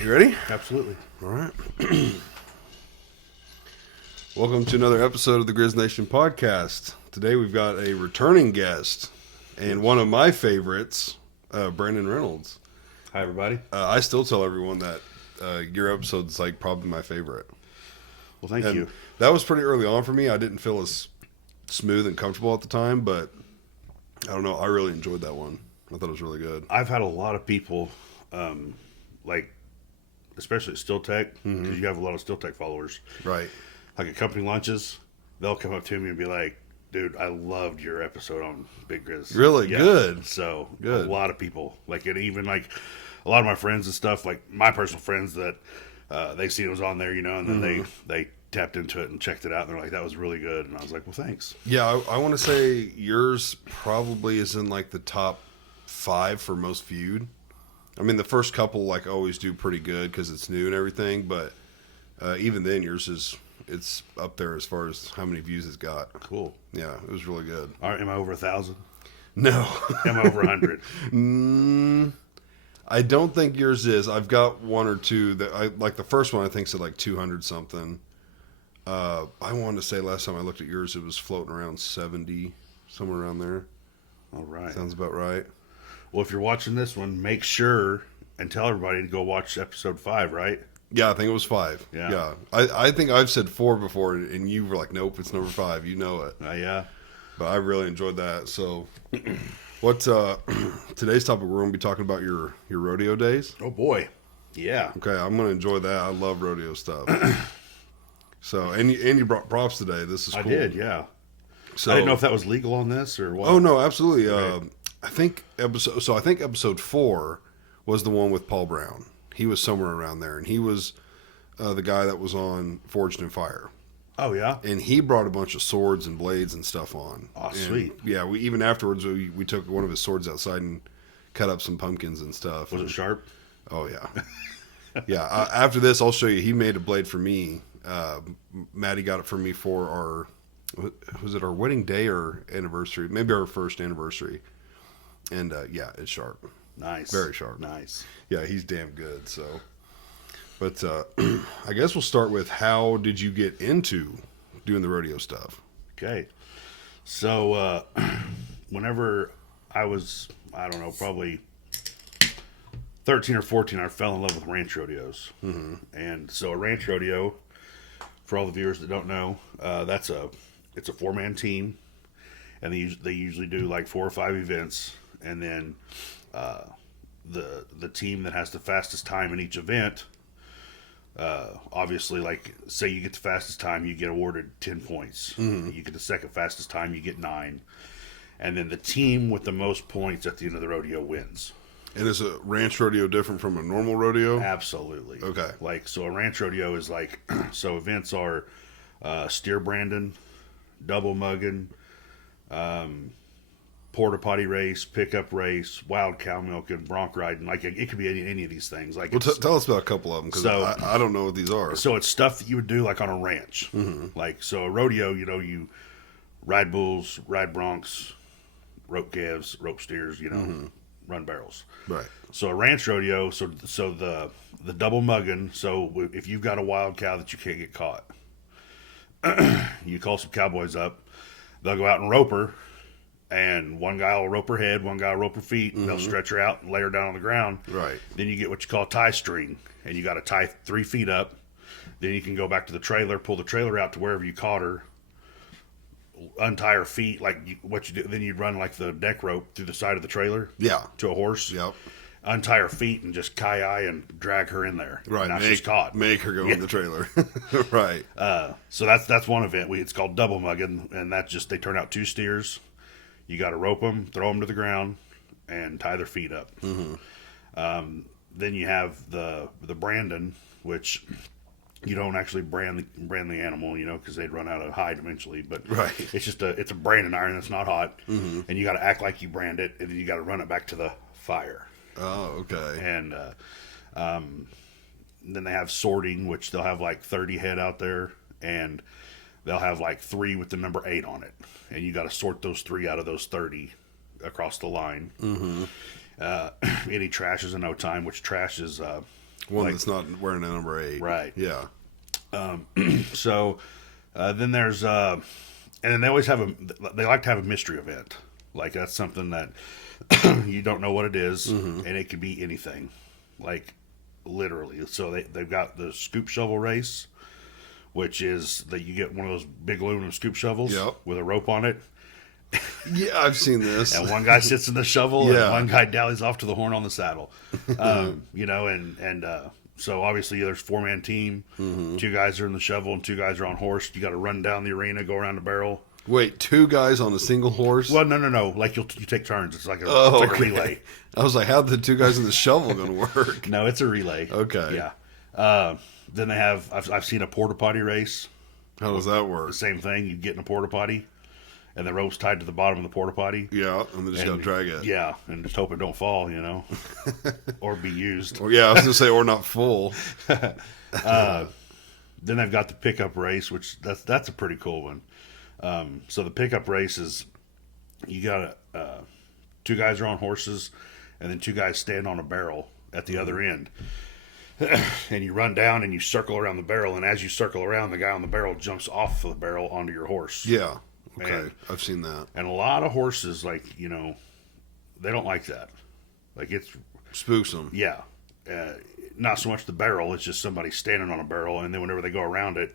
right, you ready? Absolutely. All right. Welcome to another episode of the Grizz Nation podcast. Today we've got a returning guest and one of my favorites, Brandon Reynolds. Hi, everybody. I still tell everyone that your episode's like probably my favorite. Well, thank And you. that was pretty early on for me. I didn't feel as smooth and comfortable at the time, but I don't know. I really enjoyed that one. I thought it was really good. I've had a lot of people, like, especially at Steel Tech, because you have a lot of Steel Tech followers. Right. Like at company lunches, they'll come up to me and be like, dude, I loved your episode on Big Grizz. Really? Good. So Good. A lot of people, like, and even like a lot of my friends and stuff, like my personal friends that they seen it was on there, you know, and then they tapped into it and checked it out, and they're like, that was really good. And I was like, well, thanks. Yeah, I want to say yours probably is in like the top 5 for most viewed. I mean, the first couple like always do pretty good because it's new and everything, but even then, it's up there as far as how many views it's got. Cool. Yeah, it was really good. All right, am I over 1,000? No, Am I over 100? I don't think yours is. I've got one or two that I like. The first one I think said like 200 something. I wanted to say last time I looked at yours, it was floating around 70, somewhere around there. All right. Sounds about right. Well, if you're watching this one, make sure and tell everybody to go watch episode 5, right? Yeah, I think it was 5. Yeah. I think I've said 4 before, and you were like, nope, it's number 5. You know it. Yeah. But I really enjoyed that. So, what's today's topic? We're going to be talking about your rodeo days. Oh, boy. Yeah. Okay, I'm going to enjoy that. I love rodeo stuff. So, and you brought props today. This is cool. I did, yeah. So, I didn't know if that was legal on this or what. Oh no, absolutely. Right. I think episode 4 was the one with Paul Brown. He was somewhere around there, and he was the guy that was on Forged in Fire. Oh, yeah? And he brought a bunch of swords and blades and stuff on. Oh, And, sweet. Yeah, we even afterwards we took one of his swords outside and cut up some pumpkins and stuff. Was it sharp? Oh yeah, yeah. After this, I'll show you. He made a blade for me. Maddie got it for me for was it our wedding day or anniversary? Maybe our first anniversary. And yeah, it's sharp. Nice. Very sharp. Nice. Yeah, he's damn good. So, but I guess we'll start with how did you get into doing the rodeo stuff? Okay. So, whenever I was, I don't know, probably 13 or 14, I fell in love with ranch rodeos. Mm-hmm. And so a ranch rodeo, for all the viewers that don't know, it's a 4-man team, and they usually do like 4 or 5 events, and then the team that has the fastest time in each event, obviously, like say you get the fastest time, you get awarded 10 points. Mm-hmm. You get the second fastest time, you get 9, and then the team with the most points at the end of the rodeo wins. And is a ranch rodeo different from a normal rodeo? Absolutely. Okay. Like, so a ranch rodeo is like, so events are steer branding, double mugging, porta potty race, pickup race, wild cow milking, bronc riding. Like, it could be any of these things. Like, Well, tell us about a couple of them because So- I don't know what these are. so it's stuff that you would do like on a ranch. Mm-hmm. Like, so a rodeo, you know, you ride bulls, ride broncs, rope calves, rope steers, you know, run barrels. Right. So a ranch rodeo, so the double mugging. So if you've got a wild cow that you can't get caught, you call some cowboys up. They'll go out and rope her, and one guy will rope her head, one guy will rope her feet, and they'll stretch her out and lay her down on the ground. Right. Then you get what you call tie string, and you got to tie 3 feet up. Then you can go back to the trailer, pull the trailer out to wherever you caught her, untie her feet, what you do. Then you'd run like the deck rope through the side of the trailer. Yeah. To a horse. Yep. Untie her feet and just ki-eye and drag her in there. Right. Now she's caught. Make her go in the trailer. Right. So that's one event. It's called double mugging, and that's just they turn out 2 steers. You got to rope them, throw them to the ground, and tie their feet up. Mm-hmm. Then you have the branding, which you don't actually brand the animal, you know, because they'd run out of hide eventually. But Right. it's just it's a branding iron that's not hot, and you got to act like you brand it, and then you got to run it back to the fire. Oh, okay. And then they have sorting, which they'll have like 30 head out there, and they'll have like 3 with the number 8 on it, and you got to sort those 3 out of those 30 across the line. Mm-hmm. Any trash is in no time, which trash is One Like, that's not wearing a number 8. Right. Yeah. So then there's and then they always they like to have a mystery event. Like that's something that you don't know what it is, and it could be anything, like literally. So they've got the scoop shovel race, which is that you get one of those big aluminum scoop shovels Yep. with a rope on it, Yeah, I've seen this. and one guy sits in the shovel, Yeah. and one guy dallies off to the horn on the saddle. You know, and so obviously there's 4-man team. 2 guys are in the shovel and 2 guys are on horse. You got to run down the arena, go around the barrel. Wait, 2 guys on a single horse? Well, no. Like you take turns. It's like a, Oh, it's like okay. a relay. I was like, how'd the 2 guys in the shovel going to work? No, it's a relay. Okay. Yeah. Then they have. I've seen a porta potty race. How does that work? The same thing. You get in a porta potty, and the rope's tied to the bottom of the porta potty. Yeah, and they just got to drag it. Yeah, and just hope it don't fall, you know, or be used. Well, yeah, I was going to say, or not full. Then they've got the pickup race, which that's a pretty cool one. So the pickup race is you got 2 guys are on horses, and then 2 guys stand on a barrel at the other end, and you run down and you circle around the barrel, and as you circle around, the guy on the barrel jumps off of the barrel onto your horse. Yeah. Okay. Man. I've seen that. And a lot of horses, like, you know, they don't like that. Like it's Spooks them. yeah. Not so much the barrel, it's just somebody standing on a barrel, and then whenever they go around it,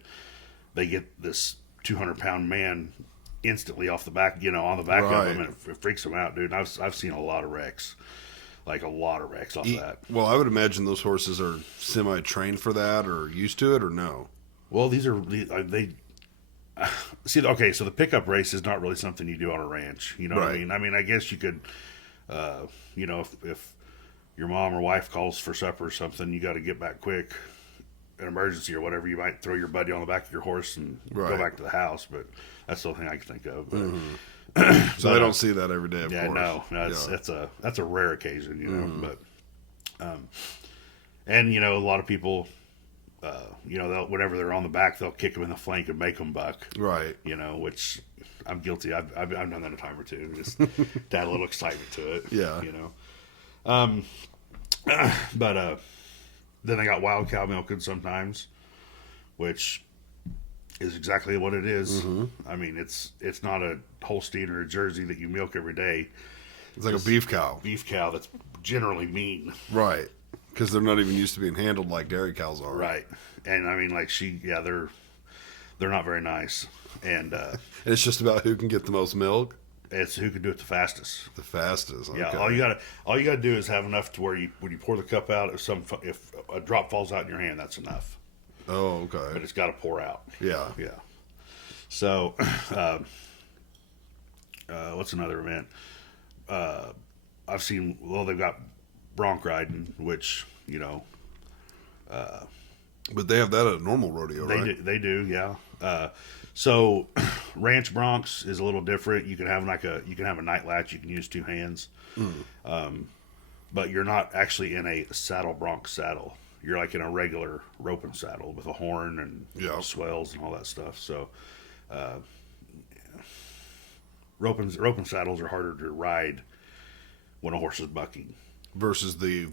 they get this 200-pound man instantly off the back, you know, on the back of Right. them, and it freaks them out, dude. And I've seen a lot of wrecks, like a lot of wrecks off that. Well, I would imagine those horses are semi-trained for that or used to it or no? Well, they see. Okay, so the pickup race is not really something you do on a ranch. You know what I Right. mean? I mean, I guess you could, you know, if your mom or wife calls for supper or something, you got to get back quick, an emergency or whatever. You might throw your buddy on the back of your horse and go Right. back to the house. But that's the only thing I can think of. But, So I don't see that every day, of yeah, course. no, that's a rare occasion, you know. But, and you know, a lot of people, you know, whenever they're on the back, they'll kick them in the flank and make them buck. Right. You know, which I'm guilty. I've done that a time or two, just to add a little excitement to it. Yeah. You know, but then they got wild cow milking sometimes, which is exactly what it is. I mean, it's not a Holstein or a Jersey that you milk every day. It's like a beef cow. Beef cow that's generally mean. Right. Because they're not even used to being handled like dairy cows are. Right. And I mean, like they're not very nice. And And it's just about who can get the most milk. it's who can do it the fastest. The fastest. Okay. Yeah, all you gotta do is have enough to where when you pour the cup out, if a drop falls out in your hand, that's enough. Oh, But okay. it's got to pour out. Yeah. Yeah. So, what's another event? I've seen. Well, they've got bronc riding, which you know But they have that at a normal rodeo, they right? do. They do. Yeah. So, ranch broncs is a little different. You can have a night latch. You can use 2 hands. But you're not actually in a saddle bronc saddle. You're like in a regular roping saddle with a horn and Yeah. swells and all that stuff. So, roping saddles are harder to ride when a horse is bucking. Versus the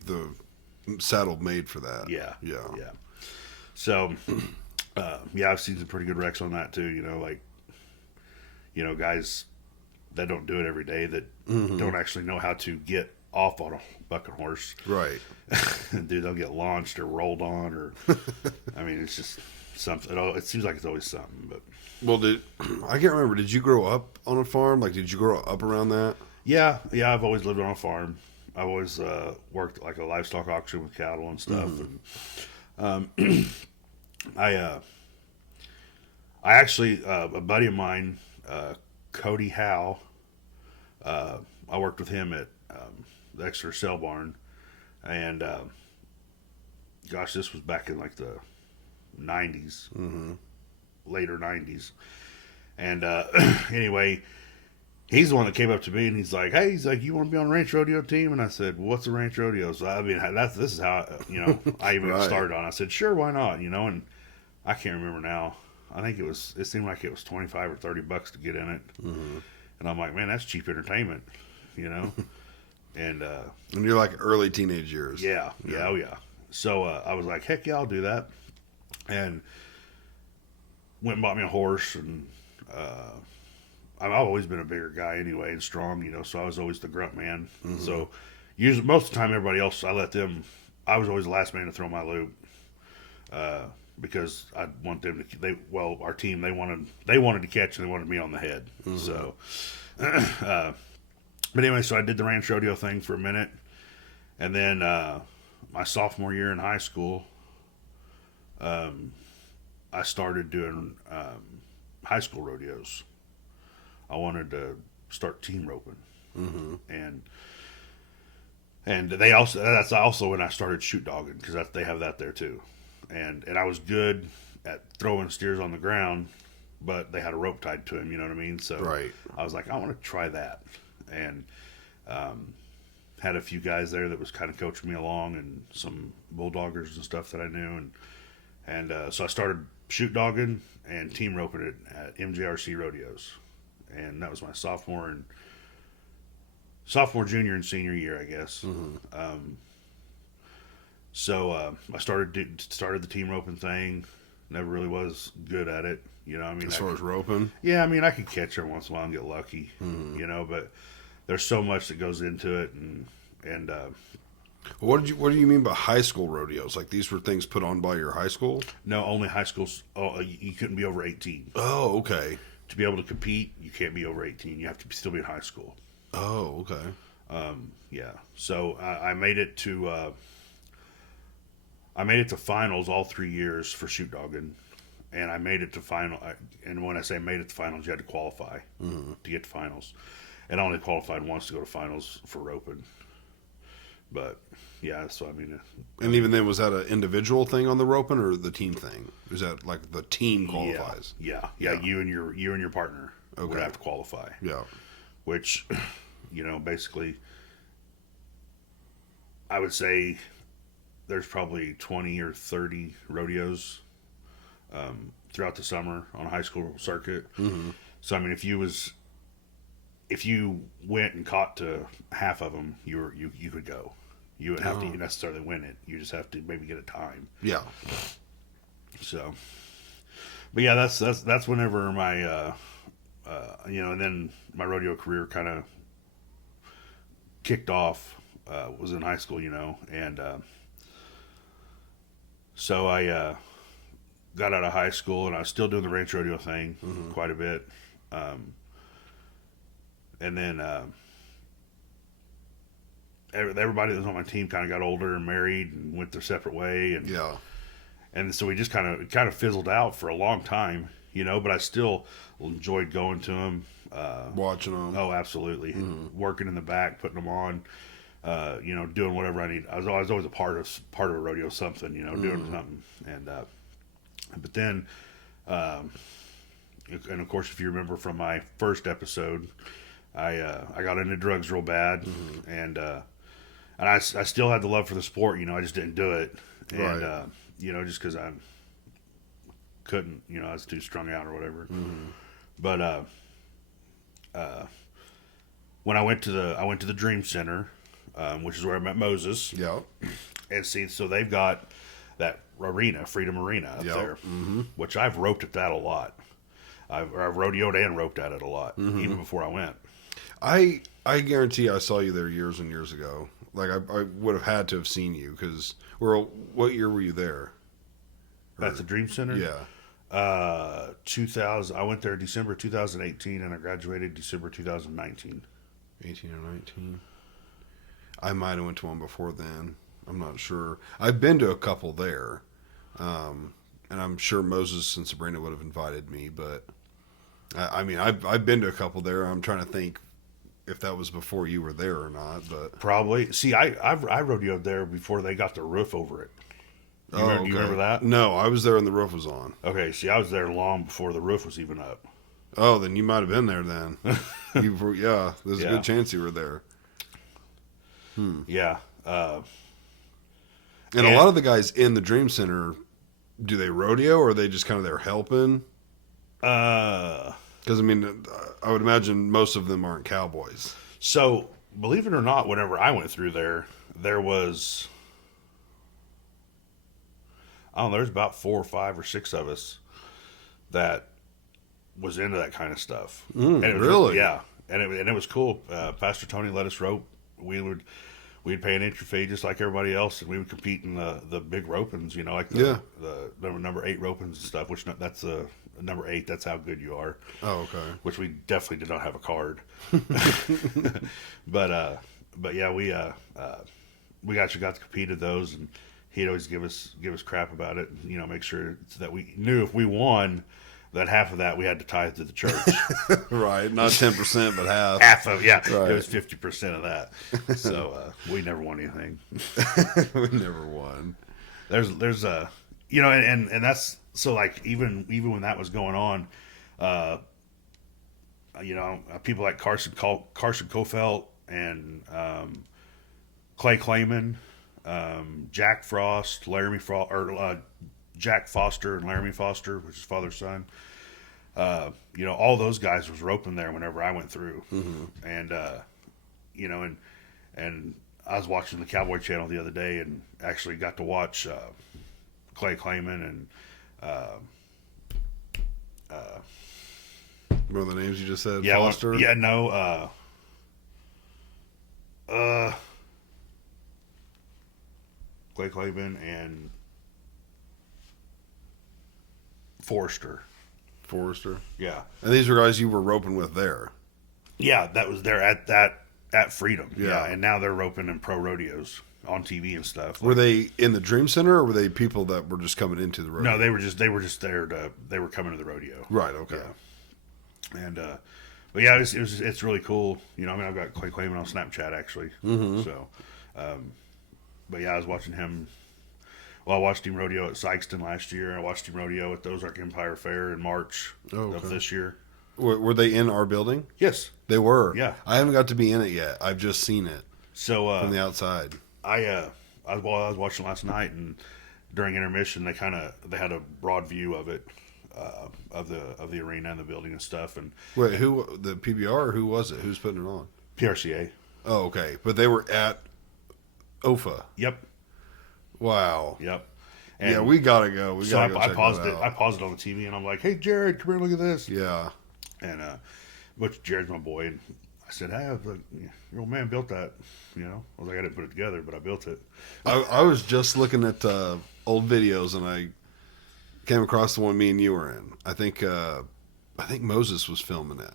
saddle made for that. Yeah, Yeah. yeah. So, yeah, I've seen some pretty good wrecks on that too. You know, like, you know, guys that don't do it every day that don't actually know how to get off on a bucking horse. Right. Dude, they'll get launched or rolled on, or I mean, it's just something. It seems like it's always something. But Well, I can't remember. Did you grow up on a farm? Like, did you grow up around that? yeah, I've always lived on a farm. I've always worked at, like, a livestock auction with cattle and stuff. And, I actually a buddy of mine, Cody Howe. I worked with him at the Exeter Sale Barn, and gosh, this was back in like the '90s, later '90s. And anyway, he's the one that came up to me and he's like, "Hey, you want to be on a ranch rodeo team?" And I said, "Well, what's a ranch rodeo?" So I mean, this is how I even Right. started on. I said, "Sure, why not?" And I can't remember now. I think it seemed like it was $25 or $30 to get in it. And I'm like, man, that's cheap entertainment, And And you're like early teenage years. yeah, oh yeah. So I was like, heck yeah, I'll do that. And went and bought me a horse. And I've always been a bigger guy anyway and strong, so I was always the grunt man. So usually, most of the time, everybody else, I was always the last man to throw my loop. Because I want them to, our team, they wanted to catch and they wanted me on the head. So, but anyway, so I did the ranch rodeo thing for a minute. And then, my sophomore year in high school, I started doing, high school rodeos. I wanted to start team roping. And that's also when I started shoot dogging, because they have that there too. And I was good at throwing steers on the ground, but they had a rope tied to him, you know what I mean? So Right. I was like, I want to try that. And had a few guys there that was kind of coaching me along, and some bulldoggers and stuff that I knew. And so I started shoot dogging and team roping it at MJRC rodeos. And that was my sophomore, junior, and senior year, I guess. So I started the team roping thing. Never really was good at it, I mean, As far as roping, yeah, I mean, I could catch every once in a while and get lucky, but there's so much that goes into it, and what do you mean by high school rodeos? Like, these were things put on by your high school? no, only high schools. Oh, you couldn't be over 18 Oh, okay. to be able to compete. You can't be over 18. You have to still be in high school. Oh, okay. Yeah. So I made it to. I made it to finals all 3 years for shoot dogging, and I made it to final. And when I say made it to finals, you had to qualify to get to finals, and I only qualified once to go to finals for roping. But yeah, so I mean, And even then, was that an individual thing on the roping or the team thing? Is that like the team qualifies? Yeah. Yeah. You and your partner would Okay. have to qualify, Yeah. which, basically, I would say there's probably 20 or 30 rodeos throughout the summer on a high school circuit. So I mean, if you went and caught to half of them, you could go. You wouldn't have to necessarily win it. You just have to maybe get a time. Yeah. So, but yeah, that's whenever my and then my rodeo career kind of kicked off. Was in high school, and so I got out of high school, and I was still doing the ranch rodeo thing quite a bit. And then everybody that was on my team kind of got older and married and went their separate way, Yeah. and so we just kind of fizzled out for a long time, But I still enjoyed going to them, Watching them. Oh, absolutely, working in the back, putting them on. Doing whatever I need. I was always a part of a rodeo, something, doing something. And but then, and of course, if you remember from my first episode, I got into drugs real bad, and I still had the love for the sport. I just didn't do it, and Right. Just because I couldn't, I was too strung out or whatever. But when I went to the Dream Center. Which is where I met Moses. Yeah. And see, so they've got that arena, Freedom Arena up there, which I've roped at that a lot. I've rodeoed and roped at it a lot, even before I went. I guarantee I saw you there years and years ago. Like, I would have had to have seen you, because what year were you there? That's the Dream Center? Yeah. 2000. I went there December 2018, and I graduated December 2019. 18 or 19. I might have went to one before then. I'm not sure. I've been to a couple there. And I'm sure Moses and Sabrina would have invited me, but I mean, I've been to a couple there. I'm trying to think if that was before you were there or not, but Probably. See, I rodeoed there before they got the roof over it. You remember that? No, I was there when the roof was on. Okay, see, I was there long before the roof was even up. Oh, then you might have been there then. Yeah, there's a Yeah. good chance you were there. Yeah. And a lot of the guys in the Dream Center, do they rodeo or are they just kind of there helping? Because, I mean, I would imagine most of them aren't cowboys. So, believe it or not, whenever I went through there was I don't know, there's about 4 or 5 or 6 of us that was into that kind of stuff. And it was, really? yeah. And it was cool. Pastor Tony let us rope. We'd pay an entry fee just like everybody else, and we would compete in the big ropings, you know, like the number 8 ropings and stuff. That's the number 8. That's how good you are. Oh, okay. Which we definitely did not have a card. But yeah, we actually got to compete at those, and he'd always give us crap about it. You know, make sure that we knew if we won, that half of that we had to tithe to the church. Right, not 10%, but half. Half of Right. It was 50% of that. So we never won anything. We never won. There's you know, and that's so like even when that was going on, you know, people like Carson Kofelt and Clay Clayman, Jack Frost, Jack Foster and Laramie Foster, which is father's son. You know, all those guys was roping there whenever I went through, and you know, and I was watching the Cowboy Channel the other day and actually got to watch Clay Clayman and What are the names you just said? yeah, Foster? yeah, no, Clay Clayman and Forrester. Forrester. Yeah, And these were guys you were roping with there. yeah, that was there at Freedom. Yeah. Yeah, and now they're roping in pro rodeos on TV and stuff. Were they in the Dream Center, or were they people that were just coming into the rodeo? No, they were just there they were coming to the rodeo. Right, okay. Yeah. And but yeah, it's really cool. You know, I mean, I've got Clay Clayman on Snapchat actually. So, but yeah, I was watching him. Well, I watched him rodeo at Sykeston last year. I watched him rodeo at the Ozark Empire Fair in March of this year. Were they in our building? Yes. They were. Yeah. I haven't got to be in it yet. I've just seen it So from the outside. I was watching last night, and during intermission, they had a broad view of it, of the arena and the building and stuff, and Wait, the PBR, or who was it? Who's putting it on? PRCA. Oh, okay. But they were at OFA. Yep. Wow. Yep. And Yeah, we gotta go. We so gotta go I check paused that it. out. I paused it on the TV, and I'm like, "Hey, Jared, come here, look at this." Yeah. And which Jared's my boy, and I said, "Hey, your old man built that." You know, I was like, "I didn't put it together, but I built it." I was just looking at old videos, and I came across the one me and you were in. I think Moses was filming it.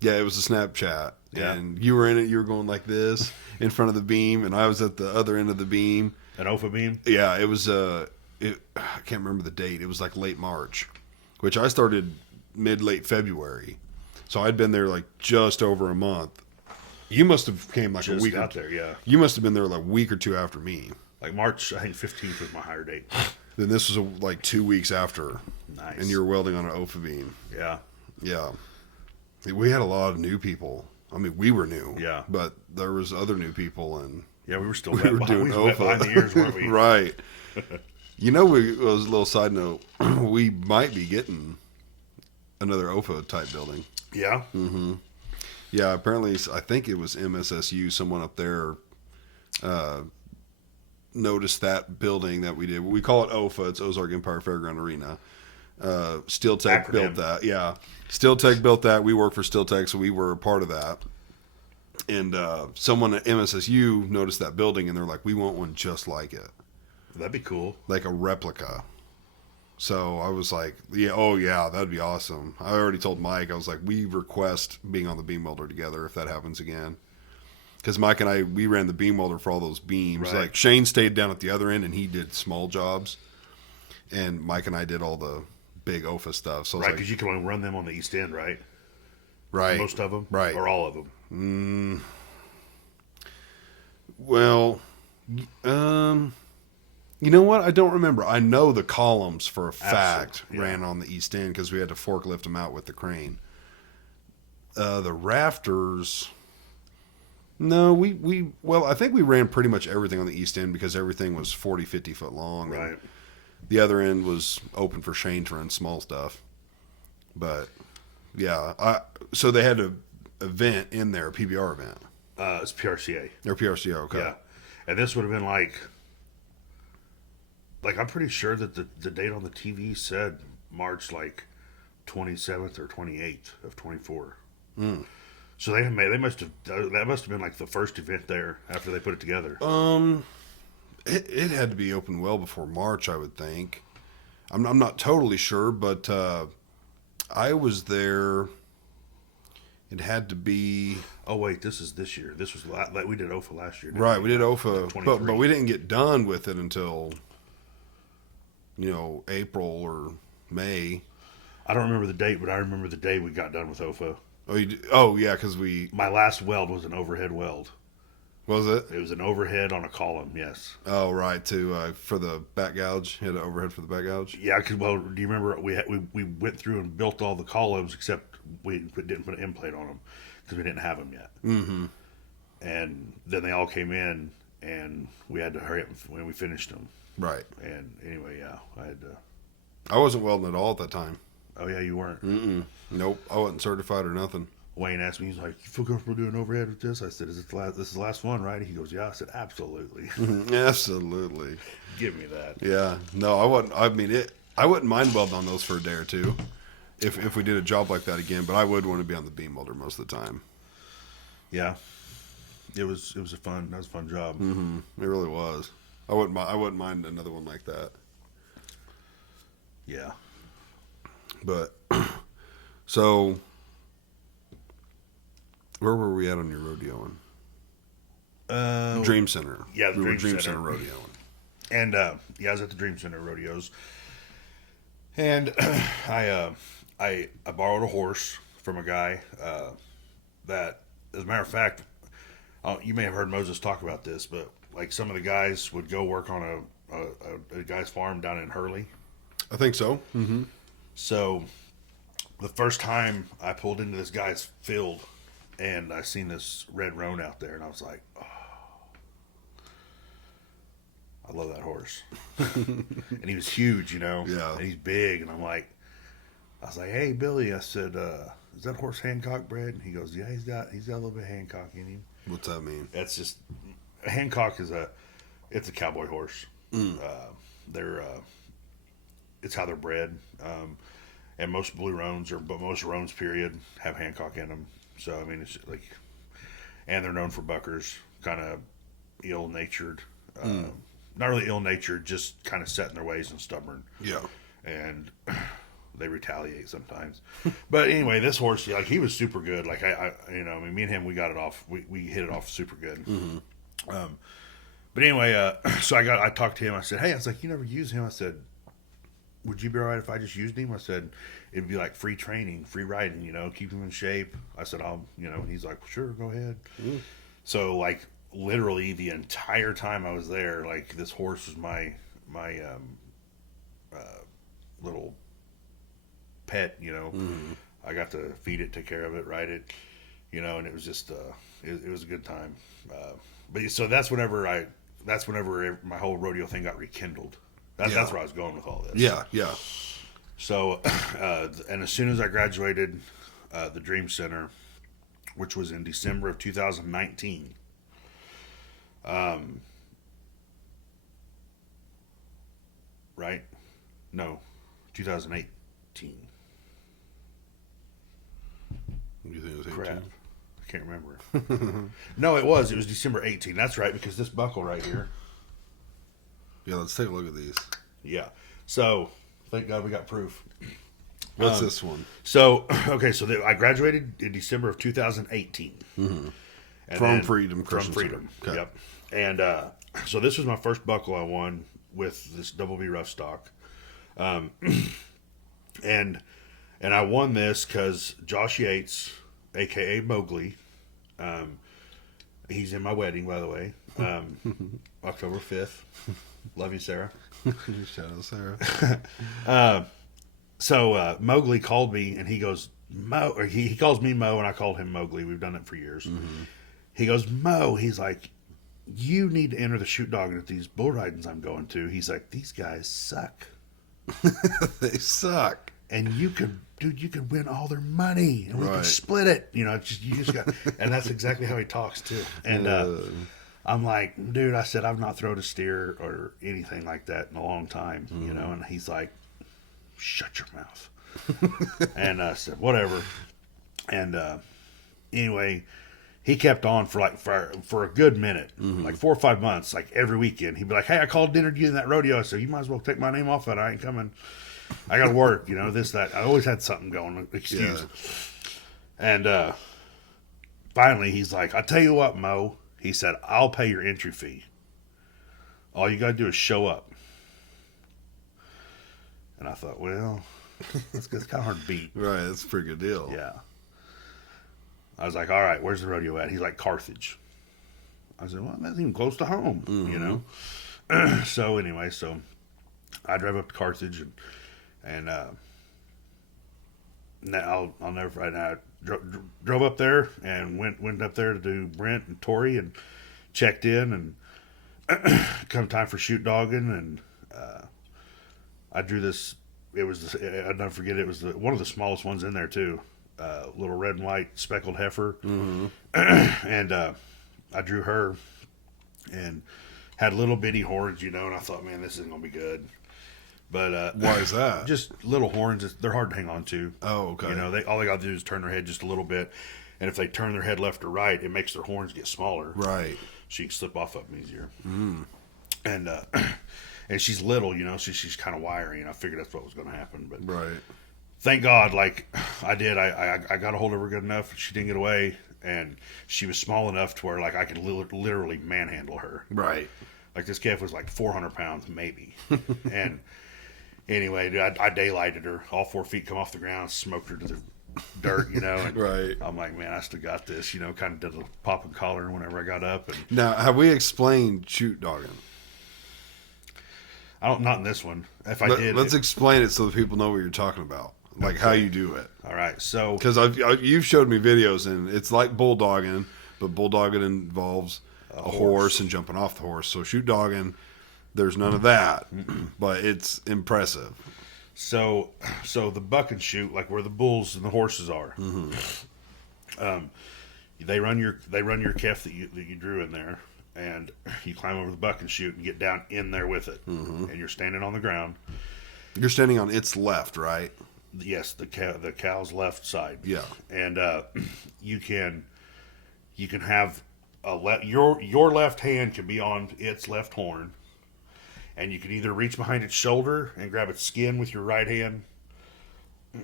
Yeah, it was a Snapchat, Yeah. and you were in it. You were going like this in front of the beam, and I was at the other end of the beam. An OFA beam. Yeah, it was. I can't remember the date. It was like late March, which I started late February, so I'd been there like just over a month. You must have came like a Just week. got there, yeah. You must have been there like a week or two after me. Like March, I think 15th was my hire date. Then this was like 2 weeks after, Nice. and you were welding on an OFA beam. Yeah. Yeah, we had a lot of new people. I mean, we were new. Yeah. but there was other new people, and Yeah, we were still we wet, were behind, doing we were wet behind the ears, weren't we? right. You know, it was a little side note. We might be getting another OFA type building. Yeah. Yeah, apparently, I think it was MSSU. Someone up there noticed that building that we did. We call it OFA. It's Ozark Empire Fairground Arena. Steel Tech Acronym. built that. Yeah, Steel Tech built that. We work for Steel Tech, so we were a part of that. And someone at MSSU noticed that building, and they're like, "We want one just like it, That'd be cool. like a replica." So I was like, "Yeah, oh yeah, that'd be awesome." I already told Mike. I was like, "We request being on the beam welder together if that happens again." Because Mike and I, we ran the beam welder for all those beams. Right. Like Shane stayed down at the other end, and he did small jobs, and Mike and I did all the big OFA stuff. So I was Right, like, because you can only run them on the east end, right? right, Most of them? right. Or all of them? Well, you know what? I don't remember. I know the columns for a fact Absolutely, yeah. ran on the east end because we had to forklift them out with the crane. The rafters, no, well, I think we ran pretty much everything on the east end because everything was 40, 50 foot long. and Right. The other end was open for Shane to run small stuff. But yeah, so they had a event in there, a PBR event. It's PRCA. Or PRCO, okay. Yeah. And this would have been like like I'm pretty sure that the date on the TV said March like 27th or 28th of 24. So they must have that must have been like the first event there after they put it together. It had to be open well before March, I would think. I'm not totally sure, but I was there. It had to be Oh wait, this is this year. This was like we did OFA last year. right. We did OFA, 23. but we didn't get done with it until April or May. I don't remember the date, but I remember the day we got done with OFA. Oh yeah, because we My last weld was an overhead weld. was it. It was an overhead on a column. Yes. Oh right, for the back gouge. You had an overhead for the back gouge. Yeah. Cause, well, do you remember we went through and built all the columns except we didn't put an end plate on them because we didn't have them yet. Mm-hmm. And then they all came in, and we had to hurry up when we finished them. Right. And anyway, yeah, I had to. I wasn't welding at all at that time. Oh yeah, you weren't. Nope, I wasn't certified or nothing. Wayne asked me, he's like, "You feel comfortable doing overhead with this?" I said, "Is it the last? This is the last one, right?" He goes, "Yeah." I said, "Absolutely." Absolutely. Give me that. Yeah. No, I wouldn't. I mean, I wouldn't mind welding on those for a day or two, if we did a job like that again. But I would want to be on the beam welder most of the time. Yeah, it was a fun job. Mm-hmm. It really was. I wouldn't mind another one like that. Yeah. But so, where were we at on your rodeoing? Dream Center. Yeah, the we were Dream Dream Center. Center rodeoing. And yeah, I was at the Dream Center rodeos, and I borrowed a horse from a guy that, as a matter of fact, you may have heard Moses talk about this, but like some of the guys would go work on a guy's farm down in Hurley. I think so. Mm-hmm. So the first time I pulled into this guy's field, and I seen this red roan out there, and I was like, oh, I love that horse. And he was huge, Yeah. and he's big, and I was like, "Hey, Billy," I said, "Is that horse Hancock bred?" And he goes, "Yeah, he's got a little bit of Hancock in him." What's that mean? That's just Hancock is it's a cowboy horse. It's how they're bred, and most blue roans but most roans period have Hancock in them. So I mean, it's like, and they're known for buckers, kind of ill-natured, not really ill-natured, just kind of set in their ways and stubborn. Yeah. And they retaliate sometimes. But anyway, this horse, like, he was super good. Like I me and him, we got it off. We hit it off super good. Mm-hmm. But anyway, so I talked to him. I said, "Hey," I was like, "You never use him." I said, "Would you be all right if I just used him?" I said, "It'd be like free training, free riding, keep him in shape." I said, and he's like, "Sure, go ahead." So like literally the entire time I was there, like this horse was my little pet, I got to feed it, take care of it, ride it, and it was just it was a good time. But so that's whenever my whole rodeo thing got rekindled. That's where I was going with all this. Yeah, yeah. So, and as soon as I graduated the Dream Center, which was in December of 2019, right? No, 2018. You think it was 18? Crap. I can't remember. No, it was December 18. That's right, because this buckle right here. Yeah, let's take a look at these. Yeah. So, thank God we got proof. What's this one? So, okay, so I graduated in December of 2018. Mm-hmm. From Freedom From Christian Freedom. Center. Okay. Yep. And so this was my first buckle I won with this Double B rough stock. And I won this because Josh Yates, a.k.a. Mowgli, he's in my wedding, by the way, October 5th. Love you, Sarah. Shout out, Sarah. So Mowgli called me, and he goes, Mo, or he calls me Mo, and I called him Mowgli. We've done it for years. Mm-hmm. He goes, Mo, he's like, you need to enter the shoot dog at these bull ridings I'm going to. He's like, these guys suck. They suck. And you could win all their money, and we could split it. You just got, and that's exactly how he talks too. And I'm like, dude, I said, I've not thrown a steer or anything like that in a long time, you know? And he's like, shut your mouth. And I said, whatever. And anyway, he kept on for for a good minute, like 4 or 5 months, like every weekend. He'd be like, hey, I called dinner to you in that rodeo. I said, you might as well take my name off it. I ain't coming. I got to work, you know, this, that. I always had something going, excuse. Yeah. And finally, he's like, I'll tell you what, Mo. He said, I'll pay your entry fee. All you got to do is show up. And I thought, well, it's kind of hard to beat. Right, that's a pretty good deal. Yeah. I was like, all right, where's the rodeo at? He's like, Carthage. I said, well, that's even close to home, you know? So anyway, so I drove up to Carthage and now I'll never forget. I drove up there and went up there to do Brent and Tori and checked in and come time for shoot dogging and I drew this. It was I'll never forget. It was one of the smallest ones in there too. Little red and white speckled heifer, and I drew her and had little bitty horns, you know. And I thought, man, this isn't gonna be good. But Why is that? just little horns. They're hard to hang on to. Oh, okay. You know, all they got to do is turn their head just a little bit, and if they turn their head left or right, it makes their horns get smaller. Right. So you can slip off of them easier. And and she's little, you know, so she's kind of wiry, and I figured that's what was going to happen. But Right. thank God, like I did, I got a hold of her good enough. She didn't get away, and she was small enough to where like I could literally manhandle her. Right. Like this calf was like 400 pounds maybe, and anyway, dude, I daylighted her. All 4 feet come off the ground, smoked her to the dirt, you know. And Right. I'm like, man, I still got this, you know. Kind of did a pop and collar whenever I got up, and Now, have we explained shoot dogging? I don't, not in this one. If I did, Let's explain it so that people know what you're talking about, like how you do it. all right. So Because you've showed me videos, and it's like bulldogging, but bulldogging involves a horse and jumping off the horse. So shoot dogging, there's none of that, but it's impressive. So the buck and shoot, like where the bulls and the horses are, they run your calf that you drew in there, and you climb over the buck and shoot and get down in there with it, and you're standing on the ground. You're standing on its left, right? Yes, the cow's left side. Yeah. And you can have your left hand can be on its left horn, and you can either reach behind its shoulder and grab its skin with your right hand,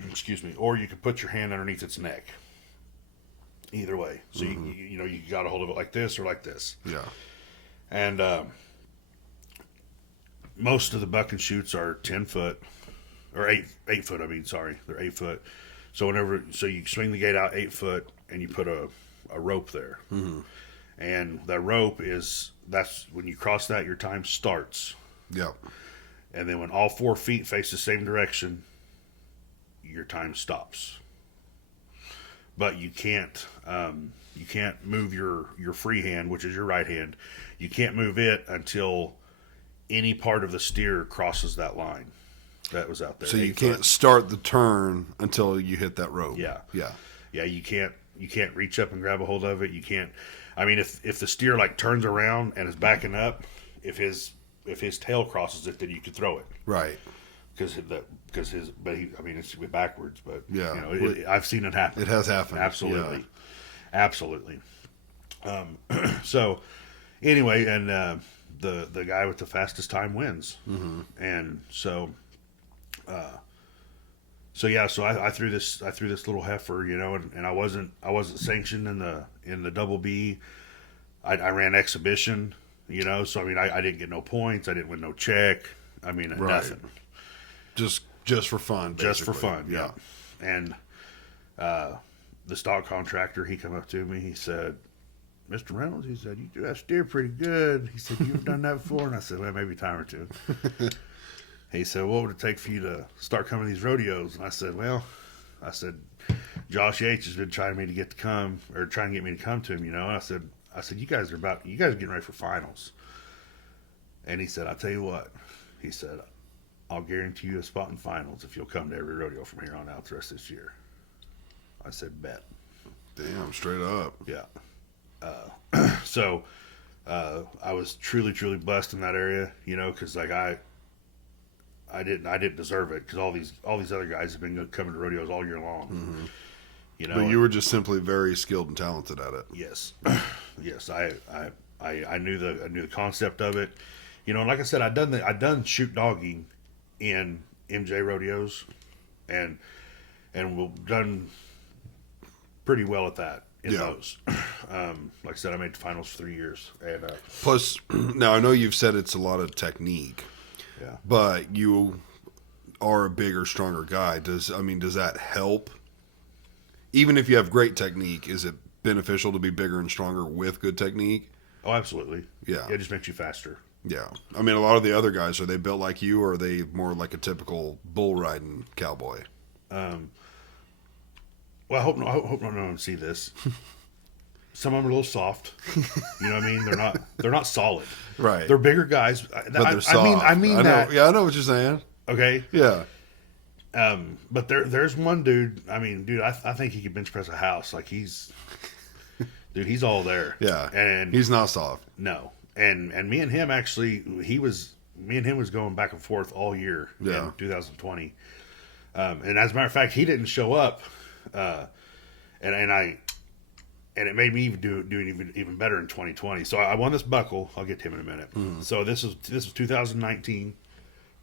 excuse me, or you can put your hand underneath its neck. Either way, so you know you got a hold of it like this or like this. Yeah. And most of the buck and shoots are 10 foot or 8 foot. I mean, sorry, they're 8 foot. So you swing the gate out 8 foot and you put a rope there, and that rope that's when you cross that, your time starts. Yep. And then when all 4 feet face the same direction, your time stops. But you can't move your free hand, which is your right hand. You can't move it until any part of the steer crosses that line that was out there. So you 8 can't foot. start the turn until you hit that rope. Yeah. Yeah. Yeah, you can't reach up and grab a hold of it. You can't. I mean, if the steer like turns around and is backing up, if his tail crosses it, then you could throw it. Right. I mean, it's backwards, but Yeah. you know, I've seen it happen. It has happened. Absolutely, Yeah. absolutely. So, anyway, and the guy with the fastest time wins, and so yeah, so I threw this little heifer, you know, and I wasn't sanctioned in the double B. I ran exhibition, you know, so I mean I didn't get no points, I didn't win no check, I mean Right. nothing. Just for fun. Just for basically. fun, yeah. And the stock contractor, he come up to me, he said, Mr. Reynolds, he said, you do that steer pretty good. He said, you've done that before? And I said, well, maybe a time or two. He said, what would it take for you to start coming to these rodeos? And I said, Josh Yates has been trying to get me to come to him, you know. And I said, you guys are getting ready for finals. And he said, I'll tell you what. He said, I'll guarantee you a spot in finals if you'll come to every rodeo from here on out the rest of this year. I said, bet. Damn, straight up. Yeah. So I was truly, truly blessed in that area, you know, because like I didn't deserve it because all these other guys have been coming to rodeos all year long, you know. But you were just simply very skilled and talented at it. Yes, yes, I knew the concept of it, you know. And like I said, I'd done shoot dogging in MJ rodeos, and we've done pretty well at that in Yeah. those. Like I said, I made the finals for 3 years, and Plus, now I know you've said it's a lot of technique, yeah. but you are a bigger, stronger guy. Does that help? Even if you have great technique, is it beneficial to be bigger and stronger with good technique? Oh, absolutely. Yeah. It just makes you faster. Yeah. I mean, a lot of the other guys, are they built like you, or are they more like a typical bull riding cowboy? Well, I hope no one see this. Some of them are a little soft. You know what I mean? They're not solid. Right. They're bigger guys. But they're soft. I mean know, that. Yeah, I know what you're saying. Okay. Yeah. But there's one dude. I mean, dude, I think he could bench press a house. Like he's all there. Yeah. And he's not soft. no. And me and him actually, me and him was going back and forth all year Yeah. in 2020. And as a matter of fact, he didn't show up. And it made me doing even better in 2020. So I won this buckle. I'll get to him in a minute. So this was 2019,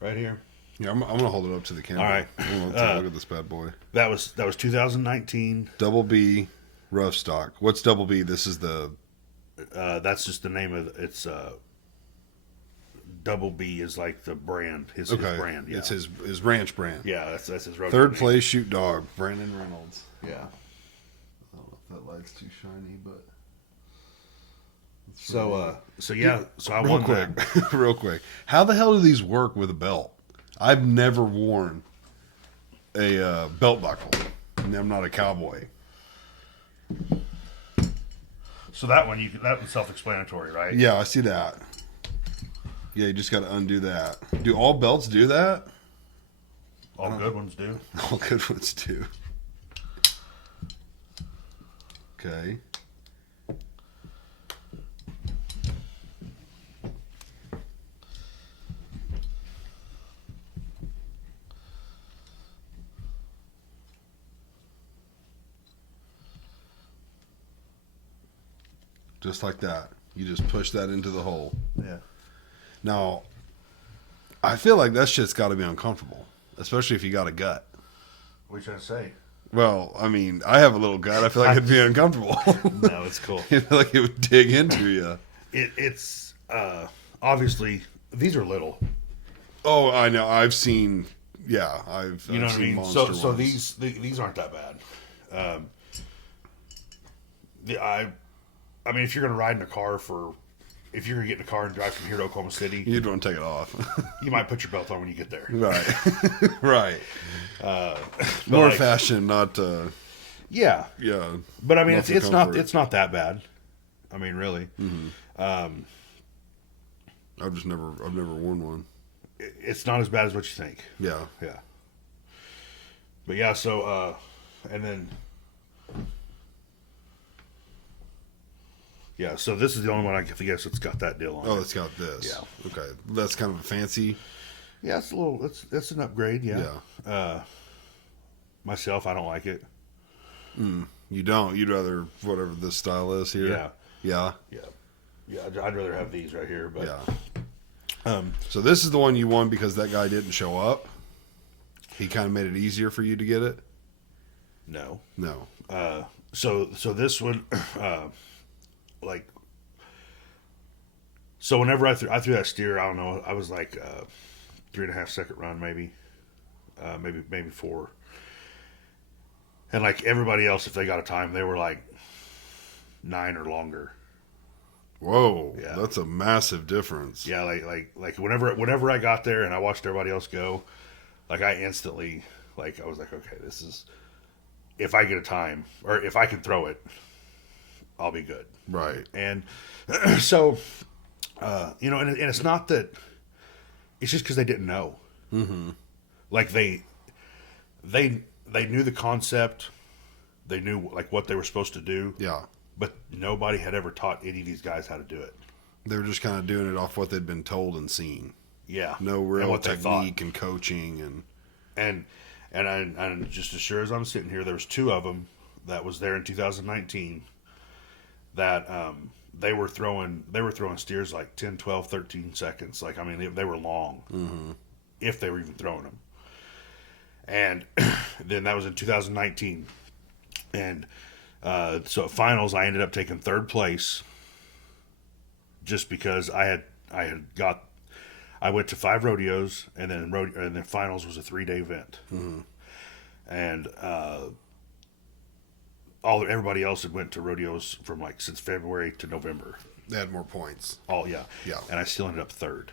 right here. Yeah, I'm gonna hold it up to the camera. All right. I'm gonna take a look at this bad boy. That was 2019. Double B, rough stock. What's Double B? This is the. That's just the name of it's. Double B is like the brand. His brand. Yeah. It's his ranch brand. Yeah, that's his road. Third place shoot dog, Brandon Reynolds. Yeah. I don't know if that light's too shiny, but. So I Real won quick, that. real quick. How the hell do these work with a belt? I've never worn a belt buckle, and I'm not a cowboy. So that was self-explanatory, right? Yeah, I see that. Yeah, you just got to undo that. Do all belts do that? All good ones do. All good ones do. Okay. Just like that. You just push that into the hole. Yeah. Now, I feel like that shit's got to be uncomfortable, especially if you got a gut. What are you trying to say? Well, I mean, I have a little gut. I feel like it'd be uncomfortable. No, it's cool. I feel like it would dig into you. It's obviously these are little. Oh, I know. I've seen. Yeah, I've. You know I've what I seen mean? monster So ones. these aren't that bad. I mean, if you're gonna ride in a car if you're gonna get in a car and drive from here to Oklahoma City, You'd want to take it off. you might put your belt on when you get there. Right. Right. More like- fashion, not. Yeah, Yeah. but I mean, Not it's for not comfort. that bad. I mean, really, I've never worn one. it's not as bad as what you think. Yeah. Yeah. But yeah, so and then yeah, so this is the only one I guess it's got that deal on. Oh, it. it's got this. Yeah. Okay. That's kind of a fancy. Yeah, it's a little. It's an upgrade. Yeah. Myself, I don't like it. You don't. You'd rather whatever this style is here. Yeah. Yeah. Yeah. Yeah. I'd rather have these right here, but Yeah. So this is the one you won because that guy didn't show up. He kind of made it easier for you to get it. no. No. So this one, like, so whenever I threw that steer, I don't know, I was like 3.5 second run, maybe 4. And like everybody else, if they got a time, they were like 9 or longer. Whoa. Yeah. That's a massive difference. Yeah, like whenever I got there and I watched everybody else go, like I instantly, like I was like, okay, this is, if I get a time or if I can throw it, I'll be good. Right. And so, you know, and it's not that, it's just because they didn't know. Mm-hmm. Like they knew the concept, they knew like what they were supposed to do, Yeah. but nobody had ever taught any of these guys how to do it. They were just kind of doing it off what they'd been told and seen. Yeah. No And real what they thought. technique and coaching and And just as sure as I'm sitting here, there was 2 of them that was there in 2019 that they were throwing steers like 10, 12, 13 seconds. Like, I mean, they were long, if they were even throwing them. And then that was in 2019. And so at finals, I ended up taking 3rd place just because I went to 5 rodeos, and then finals was a 3-day event. And everybody else had went to rodeos from like since February to November. they had more points. Yeah. Yeah. And I still ended up 3rd.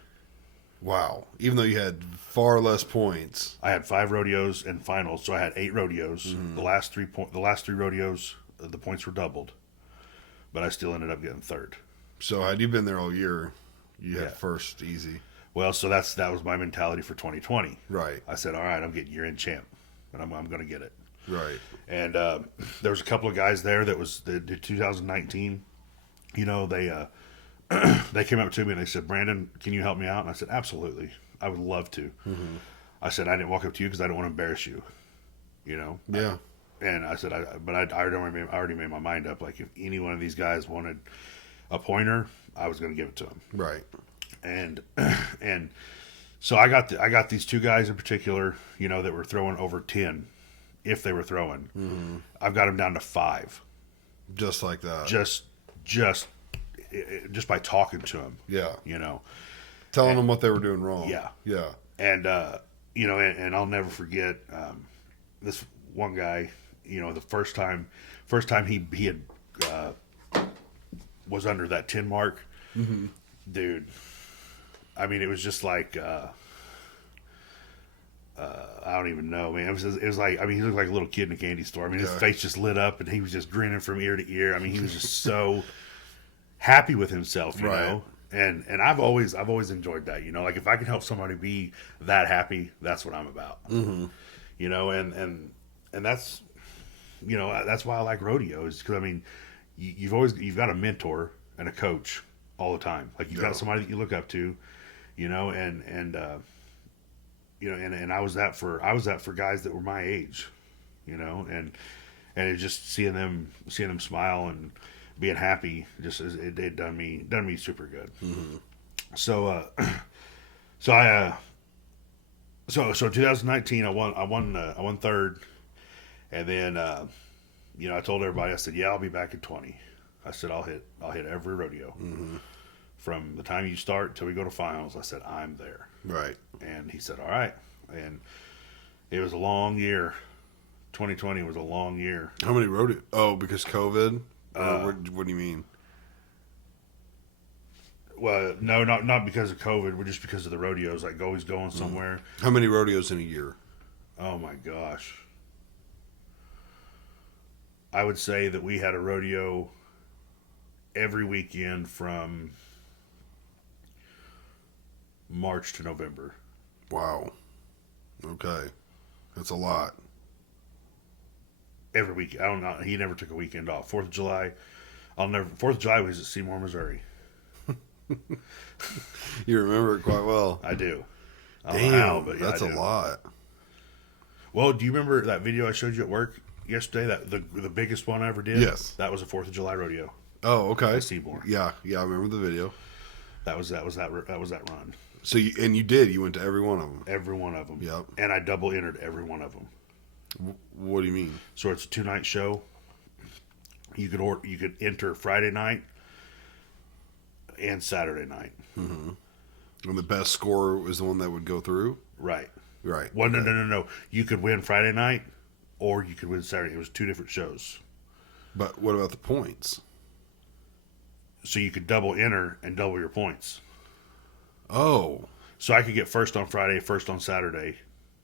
Wow. Even though you had far less points. I had 5 rodeos and finals, so I had 8 rodeos. The last 3 rodeos, the points were doubled, but I still ended up getting 3rd. So had you been there all year, you had Yeah. first easy. Well, so that was my mentality for 2020. Right. I said, all right, I'm getting year-end champ, and I'm going to get it. Right. And there was a couple of guys there that was the 2019. You know, they they came up to me and they said, "Brandon, can you help me out?" And I said, "Absolutely, I would love to." I said, "I didn't walk up to you because I don't want to embarrass you." You know. Yeah. And I said, I already made my mind up. Like, if any one of these guys wanted a pointer, I was going to give it to them. Right. And so I got these 2 guys in particular, you know, that were throwing over 10, if they were throwing. I've got them down to 5, Just like that. just by talking to them. Yeah. You know, Telling them what they were doing wrong. Yeah. Yeah. and you know, and I'll never forget this one guy. You know, the first time he had was under that 10 mark, dude. I mean, it was just like I don't even know, man. It was like, I mean, he looked like a little kid in a candy store. I mean, his Yeah. face just lit up, and he was just grinning from ear to ear. I mean, he was just so happy with himself, you Right. know. And I've always enjoyed that, you know. Like, if I can help somebody be that happy, that's what I'm about. You know, and that's, you know, that's why I like rodeos, because I mean, you've got a mentor and a coach all the time. Like, you've Yeah. got somebody that you look up to, you know, and you know, and I was that for guys that were my age, you know, and it just seeing them smile and being happy, just it done me super good. So so 2019 I won 3rd, and then you know, I told everybody, I said, yeah, I'll be back in 20. I said, I'll hit every rodeo from the time you start till we go to finals. I said, I'm there. Right. And he said, all right. And it was a long year. 2020 was a long year. How many rodeo? Oh, because COVID? What do you mean? Well, no, not because of COVID, but just because of the rodeos, like always going somewhere. How many rodeos in a year? Oh my gosh. I would say that we had a rodeo every weekend from March to November. Wow. Okay. That's a lot. Every week. I don't know. He never took a weekend off. 4th of July. 4th of July was at Seymour, Missouri. You remember it quite well. I do. I don't know how, Damn, but yeah, that's I a do. lot. Well, do you remember that video I showed you at work yesterday? That the biggest one I ever did? Yes. That was a 4th of July rodeo. Oh, okay. At Seymour. Yeah, I remember the video. That was that run. So you went to every one of them. Every one of them. Yep. And I double entered every one of them. What do you mean? So it's a 2-night show. You could enter Friday night and Saturday night. And the best score was the one that would go through? Right. Right. Well, okay. no. You could win Friday night, or you could win Saturday. It was 2 different shows. But what about the points? So you could double enter and double your points. Oh, So I could get first on Friday, first on Saturday.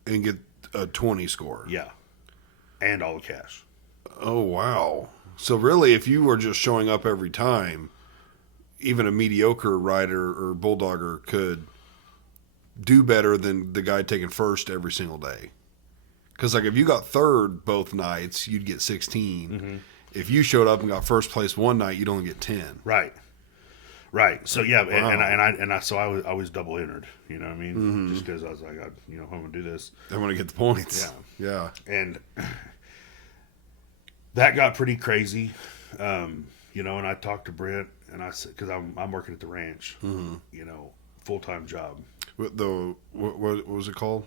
and get a 20 score. Yeah. And all the cash. Oh, wow. So really, if you were just showing up every time, even a mediocre rider or bulldogger could do better than the guy taking first every single day. Because, like, if you got 3rd both nights, you'd get 16. If you showed up and got first place one night, you'd only get 10. Right. Right. So yeah, Wow. so I was double entered. You know what I mean? Just because I was like, I'm gonna do this. I want to get the points. Yeah. Yeah. And that got pretty crazy. And I talked to Brent, and I said, because I'm working at the ranch, full time job, What was it called?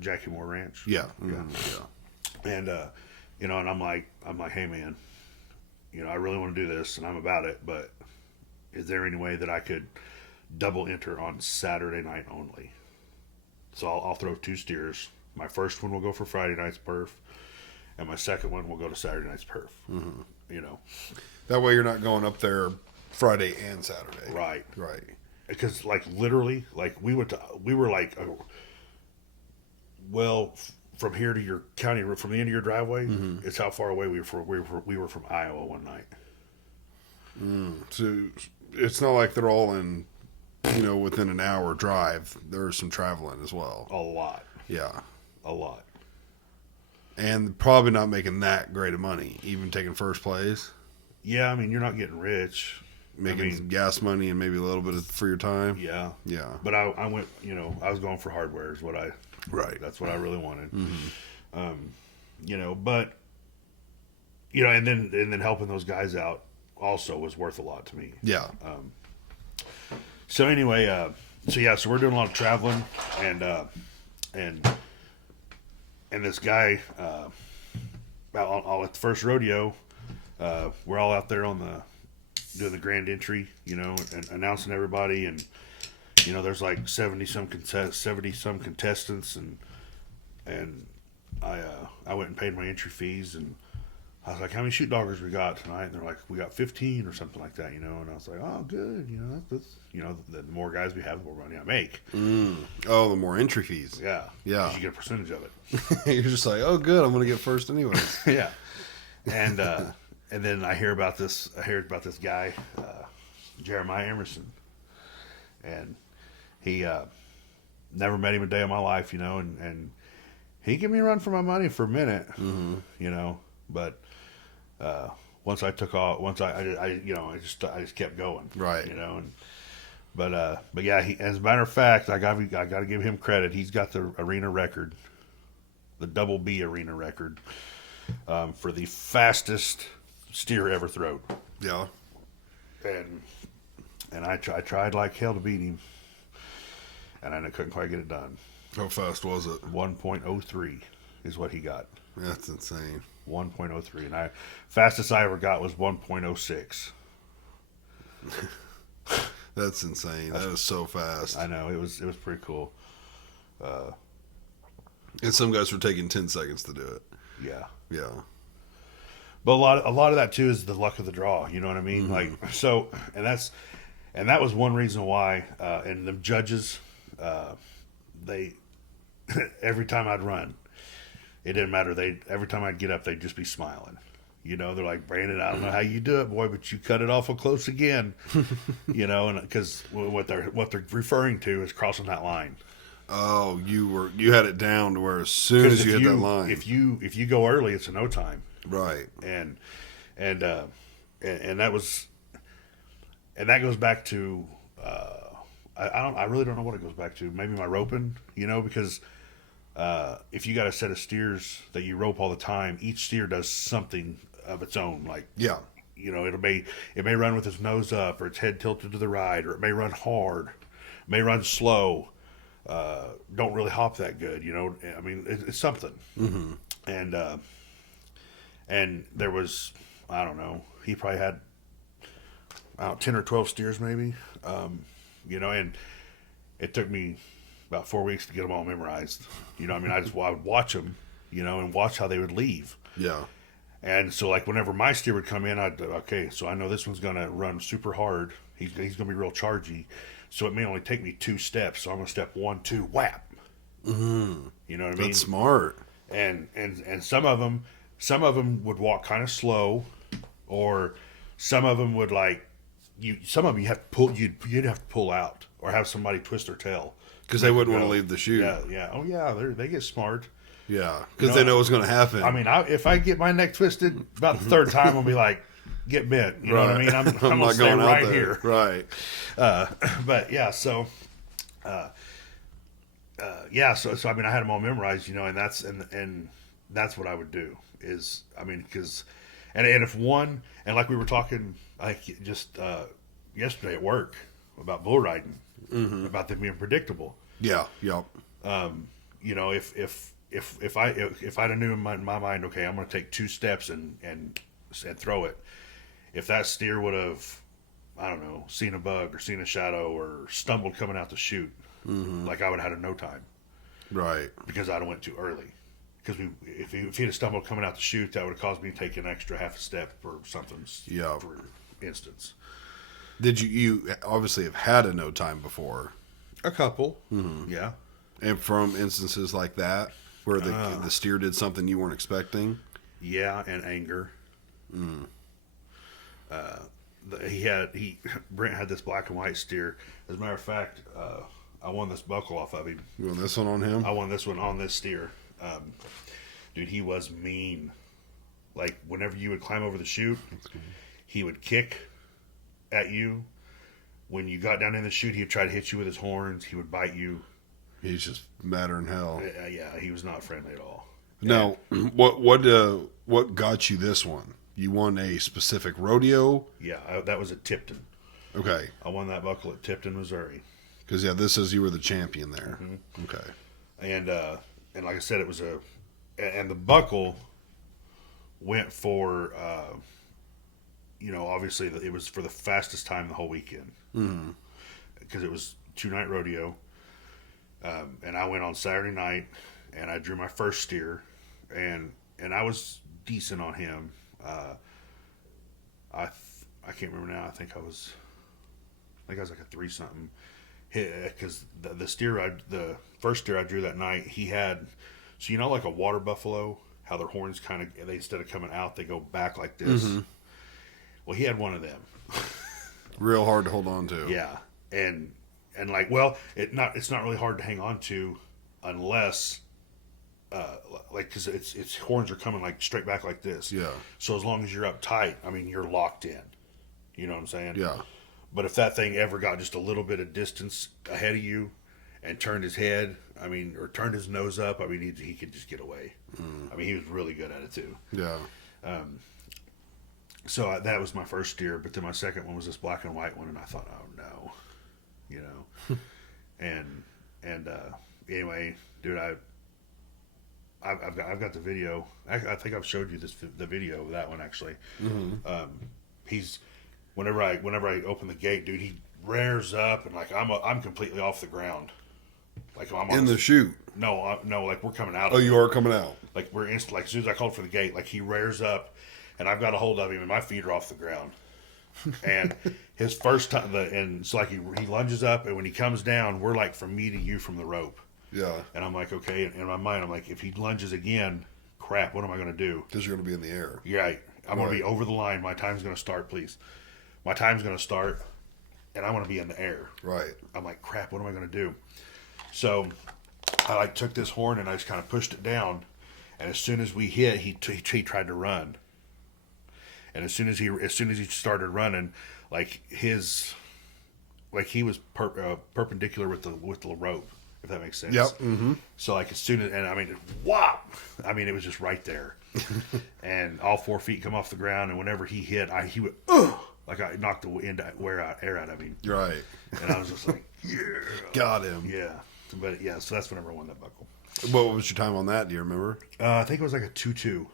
Jackie Moore Ranch. Yeah. Yeah. And and I'm like, hey man, I really want to do this, and I'm about it, but is there any way that I could double enter on Saturday night only? So I'll throw 2 steers. My first one will go for Friday night's perf, and my second one will go to Saturday night's perf. That way you're not going up there Friday and Saturday. Right. Right. Because like literally, like we were like, from here to your county, from the end of your driveway, it's how far away we were from Iowa one night. So it's not like they're all in, within an hour drive. There's some traveling as well. A lot. Yeah. A lot. And probably not making that great of money, even taking first place. Yeah, I mean, you're not getting rich. Making some gas money and maybe a little bit for your time. Yeah. Yeah. But I went, I was going for hardware is what Right. that's what I really wanted. But, and then helping those guys out also was worth a lot to me. Yeah. So anyway, so we're doing a lot of traveling, and this guy, at the first rodeo, we're all out there doing the grand entry, and announcing everybody, and there's like 70 some contestants, and I went and paid my entry fees, and I was like, how many shoot doggers we got tonight? And they're like, we got 15 or something like that, and I was like, oh, good, that's the more guys we have, the more money I make. Oh, the more entry fees. Yeah. Yeah. 'Cause you get a percentage of it. You're just like, oh, good, I'm going to get first anyways. Yeah. And then I hear about this guy, Jeremiah Emerson, and he never met him a day of my life, and he gave me a run for my money for a minute, but once I took off, I just kept going, Right. But yeah, as a matter of fact, I got to give him credit. He's got the arena record, the double B arena record, for the fastest steer ever thrown. Yeah. And I tried like hell to beat him, and I couldn't quite get it done. How fast was it? 1.03 is what he got. That's insane. 1.03, and fastest I ever got was 1.06. That's insane. That is so fast. I know, it was pretty cool. And some guys were taking 10 seconds to do it. Yeah. Yeah. But a lot of that too is the luck of the draw. You know what I mean? Like, so, and that was one reason why. And the judges, they every time I'd run, it didn't matter. Every time I'd get up, they'd just be smiling. They're like, Brandon, I don't know how you do it, boy, but you cut it awful close again. And because what they're referring to is crossing that line. Oh, you had it down to where as soon as you hit that line, if you go early, it's a no time. right? And that was, and that goes back to I really don't know what it goes back to. Maybe my roping, because if you got a set of steers that you rope all the time, each steer does something of its own. Like, Yeah. it may run with its nose up, or its head tilted to the right, or it may run hard, may run slow. Don't really hop that good, I mean, it's something. And there was, I don't know, he probably had 10 or 12 steers maybe, and it took me about 4 weeks to get them all memorized. I mean, I would watch them, and watch how they would leave. Yeah. And so, like, whenever my steer would come in, so I know this one's going to run super hard. He's going to be real chargy. So it may only take me 2 steps. So I'm going to step 1, 2, whap. Mm-hmm. You know what I mean? That's smart. And some of them would walk kind of slow, or some of them would some of them you have to pull, you'd have to pull out, or have somebody twist their tail. Because they wouldn't want to leave the chute. Yeah, yeah. Oh yeah, they get smart. Yeah, because they know what's going to happen. I mean, if I get my neck twisted about the third time, I'll be like, get bit. You know what I mean? I'm I'm gonna not stay going out right there. here. Right. But yeah, so yeah, so I mean, I had them all memorized, you know, and that's what I would do is, I mean, because and if one, and like we were talking like just yesterday at work about bull riding, about them being predictable. Yeah. Yep. You know, if I'd have knew in my mind, okay, I'm going to take 2 steps and throw it. If that steer would have, I don't know, seen a bug or seen a shadow or stumbled coming out to shoot, like I would have had a no time Right. because I'd have went too early. Because if he'd have stumbled coming out to shoot, that would have caused me to take an extra half a step or something. Yeah. For instance, Did you obviously have had a no time before? a couple, yeah. And from instances like that, where the steer did something you weren't expecting? Yeah, and anger. Brent had this black and white steer. As a matter of fact, I won this buckle off of him. You want this one on him? I won this one on this steer. Dude, he was mean. Like, whenever you would climb over the chute, he would kick at you. When you got down in the chute, he would try to hit you with his horns. He would bite you. He's just madder than hell. Yeah, he was not friendly at all. Now, what got you this one? You won a specific rodeo? Yeah, that was at Tipton. Okay. I won that buckle at Tipton, Missouri. Because, yeah, this says you were the champion there. Okay. And like I said, it was and the buckle went for, you know, obviously it was for the fastest time the whole weekend. Because it was 2-night rodeo. And I went on Saturday night, and I drew my first steer, and I was decent on him. I can't remember now. I think I was like a 3-something. Because the steer, the first steer I drew that night, he had, so you know, like a water buffalo, how their horns kind of, they instead of coming out, they go back like this. Well, he had one of them. Real hard to hold on to. Yeah, and like, well, it's not really hard to hang on to unless, like, because its horns are coming like straight back like this. Yeah. So as long as you're up tight, I mean, you're locked in. You know what I'm saying? Yeah. But if that thing ever got just a little bit of distance ahead of you and turned his head, I mean, or turned his nose up, I mean, he could just get away. I mean, he was really good at it too. Yeah. So that was my first steer, but then my second one was this black and white one, and I thought, oh no, you know. and anyway, dude, I've got the video. I think I've showed you the video of that one actually. He's whenever I open the gate, dude, he rears up and like I'm completely off the ground. Like I'm In the chute. No, like we're coming out. Oh, you are coming out. Like we're like as soon as I called for the gate, like he rears up, and I've got a hold of him, and my feet are off the ground. And his first time, and so like he lunges up, and when he comes down, we're like from me to you from the rope. Yeah. And I'm like, okay. And in my mind, I'm like, if he lunges again, crap, what am I going to do? Because you're going to be in the air. You're right. I'm going to be over the line. My time's going to start, please. My time's going to start, and I want to be in the air. Right. I'm like, crap, what am I going to do? So I like took this horn and I just kind of pushed it down, and as soon as we hit, he tried to run. And as soon as he started running, like he was perpendicular with the rope, if that makes sense. Yep. Mm-hmm. So like as soon as, and I mean, whop! I mean, it was just right there, and all 4 feet come off the ground, and whenever he hit, he would like I knocked the air out of him. Right. And I was just like, yeah, Got him. yeah. But yeah, so that's whenever I won that buckle. What was your time on that? Do you remember? I think it was like a 2-2.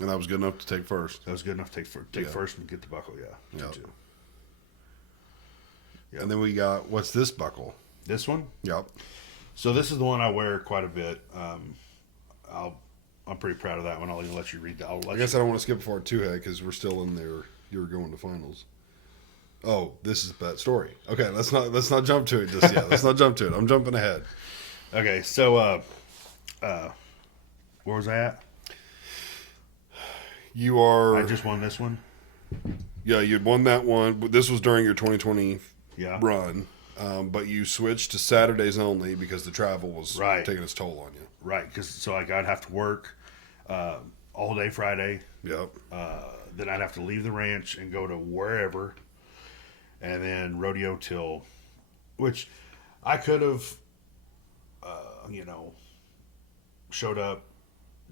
And that was good enough to take first. That was good enough to take first and get the buckle. Yeah, 2-2. And then we got, what's this buckle? This one. Yep. So this is the one I wear quite a bit. I'm pretty proud of that one. I'll even let you read that. I guess I don't want to skip forward too ahead because we're still in there. You're going to finals. Oh, this is that story. Okay, let's not jump to it just yet. Let's not jump to it. I'm jumping ahead. Okay, so where was I at? You are. I just won this one. Yeah, you'd won that one. This was during your 2020 run, but you switched to Saturdays only because the travel was taking its toll on you. Right, because so like I'd have to work all day Friday. Yep. then I'd have to leave the ranch and go to wherever, and then rodeo till, which I could have, you know, showed up,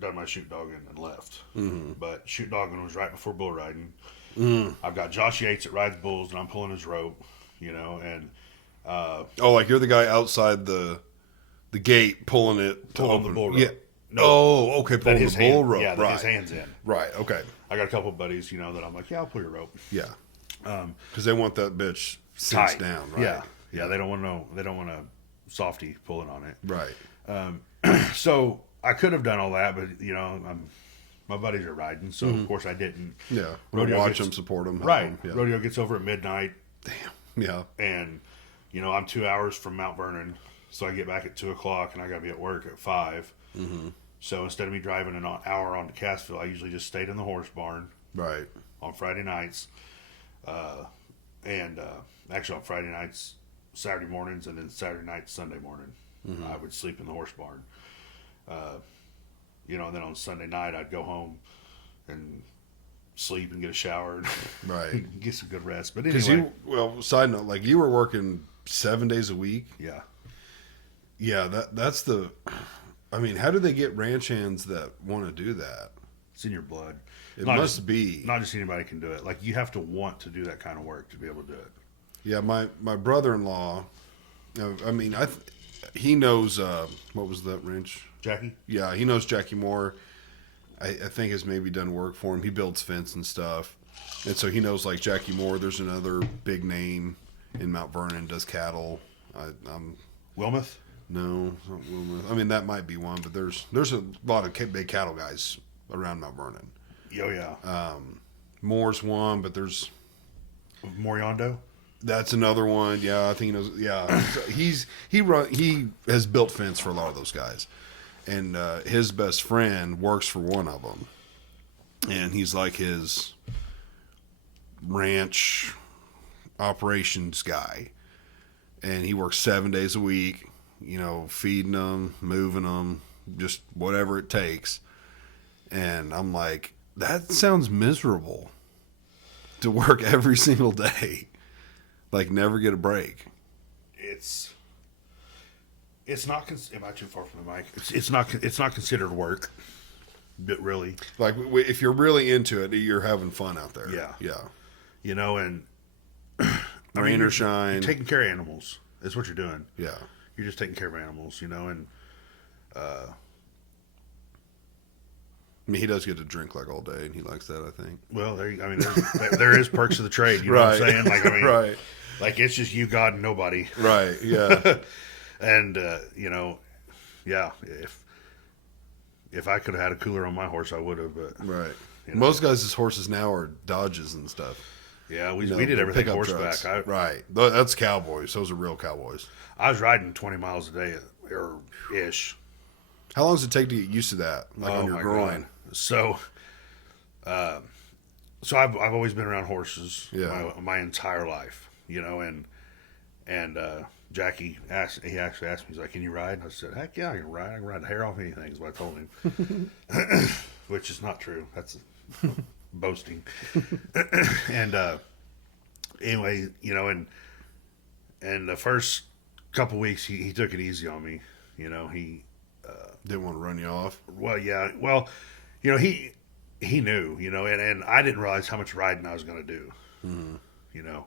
done my shoot dogging, and left. Mm-hmm. But shoot dogging was right before bull riding. I've got Josh Yates that rides bulls, and I'm pulling his rope, you know, and Oh, like you're the guy outside the gate pulling it to pulling the open. bull rope. Yeah. No, Oh, okay, that pulling his the bull hand, rope. yeah, that right. his hands in. Right. Okay. I got a couple of buddies, you know, that I'm like, yeah, I'll pull your rope. Yeah. Because they want that bitch Tight cinched down. Right. Yeah, yeah. They don't want a softy pulling on it. Right. So I could have done all that, but you know, my buddies are riding, so of course I didn't. Yeah. Rodeo Watch gets- them, support them. Right. Yeah. Rodeo gets over at midnight, Yeah. and you know I'm 2 hours from Mount Vernon, so I get back at 2:00, and I got to be at work at 5. Mm-hmm. So instead of me driving an hour on to Cassville, I usually just stayed in the horse barn Right. on Friday nights, and actually on Friday nights, Saturday mornings, and then Saturday night, Sunday morning, I would sleep in the horse barn. You know, and then on Sunday night, I'd go home and sleep and get a shower and Right. get some good rest. But Because anyway, side note, like you were working 7 days a week. yeah, Yeah. That's the. I mean, how do they get ranch hands that want to do that? it's in your blood. It Not must just, be. not just anybody can do it. Like you have to want to do that kind of work to be able to do it. Yeah, my brother-in-law. I mean, he knows what was that ranch? Jackie, Yeah, he knows Jackie Moore. I think has maybe done work for him. He builds fence and stuff, and so he knows like Jackie Moore. There's another big name in Mount Vernon does cattle. I'm Wilmoth. no, it's not Wilmot. I mean that might be one, but there's a lot of big cattle guys around Mount Vernon. Oh yeah, Moore's one, but there's Moriondo. that's another one. Yeah, I think he knows. Yeah, so he has built fence for a lot of those guys, and his best friend works for one of them, and he's like his ranch operations guy, and he works 7 days a week. You know, feeding them, moving them, just whatever it takes. And I'm like, that sounds miserable to work every single day. Like never get a break. It's not. Am I too far from the mic? It's not considered work, but really, Like if you're really into it, you're having fun out there. Yeah. Yeah. you know, and Rain or shine. you're taking care of animals. That's what you're doing. Yeah. You're just taking care of animals, you know, and I mean, he does get to drink like all day, and he likes that. I think. well, there is perks of the trade. You know what I'm saying? Like, I mean, right. like it's just you, God, and nobody. Right. Yeah. And you know, yeah, if I could have had a cooler on my horse, I would have. But right. You know. Most guys' horses now are Dodges and stuff. yeah, we You know, did everything pickup horseback. trucks. Right. That's cowboys. Those are real cowboys. I was riding 20 miles a day or ish. How long does it take to get used to that? Like on your my groin? God. So I've always been around horses Yeah. my entire life, you know, and Jackie he actually asked me, he's like, can you ride? And I said, heck yeah, I can ride. I can ride the hair off anything, is what I told him. Which is not true. That's boasting. And anyway, you know, and the first couple weeks he took it easy on me. You know, he Didn't want to run you off. well, yeah. Well, you know, he knew, you know, and I didn't realize how much riding I was going to do. Mm-hmm. You know,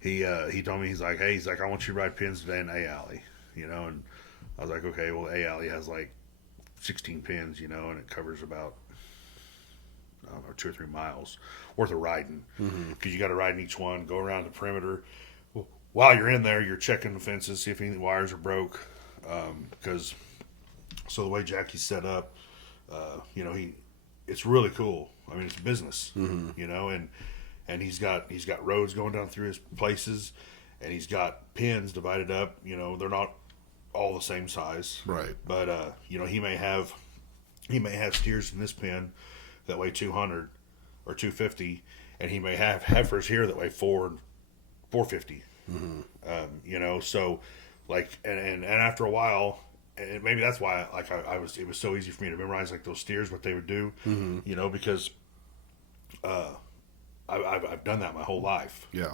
he told me, he's like, I want you to ride pins today in A Alley, you know, and I was like, okay, well, A Alley has like 16 pins, you know, and it covers about, I don't know, 2 or 3 miles worth of riding, because you got to ride in each one, go around the perimeter. While you're in there, you're checking the fences, see if any wires are broke, because so the way Jackie's set up, you know, it's really cool. I mean, it's business, you know, and he's got roads going down through his places, and he's got pins divided up. You know, they're not all the same size, Right. But you know, he may have steers in this pen that weigh 200 or 250, and he may have heifers here that weigh 450. You know, so like, and after a while. And maybe that's why, like, it was so easy for me to memorize, like, those steers, what they would do, you know, because I've done that my whole life. Yeah.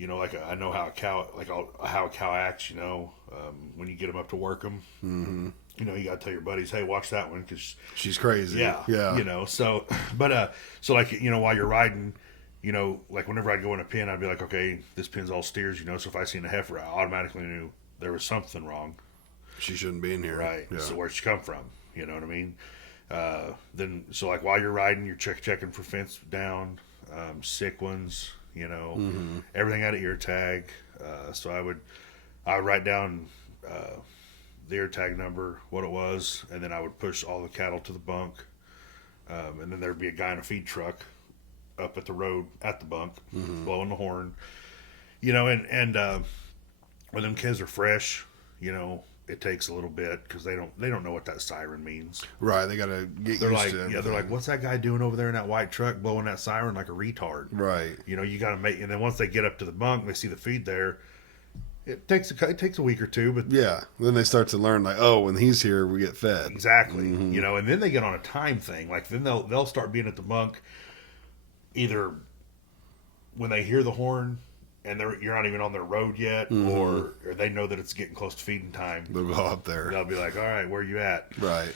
Like I know how a cow acts. When you get them up to work them, you got to tell your buddies, hey, watch that one because She's crazy. Yeah. So, like while you're riding, like whenever I'd go in a pen, I'd be like, okay, this pen's all steers. So if I seen a heifer, I automatically knew there was something wrong. She shouldn't be in here. Right. Yeah. So where'd she come from? You know what I mean? Then like while you're riding, you're checking for fence down, sick ones. Everything had an ear tag. So I would write down the ear tag number, what it was, and then I would push all the cattle to the bunk. And then there'd be a guy in a feed truck up at the road at the bunk, blowing the horn. And when them kids are fresh, it takes a little bit because they don't know what that siren means. Right, they gotta get They're used like, to everything. they're like, what's that guy doing over there in that white truck blowing that siren like a retard? Right. You got to make, and then once they get up to the bunk, they see the feed there. It takes a week or two, but Yeah. Then they start to learn like, oh, when he's here, we get fed. exactly, and then they get on a time thing. Like then they'll start being at the bunk either when they hear the horn and you're not even on their road yet, or they know that it's getting close to feeding time. They'll go up there. They'll be like, all right, where you at? Right.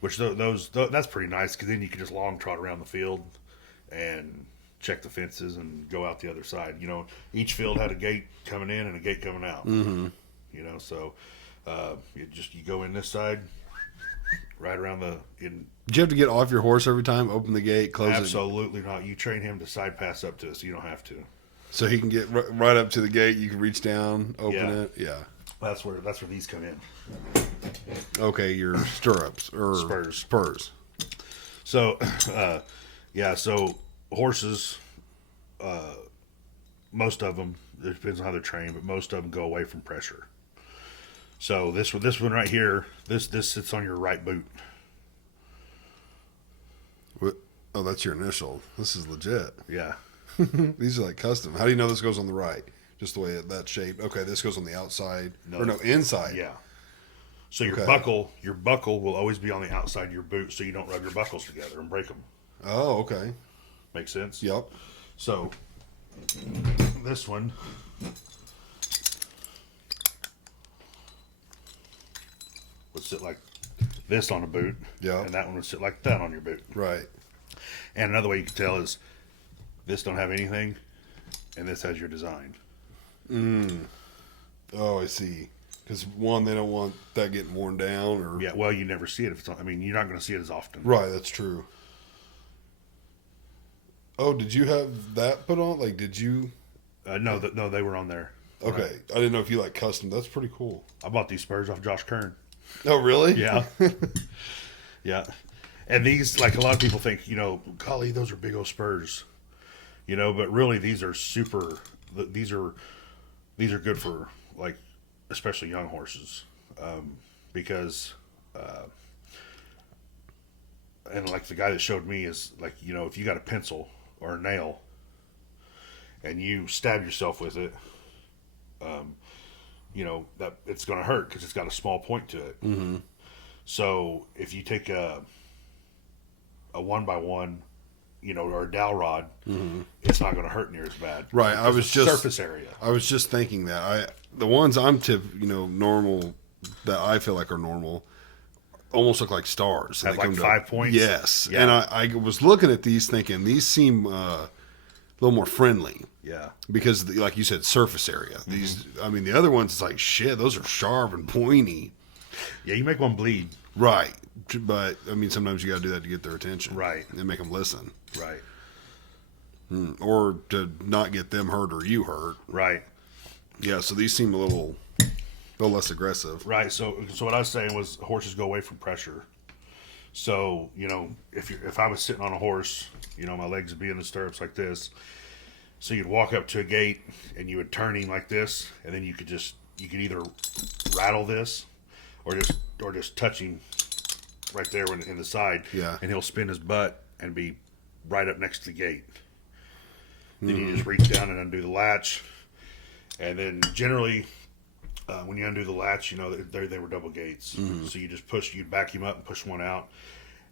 Which that's pretty nice because then you can just long trot around the field and check the fences and go out the other side. Each field had a gate coming in and a gate coming out. So you go in this side, right around Did you have to get off your horse every time, open the gate, close it? Absolutely not. You train him to side pass up to us. So you don't have to. So he can get right up to the gate. You can reach down, open it. Yeah. That's where these come in. Okay, your stirrups or Spurs. So, so horses, most of them, it depends on how they're trained, but most of them go away from pressure. So this one right here, this sits on your right boot. What? Oh, that's your initial. This is legit. Yeah. These are like custom. How do you know this goes on the right? Just the way that shape. Okay, this goes on the outside. Inside. Yeah. So your buckle will always be on the outside of your boot, so you don't rub your buckles together and break them. Oh, okay. Makes sense? Yep. So this one would sit like this on a boot. Yeah. And that one would sit like that on your boot. Right. And another way you can tell is this don't have anything, and this has your design. Oh, I see. Because one, they don't want that getting worn down, or Yeah, well, you never see it if it's on. I mean, you're not going to see it as often. right. That's true. Oh, did you have that put on? Like, did you? No, they were on there. Okay, I didn't know if you like custom. That's pretty cool. I bought these spurs off Josh Kern. Oh, really? Yeah. Yeah. And these, like a lot of people think, golly, those are big old spurs. But really these are these are good for like, especially young horses. Because, and like the guy that showed me is like, if you got a pencil or a nail and you stab yourself with it, that it's going to hurt because it's got a small point to it. Mm-hmm. So if you take a 1x1, or a dowel rod, it's not going to hurt near as bad. Right. I was just surface area. I was just thinking that the ones I'm normal that I feel like are normal almost look like stars. Have like 5 points. Yes. Yeah. And I was looking at these thinking these seem a little more friendly. Yeah. Because like you said, surface area. These, I mean, the other ones, it's like shit. Those are sharp and pointy. Yeah, you make one bleed. Right. But I mean, sometimes you got to do that to get their attention. Right. And make them listen. Right. Or to not get them hurt or you hurt. Right. Yeah. So these seem a little less aggressive. Right. So what I was saying was horses go away from pressure. So if I was sitting on a horse, my legs would be in the stirrups like this. So you'd walk up to a gate and you would turn him like this, and then you could either rattle this or just touch him right there in the side. Yeah. And he'll spin his butt and be right up next to the gate. Then you just reach down and undo the latch, and then generally when you undo the latch, they were double gates. So you just you'd back him up and push one out,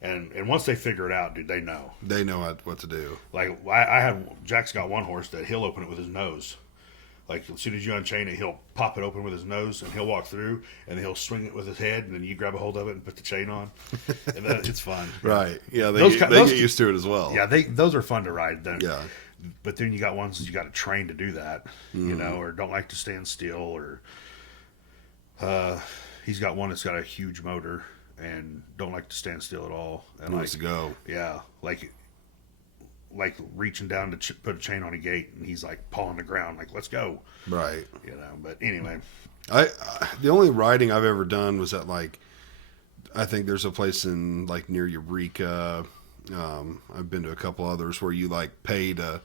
And once they figure it out, dude, they know. They know what to do. Like I had Jack's got one horse that he'll open it with his nose. Like as soon as you unchain it, he'll pop it open with his nose, and he'll walk through, and he'll swing it with his head, and then you grab a hold of it and put the chain on, and then it's fun. Right? Yeah, they Those get used to it as well. Yeah, those are fun to ride. Yeah. But then you got ones that you got to train to do that, you know, or don't like to stand still, or he's got one that's got a huge motor and don't like to stand still at all, and Wants to go. yeah, like reaching down to put a chain on a gate, and he's like pawing the ground, like let's go, Right. you know. But anyway, The only riding I've ever done was at like, I think there's a place in like near Eureka. I've been to a couple others where you like pay to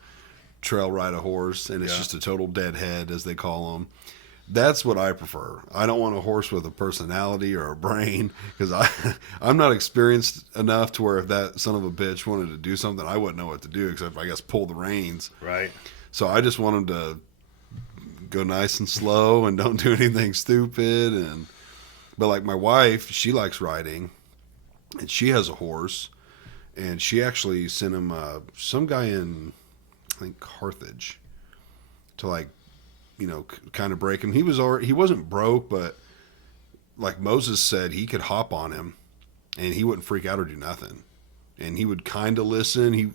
trail ride a horse, and it's just a total deadhead, as they call them. That's what I prefer. I don't want a horse with a personality or a brain, because I'm not experienced enough to where if that son of a bitch wanted to do something, I wouldn't know what to do except I guess pull the reins. right? So I just want him to go nice and slow and don't do anything stupid. But like my wife, she likes riding, and she has a horse, and she actually sent him some guy in, I think, Carthage, to like, you know, kind of break him. He wasn't broke, but like Moses said, he could hop on him and he wouldn't freak out or do nothing, and he would kind of listen. He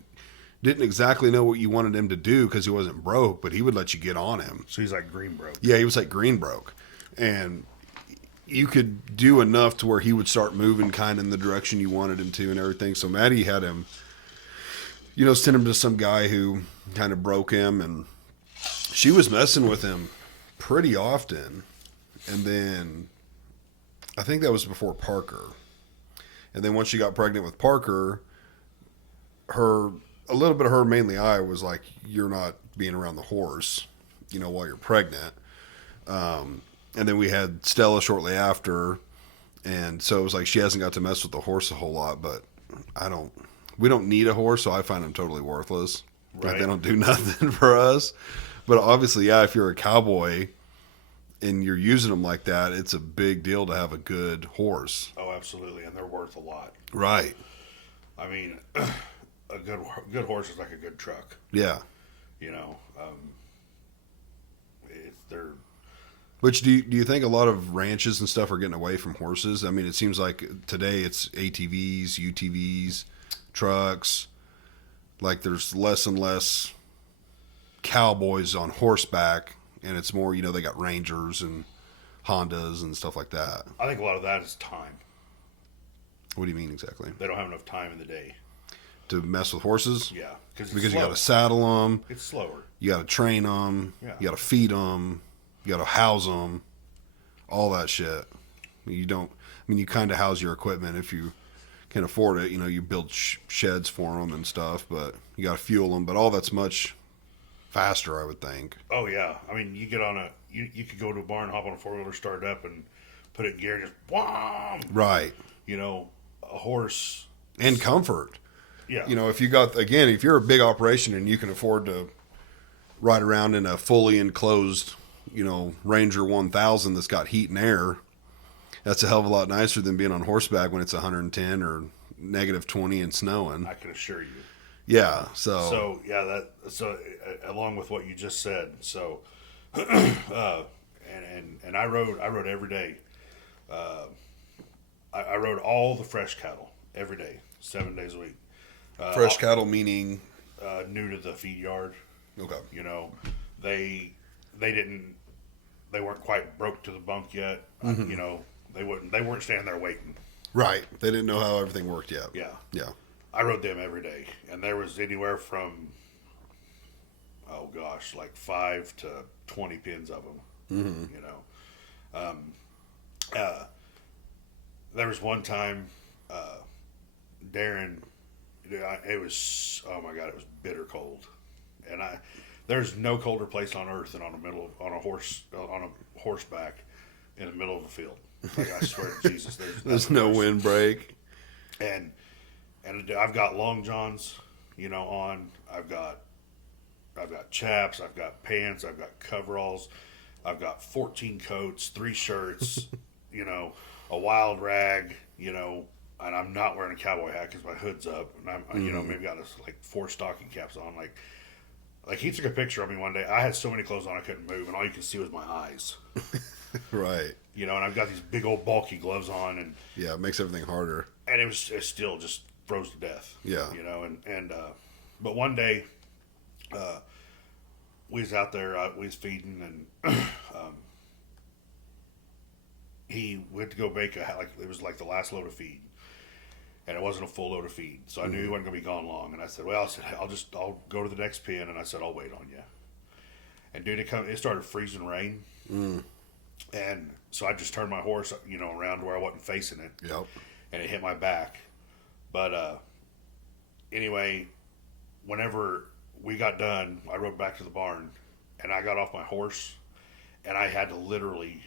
didn't exactly know what you wanted him to do because he wasn't broke, but he would let you get on him. So he's like green broke. Yeah, he was like green broke, and you could do enough to where he would start moving kind of in the direction you wanted him to and everything. So Maddie had him, you know, sent him to some guy who kind of broke him, and she was messing with him pretty often. And then I think that was before Parker. And then once she got pregnant with Parker, a little bit of her, mainly I, was like, you're not being around the horse, you know, while you're pregnant. And then we had Stella shortly after, and so it was like she hasn't got to mess with the horse a whole lot. But we don't need a horse, so I find them totally worthless. Right. Like, they don't do nothing for us. But obviously, yeah, if you're a cowboy and you're using them like that, it's a big deal to have a good horse. Oh, absolutely, and they're worth a lot. Right. I mean, a good horse is like a good truck. Yeah. You know, they're. Which do you think a lot of ranches and stuff are getting away from horses? I mean, it seems like today it's ATVs, UTVs, trucks. Like there's less and less cowboys on horseback, and it's more, you know, they got Rangers and Hondas and stuff like that. I think a lot of that is time. What do you mean exactly? They don't have enough time in the day to mess with horses. Yeah, because you got to saddle them. It's slower. You got to train them. Yeah. You got to feed them. You got to house them. All that shit. You don't. I mean, you kind of house your equipment if you can afford it. You know, you build sheds for them and stuff, but you got to fuel them. But all that's much faster, I would think. Oh yeah, I mean, you get on you could go to a barn, hop on a 4-wheeler, start it up, and put it in gear, and just wham. Right. You know, a horse and comfort. Yeah. You know, if you're a big operation and you can afford to ride around in a fully enclosed, you know, Ranger 1000 that's got heat and air, that's a hell of a lot nicer than being on horseback when it's 110 or negative 20 and snowing. I can assure you. Yeah. So yeah, along with what you just said, so and I rode every day. I rode all the fresh cattle every day, 7 days a week. Fresh cattle meaning new to the feed yard. Okay. You know, they weren't quite broke to the bunk yet. Mm-hmm. You know, they weren't standing there waiting. Right. They didn't know how everything worked yet. Yeah. Yeah. I rode them every day, and there was anywhere from, oh gosh, like 5 to 20 pins of them. Mm-hmm. You know, there was one time, Darren, it was, oh my God, it was bitter cold, and there's no colder place on earth than on a horseback in the middle of a field. Like, I swear to Jesus, there's no windbreak, and I've got long johns, you know, on. I've got chaps. I've got pants. I've got coveralls. I've got 14 coats, 3 shirts, you know, a wild rag, you know, and I'm not wearing a cowboy hat because my hood's up, and I'm you know maybe got like 4 stocking caps on. Like he took a picture of me one day. I had so many clothes on I couldn't move, and all you could see was my eyes. Right. You know, and I've got these big old bulky gloves on, and Yeah, it makes everything harder. it still just froze to death. Yeah. You know, but one day, we was out there, we was feeding, and he went to go make like it was like the last load of feed, and it wasn't a full load of feed, so I knew he wasn't gonna be gone long. And I said, well, I'll go to the next pen, and I said I'll wait on you. And dude, it started freezing rain, and so I just turned my horse, you know, around where I wasn't facing it, Yep. and it hit my back. But anyway, whenever we got done, I rode back to the barn, and I got off my horse, and I had to literally,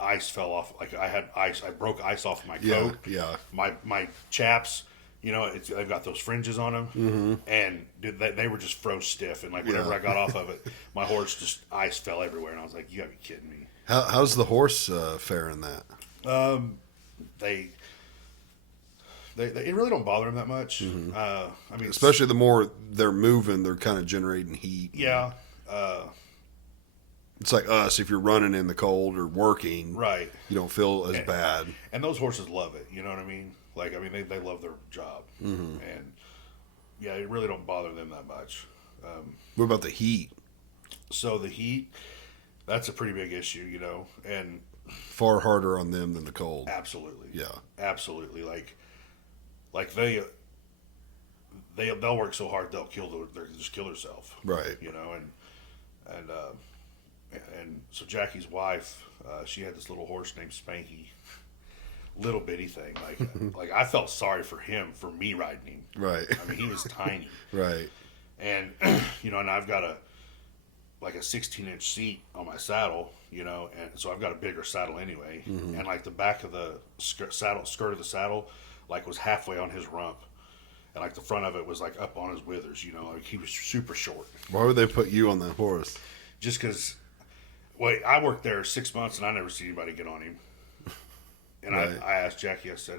ice fell off. Like I had ice, I broke ice off my Yeah. coat. Yeah. My chaps, you know, they've got those fringes on them, and dude, they were just froze stiff. And like whenever Yeah. I got off of it, my horse just ice fell everywhere, and I was like, "You gotta be kidding me!" How's the horse faring that? They it really don't bother them that much. I mean, Especially the more they're moving, they're kind of generating heat. yeah, It's like us. If you're running in the cold or working, right. you don't feel as bad. And those horses love it. You know what I mean? Like, I mean, they love their job, and yeah, it really don't bother them that much. What about the heat? So the heat, that's a pretty big issue, you know, and Far harder on them than the cold. absolutely, Yeah. absolutely. Like they'll work so hard they'll they'll just kill themselves, Right. you know, and so Jackie's wife, she had this little horse named Spanky, little bitty thing. Like I felt sorry for him for me riding him. Right. I mean, he was tiny, Right. and you know, and I've got a 16-inch seat on my saddle, you know, and so I've got a bigger saddle anyway, and like the back of the skirt of the saddle, like was halfway on his rump, and like the front of it was like up on his withers, you know, like he was super short. Why would they put you on that horse? Just because, well, I worked there 6 months and I never seen anybody get on him. And Right. I asked Jackie, I said,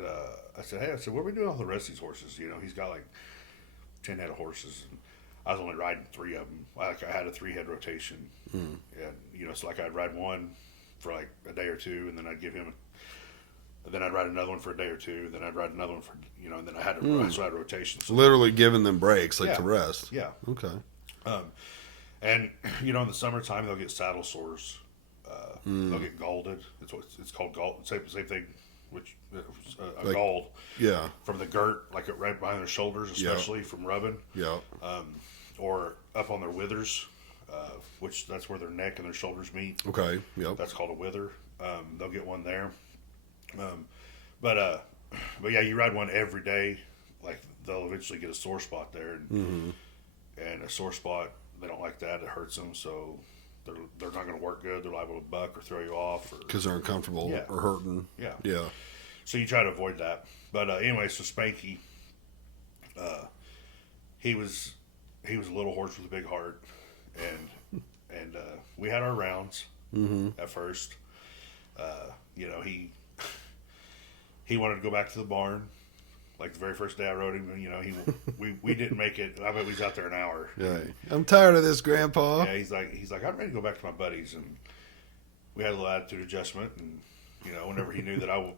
hey, what are we doing with all the rest of these horses? You know, he's got like 10 head of horses, and I was only riding 3 of them. Like I had a 3-head rotation, and you know, so like I'd ride one for like a day or two, and then I'd give him, then I'd ride another one for a day or two, and then I'd ride another one for, you know, and then I had so I had rotations. So, Literally giving them breaks, like Yeah. to rest. yeah, Okay. and you know, in the summertime they'll get saddle sores. They'll get galded. It's called gald. Same thing, which a Like- gald Yeah. from the girt, like right behind their shoulders, especially from rubbing, Yeah. or up on their withers, which that's where their neck and their shoulders meet. Okay. Yep. That's called a wither. They'll get one there. But yeah, you ride one every day, like they'll eventually get a sore spot there, and a sore spot, they don't like that. It hurts them, so they're not going to work good. They're liable to buck or throw you off, or Because they're uncomfortable Yeah. or hurting. yeah. Yeah. So you try to avoid that. But anyway, so Spanky, he was a little horse with a big heart, and we had our rounds at first. You know, he wanted to go back to the barn. Like the very first day I rode him, you know, we didn't make it. I bet we was out there an hour. Yeah. I'm tired of this, Grandpa. Yeah, he's like I'm ready to go back to my buddies, and we had a little attitude adjustment, and you know, whenever he knew that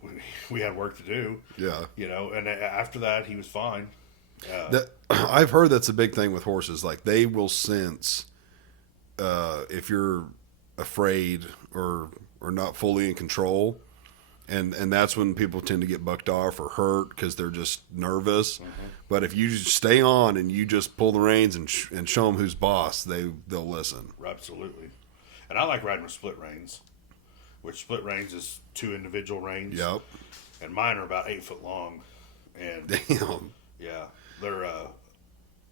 we had work to do, Yeah. you know, and after that he was fine. I've heard that's a big thing with horses. Like they will sense if you're afraid or not fully in control, and that's when people tend to get bucked off or hurt because they're just nervous. But if you just stay on and you just pull the reins and show them who's boss, they'll listen. Absolutely. And I like riding with split reins, which split reins is 2 individual reins. Yep. And mine are about 8 foot long, and Damn. yeah, they're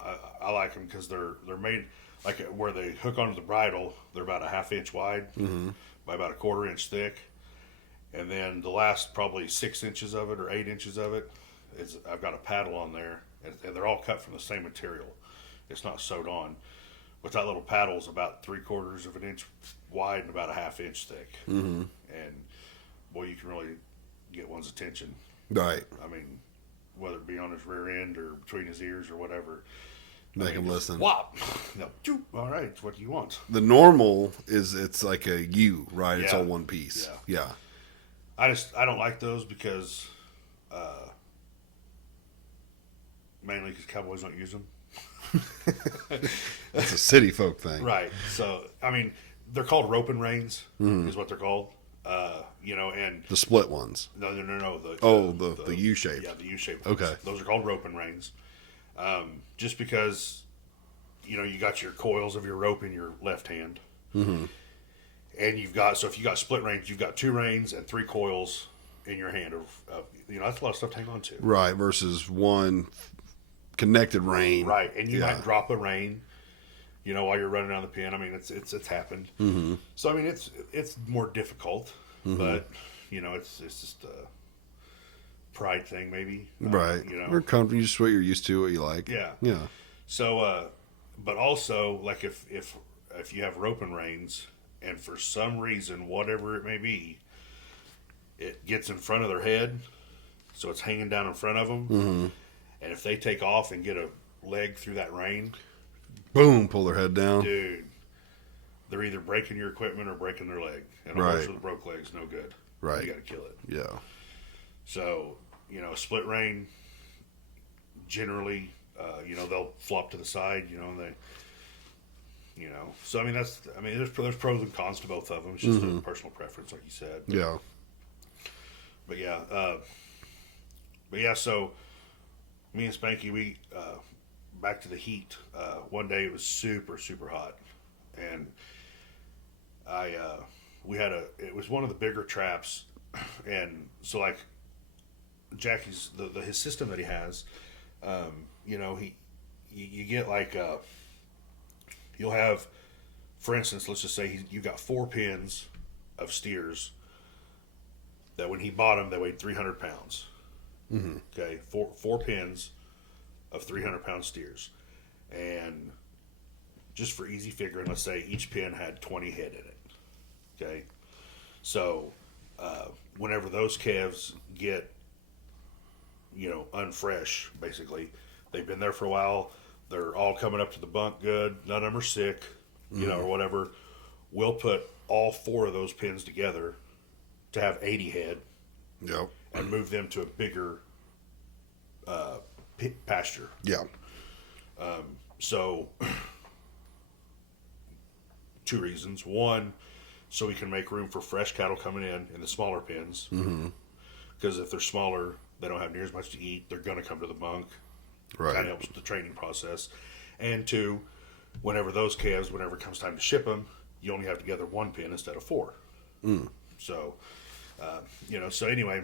I like them because they're made like where they hook onto the bridle. They're about a 1/2 inch wide by about a 1/4 inch thick, and then the last probably 6 inches of it or 8 inches of it is I've got a paddle on there, and they're all cut from the same material. It's not sewed on, but that little paddle is about 3/4 of an inch wide and about a 1/2 inch thick, and boy, you can really get one's attention. Right. I mean, whether it be on his rear end or between his ears or whatever. Make him listen. Whop! No, all right, what do you want? The normal is it's like a U, right? It's Yeah. all one piece. Yeah. I don't like those because, mainly because cowboys don't use them. That's a city folk thing. Right. So I mean, they're called rope and reins, is what they're called. And The split ones. no. The U shape. Yeah, the U shape. Okay. Those are called rope and reins. Just because, you got your coils of your rope in your left hand, and if you got split reins, you've got 2 reins and 3 coils in your hand. That's a lot of stuff to hang on to. Right. Versus one connected rein. Right, and you might drop a rein, while you're running down the pin. I mean, it's happened. Mm-hmm. So I mean, it's more difficult, but it's just a pride thing, maybe. Right. Or comfortable, just what you're used to, what you like. Yeah. Yeah. So, but also, like if you have rope and reins, and for some reason, whatever it may be, it gets in front of their head, so it's hanging down in front of them, and if they take off and get a leg through that rein, Boom, pull their head down. dude, they're either breaking your equipment or breaking their leg. And a Right. horse with broke legs, no good. Right. You got to kill it. Yeah. So, a split rein, generally, they'll flop to the side, so I mean, there's pros and cons to both of them. It's just a personal preference, like you said. Yeah. But yeah, so me and Spanky, we, back to the heat. One day it was super, super hot. And it was one of the bigger traps. And so like Jackie's, his system that he has, you get like, you'll have, for instance, let's just say you've got 4 pins of steers that when he bought them, they weighed 300 pounds. Mm-hmm. Okay, four pins of 300-pound steers. And just for easy figuring, let's say each pin had 20 head in it. Okay, so whenever those calves get, unfresh, basically, they've been there for a while, they're all coming up to the bunk good, none of them are sick, or whatever, we'll put all 4 of those pins together to have 80 head. Yep. And move them to a bigger pasture. Yeah. So, 2 reasons. One, so we can make room for fresh cattle coming in the smaller pens. Because if they're smaller, they don't have near as much to eat. They're going to come to the bunk. Right. Kind of helps with the training process. And 2, whenever it comes time to ship them, you only have to gather 1 pin instead of 4. So, so anyway,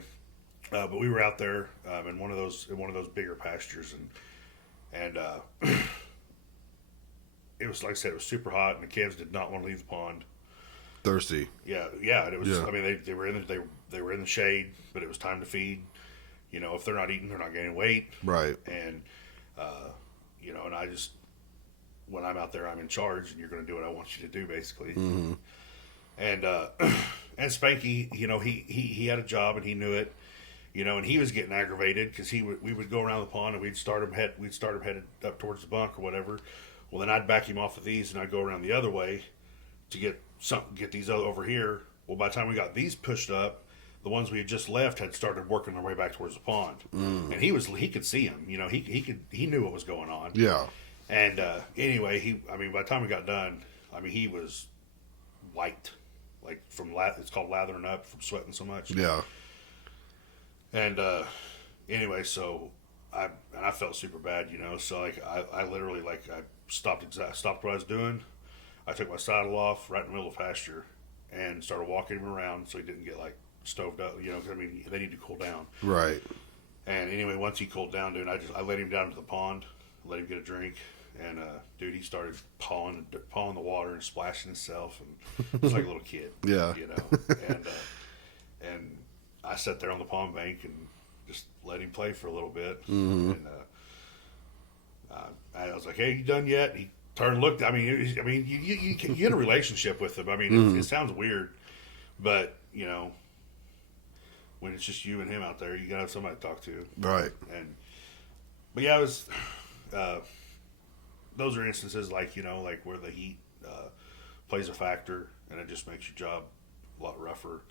but we were out there in one of those bigger pastures, and it was, like I said, it was super hot, and the calves did not want to leave the pond. Thirsty. Yeah, and it was. Yeah. I mean, they were in the shade, but it was time to feed. If they're not eating, they're not gaining weight. Right. And and I just, when I'm out there, I'm in charge, and you're going to do what I want you to do, basically. Mm-hmm. And and Spanky, he had a job and he knew it, and he was getting aggravated because we would go around the pond and we'd start him headed up towards the bunk or whatever. Well, then I'd back him off of these and I'd go around the other way to get these over here. Well, by the time we got these pushed up, the ones we had just left had started working their way back towards the pond, and he could see them. He knew what was going on. Yeah. And anyway, by the time we got done, he was white. Like it's called lathering up from sweating so much. Yeah. And anyway, so I felt super bad, So like I literally I stopped what I was doing. I took my saddle off right in the middle of the pasture and started walking him around so he didn't get like stoved up. Cause, they need to cool down. Right. And anyway, once he cooled down, dude, I let him down to the pond, let him get a drink. And dude, he started pawing the water and splashing himself, and just like a little kid. Yeah. And I sat there on the pond bank and just let him play for a little bit. Mm-hmm. And I was like, "Hey, you done yet?" He turned, looked. You get a relationship with him. It sounds weird, but when it's just you and him out there, you gotta have somebody to talk to. Right. But yeah, it was. Those are instances like like where the heat plays a factor, and it just makes your job a lot rougher.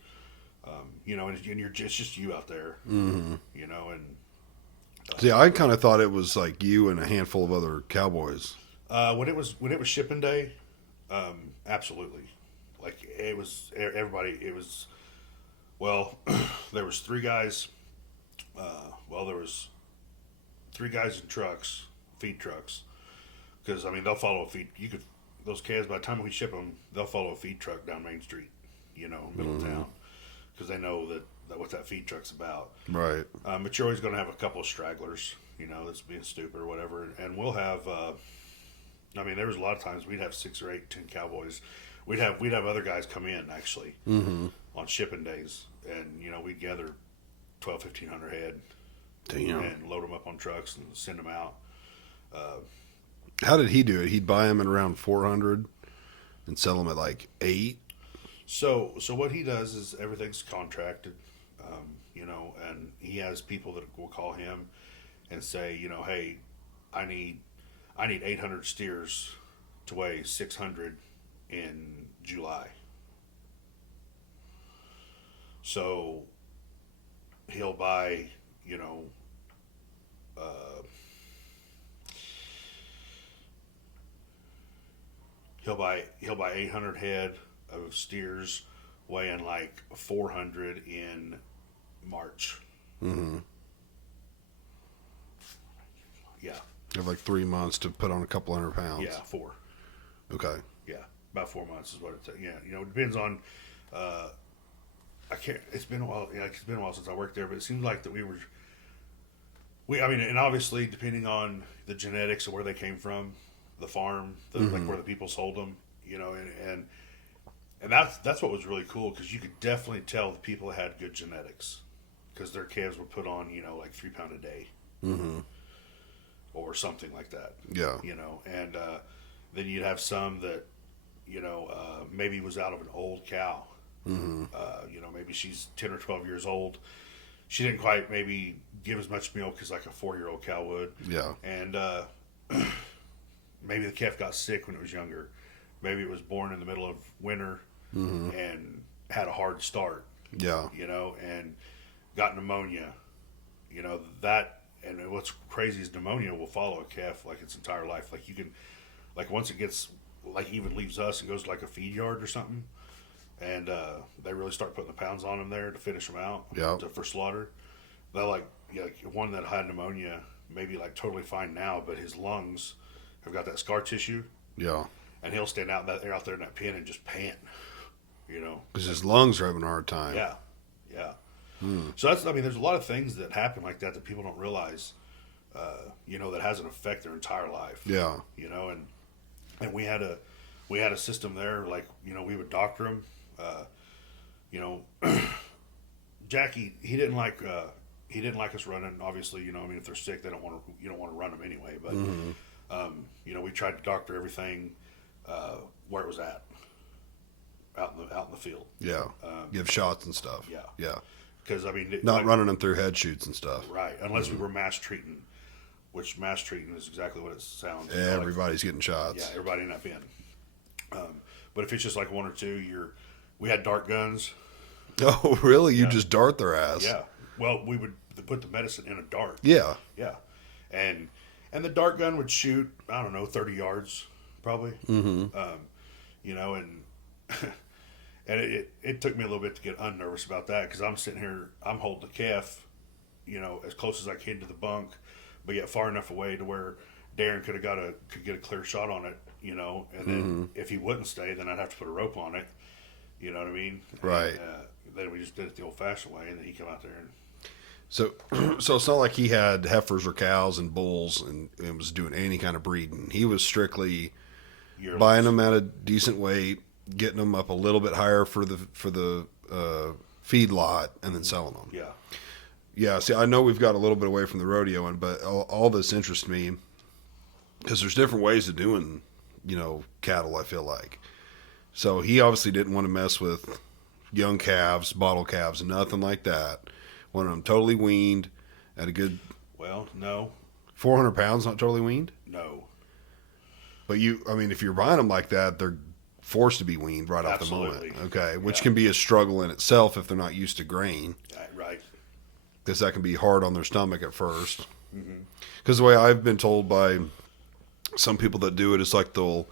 And you're just you out there. Mm-hmm. And See, I kind of thought it was like you and a handful of other cowboys. when it was shipping day, absolutely. Like it was everybody. It was there was three guys. There was three guys in trucks, feed trucks, because I mean they'll follow a feed. Those calves by the time we ship them, they'll follow a feed truck down Main Street, middle of town, because they know that what that feed truck's about. Right. But you're always going to have a couple of stragglers, that's being stupid or whatever, and we'll have. There was a lot of times we'd have 6 or 8, 10 cowboys. We'd have other guys come in actually on shipping days, and we'd gather 1,200-1,500 head. Damn. And load them up on trucks and send them out. How did he do it? He'd buy them at around 400 and sell them at like 8. So what he does is everything's contracted, and he has people that will call him and say, hey, I need 800 steers to weigh 600 in July. So he'll buy, he'll buy 800 head of steers weighing like 400 in March. Mm-hmm. Yeah. You have like 3 months to put on a couple hundred pounds. Yeah, 4. Okay. Yeah, about 4 months is what it's. Yeah, it depends on. I can't. It's been a while. Yeah, it's been a while since I worked there, but it seems like that and obviously depending on the genetics of where they came from, the farm, like where the people sold them, and that's what was really cool, because you could definitely tell the people had good genetics, because their calves were put on, like 3 pound a day, or something like that. Yeah. And then you'd have some that, maybe was out of an old cow. Maybe she's 10 or 12 years old. She didn't quite maybe give as much milk as like a 4-year-old cow would. Yeah. And maybe the calf got sick when it was younger. Maybe it was born in the middle of winter and had a hard start. Yeah. And got pneumonia. And what's crazy is pneumonia will follow a calf like its entire life. Like you can, like once it gets, like even leaves us and goes to like a feed yard or something, and they really start putting the pounds on them there to finish them out for slaughter. They'll like one that had pneumonia, maybe like totally fine now, but his lungs have got that scar tissue. Yeah. And he'll stand out there in that pen and just pant, Because his lungs are having a hard time. Yeah. Yeah. So there's a lot of things that happen like that people don't realize, that has an effect their entire life. Yeah. And we had a system there, like, we would doctor them. Jackie, he didn't like us running. Obviously, if they're sick, you don't want to run them anyway. But we tried to doctor everything where it was at, out in the field. Yeah. Give shots and stuff. Yeah. Yeah. Because not running them through head shoots and stuff. Right, unless we were mass treating, which mass treating is exactly what it sounds. Everybody's getting shots. Yeah, everybody in that pen. But if it's just like 1 or 2, we had dart guns. Oh, really? You just dart their ass? Yeah. Well, we would put the medicine in a dart. Yeah. Yeah. And the dart gun would shoot, I don't know, 30 yards probably. Mm-hmm. And it took me a little bit to get unnervous about that, because I'm sitting here, I'm holding the calf, as close as I can to the bunk, but yet far enough away to where Darren could get a clear shot on it, and then if he wouldn't stay, then I'd have to put a rope on it. You know what I mean? Right. And, then we just did it the old-fashioned way, and then he come out there and. So it's not like he had heifers or cows and bulls and was doing any kind of breeding. He was strictly Yearlings. Buying them at a decent weight, getting them up a little bit higher for the feed lot, and then selling them. Yeah. Yeah. See, I know we've got a little bit away from the rodeoing, but all this interests me because there's different ways of doing, cattle. I feel like. So he obviously didn't want to mess with young calves, bottle calves, nothing like that. Want them totally weaned at a good Well, no, 400 pounds, not totally weaned. no, But if you're buying them like that, they're forced to be weaned right Absolutely. off the moment. Okay, which Yeah. can be a struggle in itself if they're not used to grain, right, because that can be hard on their stomach at first. Mm-hmm. Because the way I've been told by some people that do it is like they'll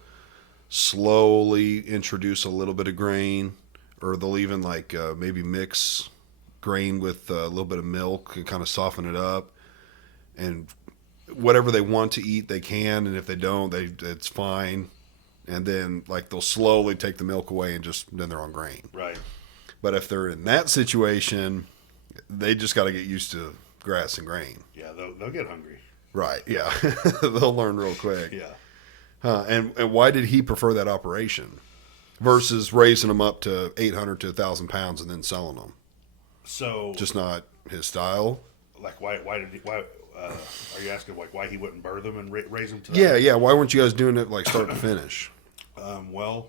slowly introduce a little bit of grain, or they'll even like maybe mix grain with a little bit of milk and kind of soften it up, and whatever they want to eat they can, and if they don't, it's fine. And then like they'll slowly take the milk away and then they're on grain. right. But if they're in that situation, they just got to get used to grass and grain. Yeah, they'll get hungry. Right, yeah. They'll learn real quick. Yeah. And why did he prefer that operation versus raising them up to 800 to 1,000 pounds and then selling them? So, Just not his style? like, why are you asking like why he wouldn't birth them and raise them to that? Yeah. Why weren't you guys doing it like start to finish? Well,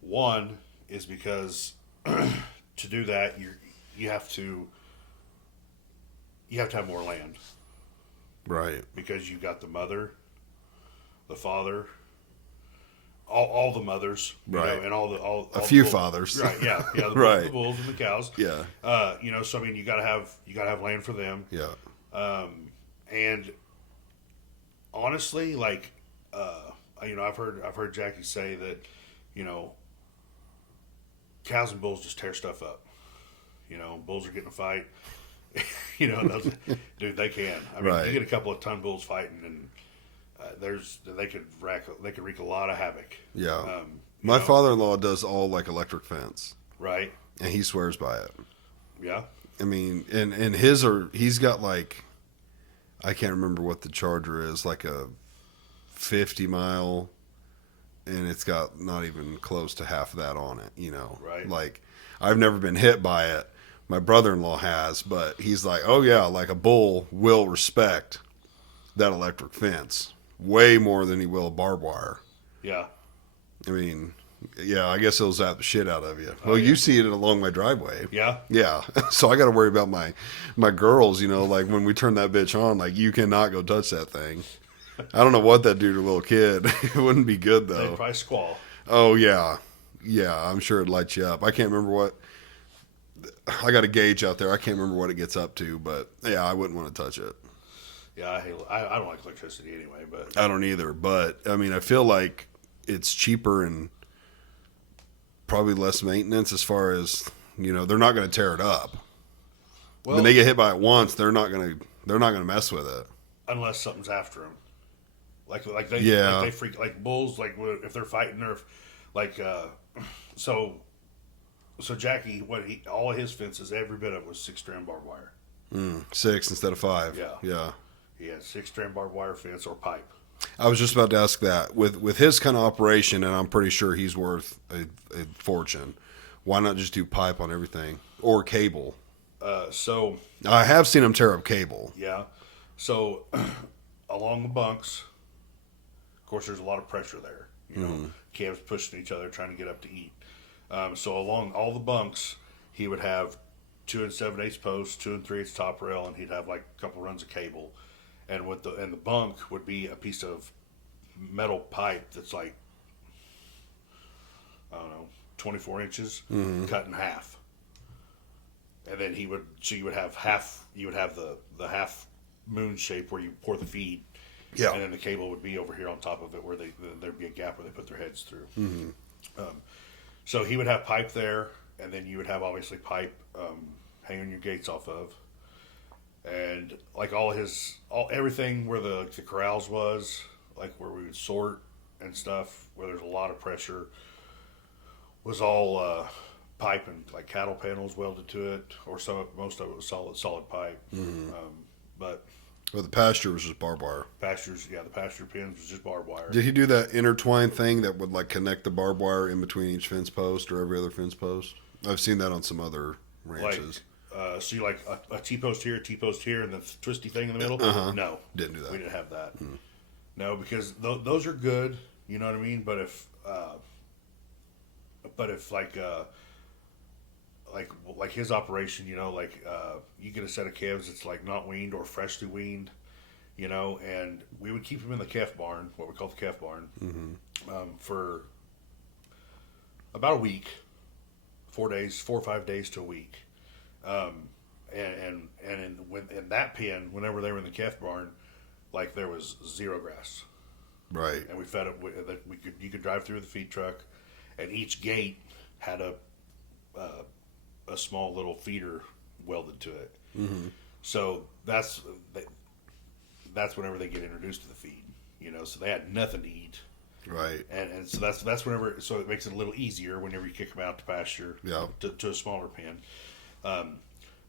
one is because to do that you have to have more land, Right. because you've got the mother, the father, all the mothers, you Right. know, and all A the few bulls. fathers. Right? Yeah, the, Right. the bulls and the cows. Yeah. So I mean, you gotta have land for them. Yeah. And honestly, like, I've heard Jackie say that, cows and bulls just tear stuff up. Bulls are getting a fight. Dude, they can. I mean, Right. you get a couple of ton bulls fighting, and they could wreak a lot of havoc. Yeah. My father-in-law does all like electric fence, Right? and he swears by it. Yeah. I mean, and he's got like, I can't remember what the Charger is, like a 50 mile, and it's got not even close to half of that on it, Right. Like, I've never been hit by it. My brother-in-law has, but he's like, oh yeah, like a bull will respect that electric fence way more than he will barbed wire. Yeah. I mean, yeah, I guess it'll zap the shit out of you. Well, yeah. you see it along my driveway. Yeah. Yeah. So I got to worry about my girls, like when we turn that bitch on, like you cannot go touch that thing. I don't know what that do to a little kid. It wouldn't be good They though. probably squall. Oh yeah. Yeah, I'm sure it lights you up. I can't remember what I got a gauge out there. I can't remember what it gets up to, but yeah, I wouldn't want to touch it. Yeah, I don't like electricity anyway, but I don't either, but I mean, I feel like it's cheaper and probably less maintenance as far as, they're not going to tear it up. well, When they get hit by it once, they're not going to mess with it. unless something's after them. Like they Yeah. like they freak like bulls, like if they're fighting, or if, like so Jackie, all of his fences, every bit of it was 6-strand barbed wire. 6 instead of 5. Yeah. Yeah. He had 6-strand barbed wire fence or pipe. I was just about to ask that. With his kind of operation, and I'm pretty sure he's worth a fortune, why not just do pipe on everything? Or cable? So I have seen him tear up cable. yeah, so along the bunks, of course, there's a lot of pressure there. Calves pushing each other, trying to get up to eat. So along all the bunks, he would have 2 7/8 posts, 2 3/8 top rail, and he'd have like a couple runs of cable. And the bunk would be a piece of metal pipe that's like, I don't know, 24 inches, cut in half. And then you would have the half moon shape where you pour the feed. Yeah. And then the cable would be over here on top of it where there'd be a gap where they put their heads through. So he would have pipe there, and then you would have obviously pipe hanging your gates off of. And like everything where the corrals was, like where we would sort and stuff, where there's a lot of pressure, was all pipe and like cattle panels welded to it, or most of it was solid pipe. But But the pasture was just barbed wire. pastures, the pasture pins was just barbed wire. Did he do that intertwined thing that would like connect the barbed wire in between each fence post or every other fence post? I've seen that on some other ranches. So you like a T-post here, and the twisty thing in the middle? No. Didn't do that. We didn't have that. No, because those are good, you know what I mean? But if like like his operation, you get a set of calves that's like not weaned or freshly weaned, and we would keep them in the calf barn, what we call the calf barn, for about a week, 4 days, 4 or 5 days to a week. In that pen, whenever they were in the calf barn, like there was zero grass, Right. and we fed it. You could drive through the feed truck, and each gate had a small little feeder welded to it. Mm-hmm. So that's whenever they get introduced to the feed, So they had nothing to eat, Right. and so that's whenever. So it makes it a little easier whenever you kick them out to pasture, Yeah. to a smaller pen.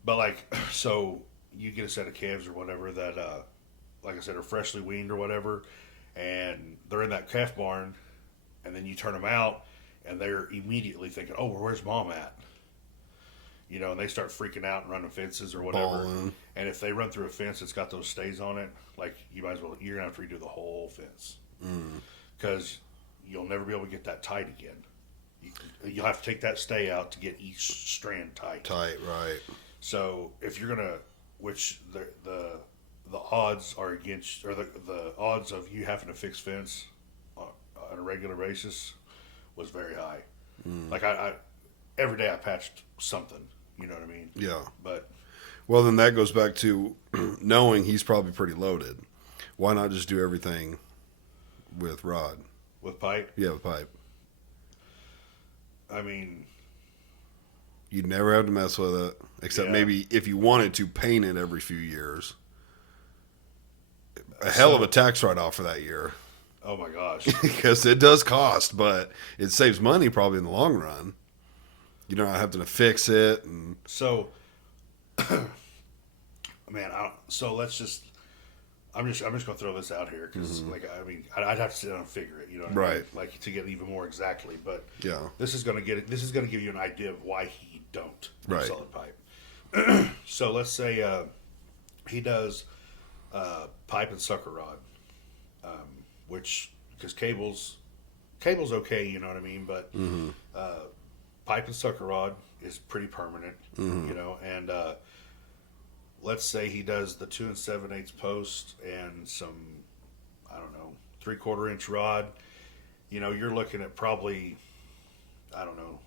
But so you get a set of calves or whatever that, like I said, are freshly weaned or whatever, and they're in that calf barn, and then you turn them out, and they're immediately thinking, "Oh, well, where's mom at?" And they start freaking out and running fences or whatever. Bawling. And if they run through a fence that's got those stays on it, you're gonna have to redo the whole fence because you'll never be able to get that tight again. You'll have to take that stay out to get each strand tight. Tight. Right. So if you're gonna, which the odds are against, or the odds of you having to fix fence on a regular basis was very high. Like I every day I patched something. You know what I mean? Yeah. But Well, then that goes back to knowing he's probably pretty loaded. Why not just do everything with rod? with pipe, Yeah, with pipe. I mean, You'd never have to mess with it, except Yeah. maybe if you wanted to paint it every few years. A hell of a tax write-off for that year. oh my gosh. Because it does cost, but it saves money probably in the long run. You don't have to fix it. And So, man, so let's just. I'm just gonna throw this out here because, I'd have to sit down and figure it. You know what I mean? Right. Like to get even more exactly, but yeah, this is gonna give you an idea of why he don't do Right. solid pipe. So let's say he does pipe and sucker rod, which because cable's okay, you know what I mean, but pipe and sucker rod is pretty permanent, and let's say he does the 2 7/8 post and some, I don't know, 3/4 inch rod. You're looking at probably, I don't know,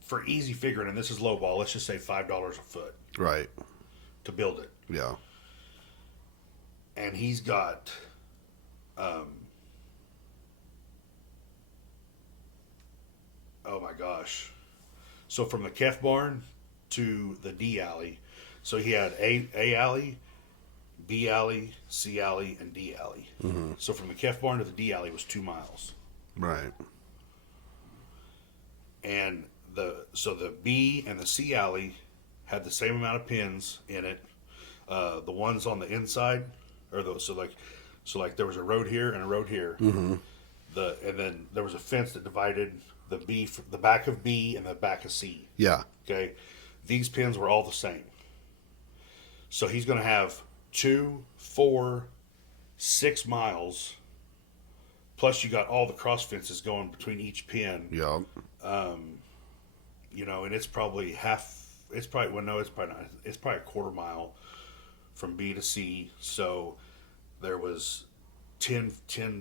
for easy figuring, and this is low ball, let's just say $5 a foot right. to build it. Yeah, And he's got, oh my gosh. So from the calf barn to the D alley, so he had A alley, B alley, C alley, and D alley. So from the calf barn to the D alley was 2 miles. right. And the B and the C alley had the same amount of pins in it. The ones on the inside, or so there was a road here and a road here. And then there was a fence that divided the back of B and the back of C. Yeah, Okay, these pins were all the same. So he's going to have 2, 4, 6 miles. Plus, you got all the cross fences going between each pin. yeah, And it's probably it's probably not. It's probably a quarter mile from B to C. So there was 10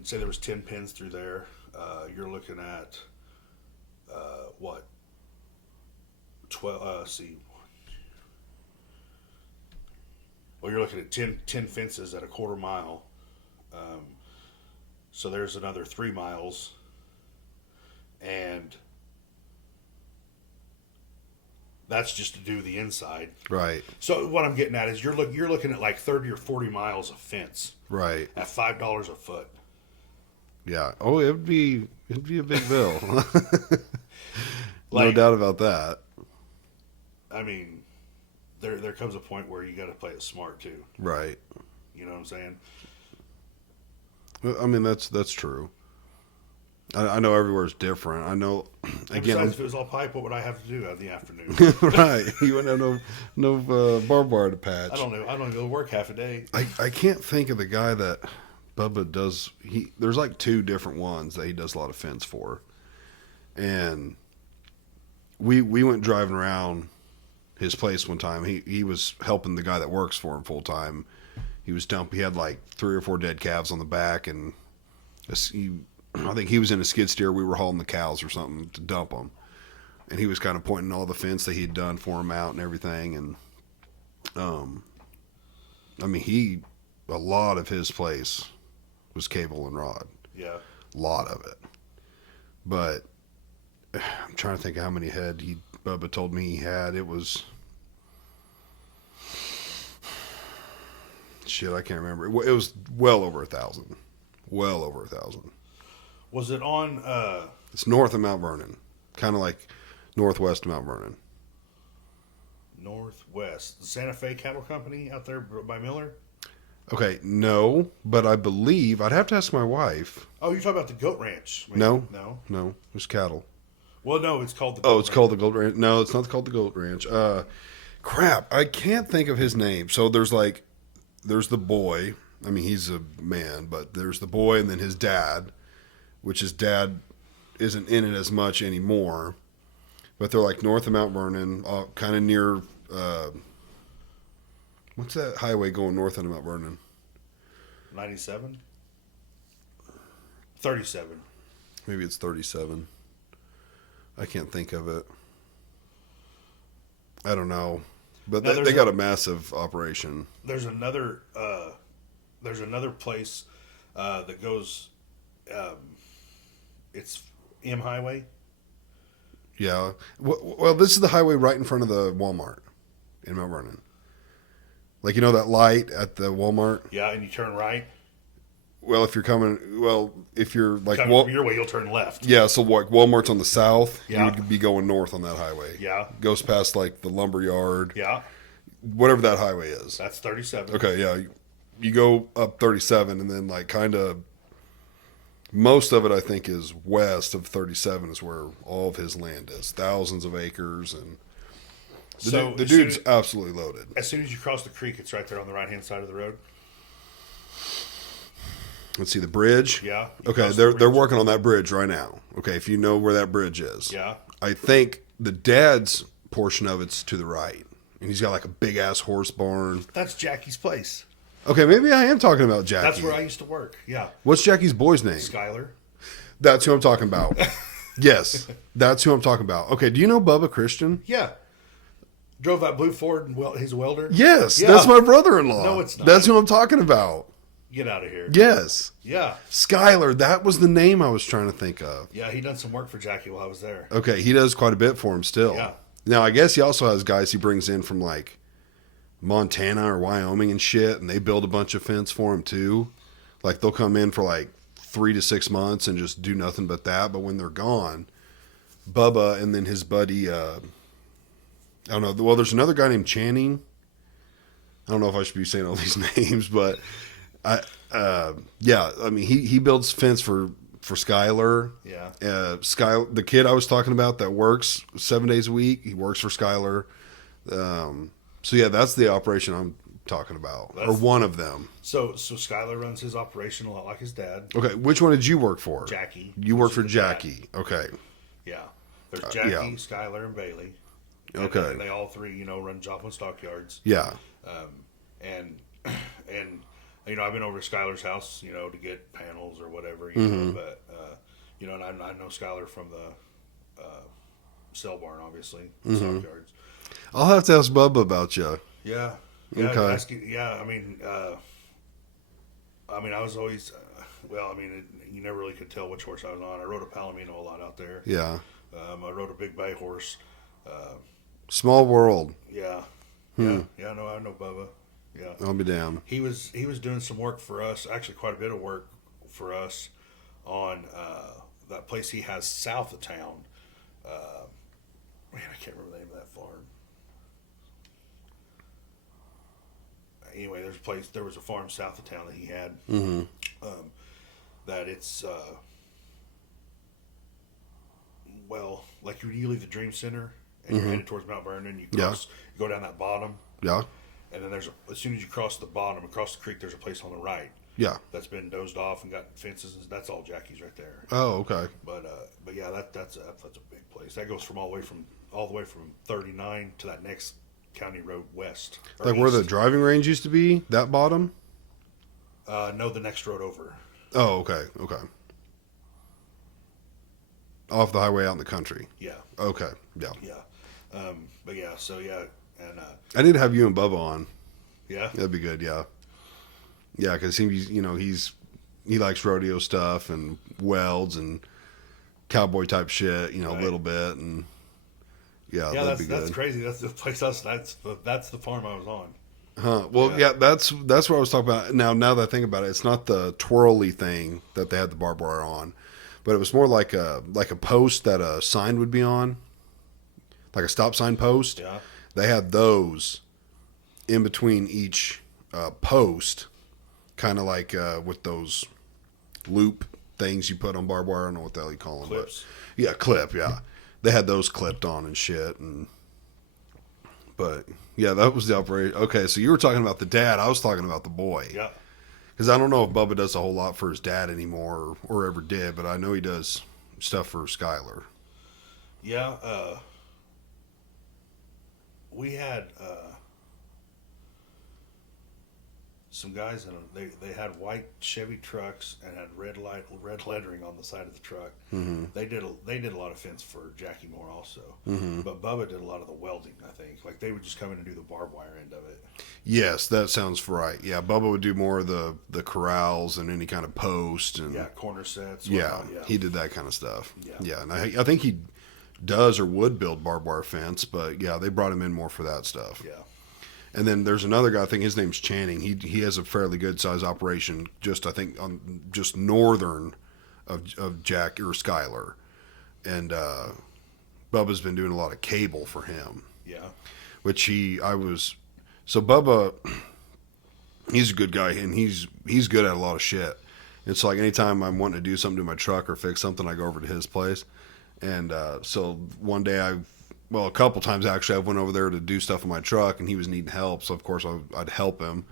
say there was 10 pins through there. You're looking at, what? 12, see. Well, you're looking at 10 fences at a quarter mile. So there's another 3 miles. And that's just to do the inside. right, So what I'm getting at is you're looking at like 30 or 40 miles of fence right. at $5 a foot. Yeah. Oh, it'd be a big bill. No Like- doubt about that. I mean, there comes a point where you got to play it smart too. Right. You know what I'm saying? I mean, that's true. I know everywhere's different. I know. And Again, besides, if it was all pipe, what would I have to do in the afternoon? right. You wouldn't have no barbed wire to patch. I don't know. I don't go to work half a day. I can't think of the guy that Bubba does. There's like 2 different ones that he does a lot of fence for, and we went driving around his place one time. He was helping the guy that works for him full time. He was He had like 3 or 4 dead calves on the back, and I think he was in a skid steer. We were hauling the cows or something to dump them, and he was kind of pointing all the fence that he'd done for him out and everything. And I mean, a lot of his place was cable and rod. Yeah. A lot of it. But I'm trying to think of how many head Bubba told me he had. It was shit, I can't remember. It was well over 1,000. Well over 1,000. Was it on? It's north of Mount Vernon, kind of like northwest of Mount Vernon. Northwest, the Santa Fe Cattle Company out there by Miller. Okay, no, but I believe I'd have to ask my wife. Oh, you're talking about the Goat Ranch? Maybe. No, it's cattle. Well, no, it's called the. Goat Ranch. Called the Goat Ranch. No, it's not called the Goat Ranch. Crap, I can't think of his name. So there's the boy. I mean, he's a man, but there's the boy, and then his dad, which his dad isn't in it as much anymore. But they're like north of Mount Vernon, kind of near. What's that highway going north of Mount Vernon? 97? 37. Maybe it's 37. I can't think of it. I don't know. But they got a massive operation. There's another place that goes, it's M Highway. Yeah. Well, this is the highway right in front of the Walmart in Mount Vernon. Like, you know that light at the Walmart? Yeah, and you turn right. Well, if you're like coming from your way, you'll turn left. Yeah, so like Walmart's on the south, yeah. You would be going north on that highway. Yeah. Goes past like the lumber yard. Yeah. Whatever that highway is. That's 37. Okay, yeah. You go up 37 and then like kind of most of it I think is west of 37 is where all of his land is. Thousands of acres, and the dude's absolutely loaded. As soon as you cross the creek, it's right there on the right-hand side of the road. Let's see the bridge. Yeah. Okay, they're working on that bridge right now. Okay, if you know where that bridge is. Yeah. I think the dad's portion of it's to the right, and he's got like a big ass horse barn. That's Jackie's place. Okay, maybe I am talking about Jackie. That's where I used to work. Yeah. What's Jackie's boy's name? Skyler. That's who I'm talking about. Yes, that's who I'm talking about. Okay, do you know Bubba Christian? Yeah. Drove that blue Ford, and he's a welder? Yes, yeah. That's my brother-in-law. No, it's not. That's who I'm talking about. Get out of here. Yes. Yeah. Skyler, that was the name I was trying to think of. Yeah, he done some work for Jackie while I was there. Okay, he does quite a bit for him still. Yeah. Now, I guess he also has guys he brings in from like Montana or Wyoming and shit, and they build a bunch of fence for him too. Like they'll come in for like 3 to 6 months and just do nothing but that. But when they're gone, Bubba and then his buddy, I don't know. Well, there's another guy named Channing. I don't know if I should be saying all these names, but yeah. I mean, he builds fence for Skyler. Yeah. The kid I was talking about that works 7 days a week. He works for Skyler. So yeah, that's the operation I'm talking about, or one of them. So Skyler runs his operation a lot like his dad. Okay, which one did you work for? Jackie. You work for Jackie. Dad. Okay. Yeah. There's Jackie, Skyler, and Bailey. And okay. They all three, run Joplin Stockyards. Yeah. And I've been over to Skyler's house, to get panels or whatever, know, but and I know Skyler from the cell barn, obviously, Stockyards. I'll have to ask Bubba about you. Yeah. Okay. I was always, you never really could tell which horse I was on. I rode a Palomino a lot out there. Yeah. I rode a big bay horse. Small world. Yeah. Yeah. Yeah. No, I know Bubba. Yeah. I'll be damned. He was doing some work for us, actually quite a bit of work for us on that place he has south of town. I can't remember the name of that farm. Anyway, there was a farm south of town that he had. Mm-hmm. That it's like you leave the Dream Center and you're headed towards Mount Vernon. You you go down that bottom. Yeah. And then as soon as you cross the bottom, across the creek, there's a place on the right. Yeah. That's been dozed off and got fences, and that's all Jackie's right there. Oh, okay. But yeah, that's a big place. That goes from all the way from all the way from 39 to that next county road west. Like where the east. driving range used to be, that bottom? No, the next road over. Oh, okay. Off the highway out in the country. Yeah, Okay, yeah. yeah. But yeah, so yeah, and I need to have you and Bubba on. yeah, That'd be good, yeah. Yeah, because he likes rodeo stuff and welds and cowboy type shit, a Right. little bit, and yeah, yeah. that'd be That's good. crazy. That's the place. That's the farm I was on. Huh. Well, Yeah. yeah, that's what I was talking about. Now that I think about it, it's not the twirly thing that they had the barbed wire on, but it was more like a post that a sign would be on, like a stop sign post. Yeah, They had those in between each post, kind of like with those loop things you put on barbed wire. I don't know what the hell you call them, clips. but yeah, clip. Yeah, they had those clipped on and shit, but yeah, that was the operation. Okay, so you were talking about the dad. I was talking about the boy. Yeah, Because I don't know if Bubba does a whole lot for his dad anymore or ever did, but I know he does stuff for Skylar. yeah. We had some guys in them. They had white Chevy trucks and had red lettering on the side of the truck. Mm-hmm. They did a lot of fence for Jackie Moore also, Mm-hmm. but Bubba did a lot of the welding. I think like they would just come in and do the barbed wire end of it. Yes, that sounds right. Yeah, Bubba would do more of the corrals and any kind of post and Yeah, corner sets. yeah, whatnot, yeah. he did that kind of stuff. Yeah. And I think he does or would build barbed wire fence, but yeah, they brought him in more for that stuff. Yeah. And then there's another guy. I think his name's Channing. He has a fairly good size operation. Just I think on just northern of Jack or Skylar, and Bubba's been doing a lot of cable for him. Yeah. Which so Bubba, he's a good guy and he's good at a lot of shit. It's like anytime I'm wanting to do something to my truck or fix something, I go over to his place. And so one day a couple times actually, I went over there to do stuff on my truck, and he was needing help. So of course I'd help him.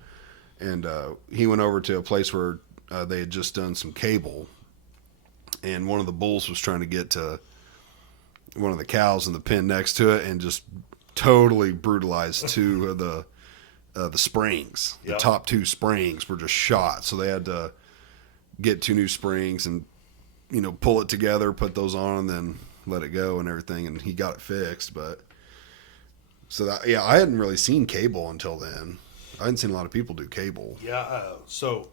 And he went over to a place where they had just done some cable, and one of the bulls was trying to get to one of the cows in the pen next to it, and just totally brutalized two of the springs. The Yep. top two springs were just shot, so they had to get two new springs and pull it together, put those on, and then let it go and everything, and he got it fixed. But so that, yeah, I hadn't really seen cable until then. I hadn't seen a lot of people do cable. Yeah. So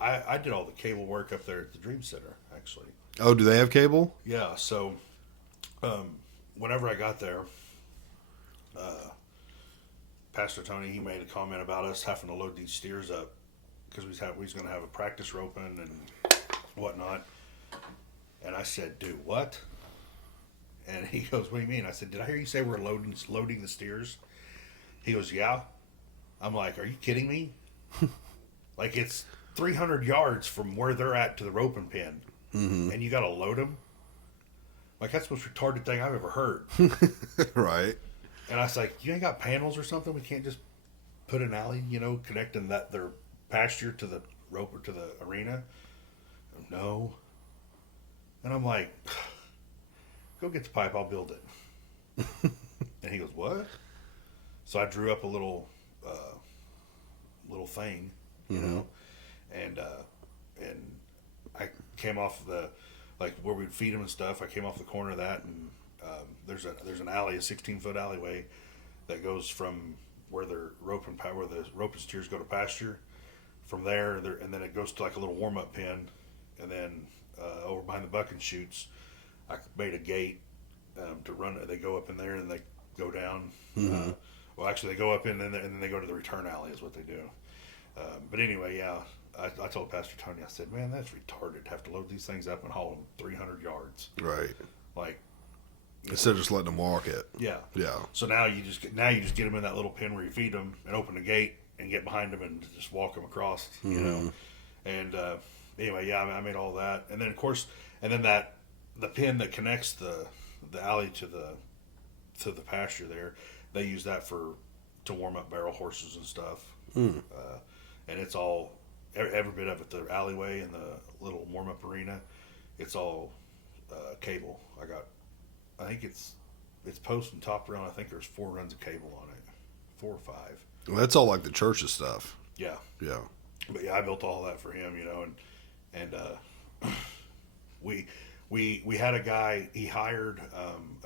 I did all the cable work up there at the Dream Center actually. Oh, do they have cable? Yeah. So whenever I got there, Pastor Tony, he made a comment about us having to load these steers up because we was going to have a practice roping and whatnot. And I said, "Dude, what?" And he goes, "What do you mean?" I said, "Did I hear you say we're loading the steers?" He goes, "Yeah." I'm like, "Are you kidding me?" Like it's 300 yards from where they're at to the roping pen, and you got to load them. Like that's the most retarded thing I've ever heard. Right. And I was like, "You ain't got panels or something? We can't just put an alley, connecting their pasture to the rope or to the arena?" No. And I'm like, "Go get the pipe. I'll build it." And he goes, "What?" So I drew up a little thing, and I came off where we'd feed them and stuff. I came off the corner of that, and there's an alley, a 16-foot alleyway that goes from where the rope and steers go to pasture. From there, and then it goes to like a little warm-up pen, and then over behind the bucking chutes, I made a gate to run it. They go up in there and they go down. Well, actually, they go up in and then they go to the return alley is what they do. But anyway, yeah, I told Pastor Tony, I said, "Man, that's retarded to have to load these things up and haul them 300 yards." Right. Like, Instead of just letting them walk it. yeah. Yeah. So now you just get them in that little pen where you feed them and open the gate and get behind them and just walk them across, And anyway, yeah, I made all that, and then of course, the pin that connects the alley to the pasture there, they use that to warm up barrel horses and stuff. And it's all every bit of it, the alleyway and the little warm up arena, it's all cable. I think it's it's post and top around. I think there's 4 runs of cable on it, 4 or 5. Well, that's all like the church's stuff. Yeah, Yeah. but yeah, I built all that for him, and we had a guy. He hired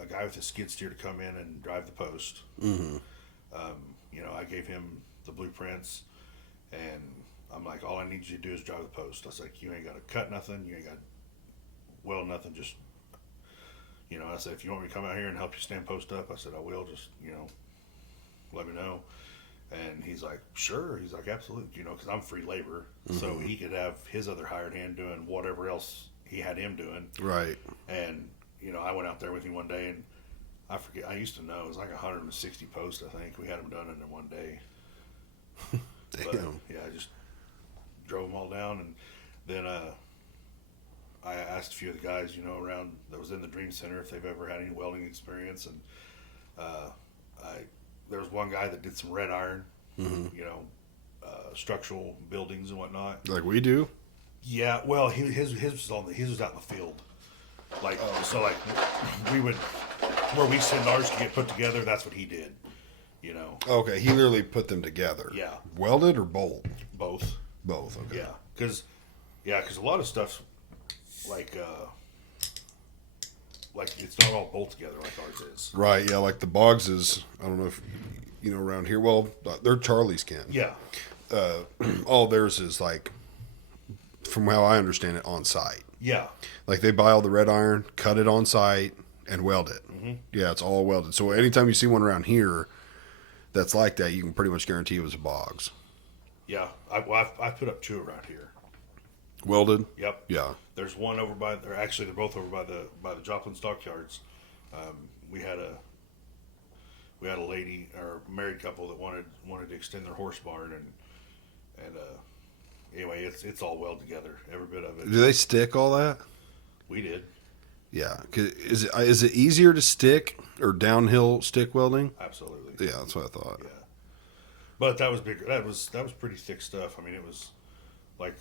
a guy with a skid steer to come in and drive the post. Mm-hmm. I gave him the blueprints, and I'm like, all I need you to do is drive the post. I was like, you ain't got to cut nothing, you ain't got to weld nothing, just I said, if you want me to come out here and help you stand post up, I said I will. Just let me know. And he's like, sure. He's like, absolutely. Because I'm free labor, so he could have his other hired hand doing whatever else he had him doing. Right. And I went out there with him one day, and I forget. I used to know it was like 160 posts. I think we had them done in one day. Damn. But, yeah, I just drove them all down, and then I asked a few of the guys, around that was in the Dream Center if they've ever had any welding experience, and there was one guy that did some red iron, structural buildings and whatnot. Like we do. Yeah, well, his was out in the field, so we would where we send ours to get put together. That's what he did, Okay, he literally put them together. Yeah. Welded or bolt? Both. Both. Okay. Yeah, because a lot of stuff's like it's not all bolt together like ours is. Right. Yeah. Like the Boggses. I don't know if around here. Well, they're Charlie's Ken. Yeah. All theirs is like, from how I understand it, on site. Yeah. Like they buy all the red iron, cut it on site, and weld it. Mm-hmm. Yeah, it's all welded. So anytime you see one around here that's like that, you can pretty much guarantee it was a Boggs. Yeah. I put up 2 around here. Welded. Yep. Yeah. There's one over by. They're both over by the Joplin Stockyards. We had a lady or a married couple that wanted to extend their horse barn, and anyway, it's all weld together, every bit of it. Do they stick all that? We did. Yeah. Is it easier to stick or downhill stick welding? Absolutely. Yeah, that's what I thought. Yeah. But that was bigger. That was pretty thick stuff. I mean, it was like.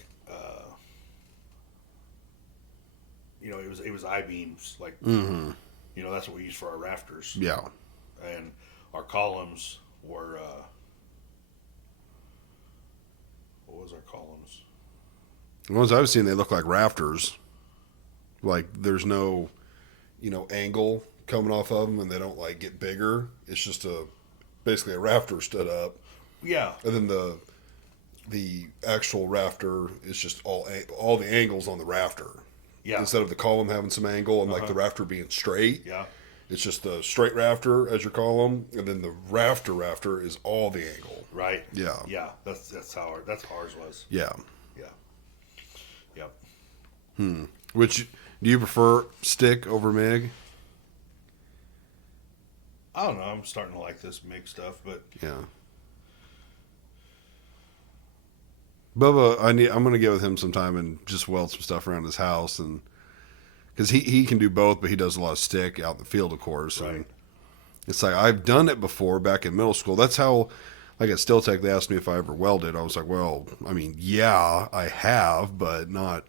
It was I-beams, like, that's what we used for our rafters. Yeah. And our columns were, what was our columns? The ones I've seen, they look like rafters. Like there's no, angle coming off of them, and they don't like get bigger. It's just basically a rafter stood up. Yeah. And then the actual rafter is just all the angles on the rafter. Yeah. Instead of the column having some angle and like the rafter being straight. Yeah. It's just the straight rafter as your column, and then the rafter is all the angle. Right. Yeah. Yeah. That's how ours was. Yeah. Yeah. Yep. Which do you prefer, stick over MIG? I don't know. I'm starting to like this MIG stuff, but Yeah. Bubba, I'm going to get with him sometime and just weld some stuff around his house, and because he can do both, but he does a lot of stick out in the field, of course. Right. And it's like I've done it before back in middle school. That's how, like at Steel Tech, they asked me if I ever welded. I was like, well, I mean, yeah, I have, but not.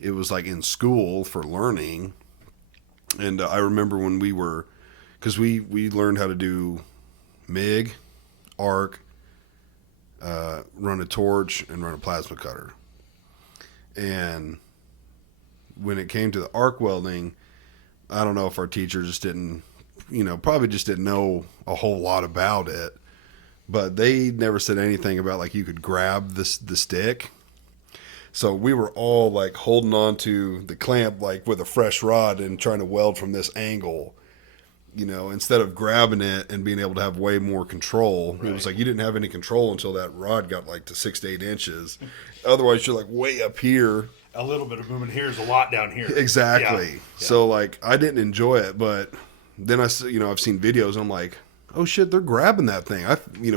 It was like in school for learning, and I remember when because we learned how to do MIG, arc. Run a torch and run a plasma cutter. And when it came to the arc welding, I don't know if our teacher just didn't, probably just didn't know a whole lot about it, but they never said anything about like you could grab the stick. So we were all like holding on to the clamp like with a fresh rod and trying to weld from this angle. Instead of grabbing it and being able to have way more control. Right. It was like you didn't have any control until that rod got like to 6 to 8 inches. Otherwise, you're like way up here. A little bit of movement here is a lot down here. Exactly. Yeah. So like I didn't enjoy it, but then I've seen videos and I'm like, oh shit, they're grabbing that thing.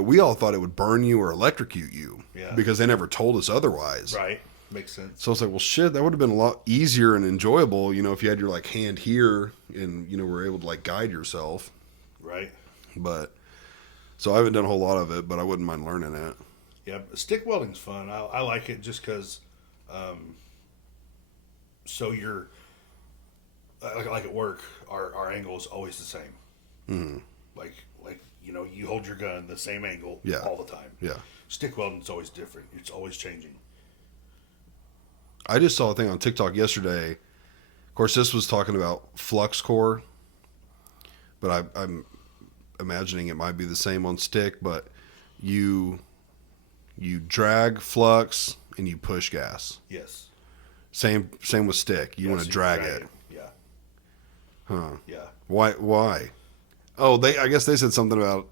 We all thought it would burn you or electrocute you. Yeah. Because they never told us otherwise. Right. Makes sense. So I was like, well, shit, that would have been a lot easier and enjoyable, if you had your like hand here and were able to like guide yourself. Right. But so I haven't done a whole lot of it, but I wouldn't mind learning it. Yeah, stick welding's fun. I like it just because. So like at work, our angle is always the same. Like you hold your gun the same angle Yeah. all the time. Yeah. Stick welding is always different. It's always changing. I just saw a thing on TikTok yesterday. Of course, this was talking about flux core, but I'm imagining it might be the same on stick. But you drag flux and you push gas. Yes. Same with stick. You want to so drag it. Yeah. Huh. Yeah. Why? Oh, I guess they said something about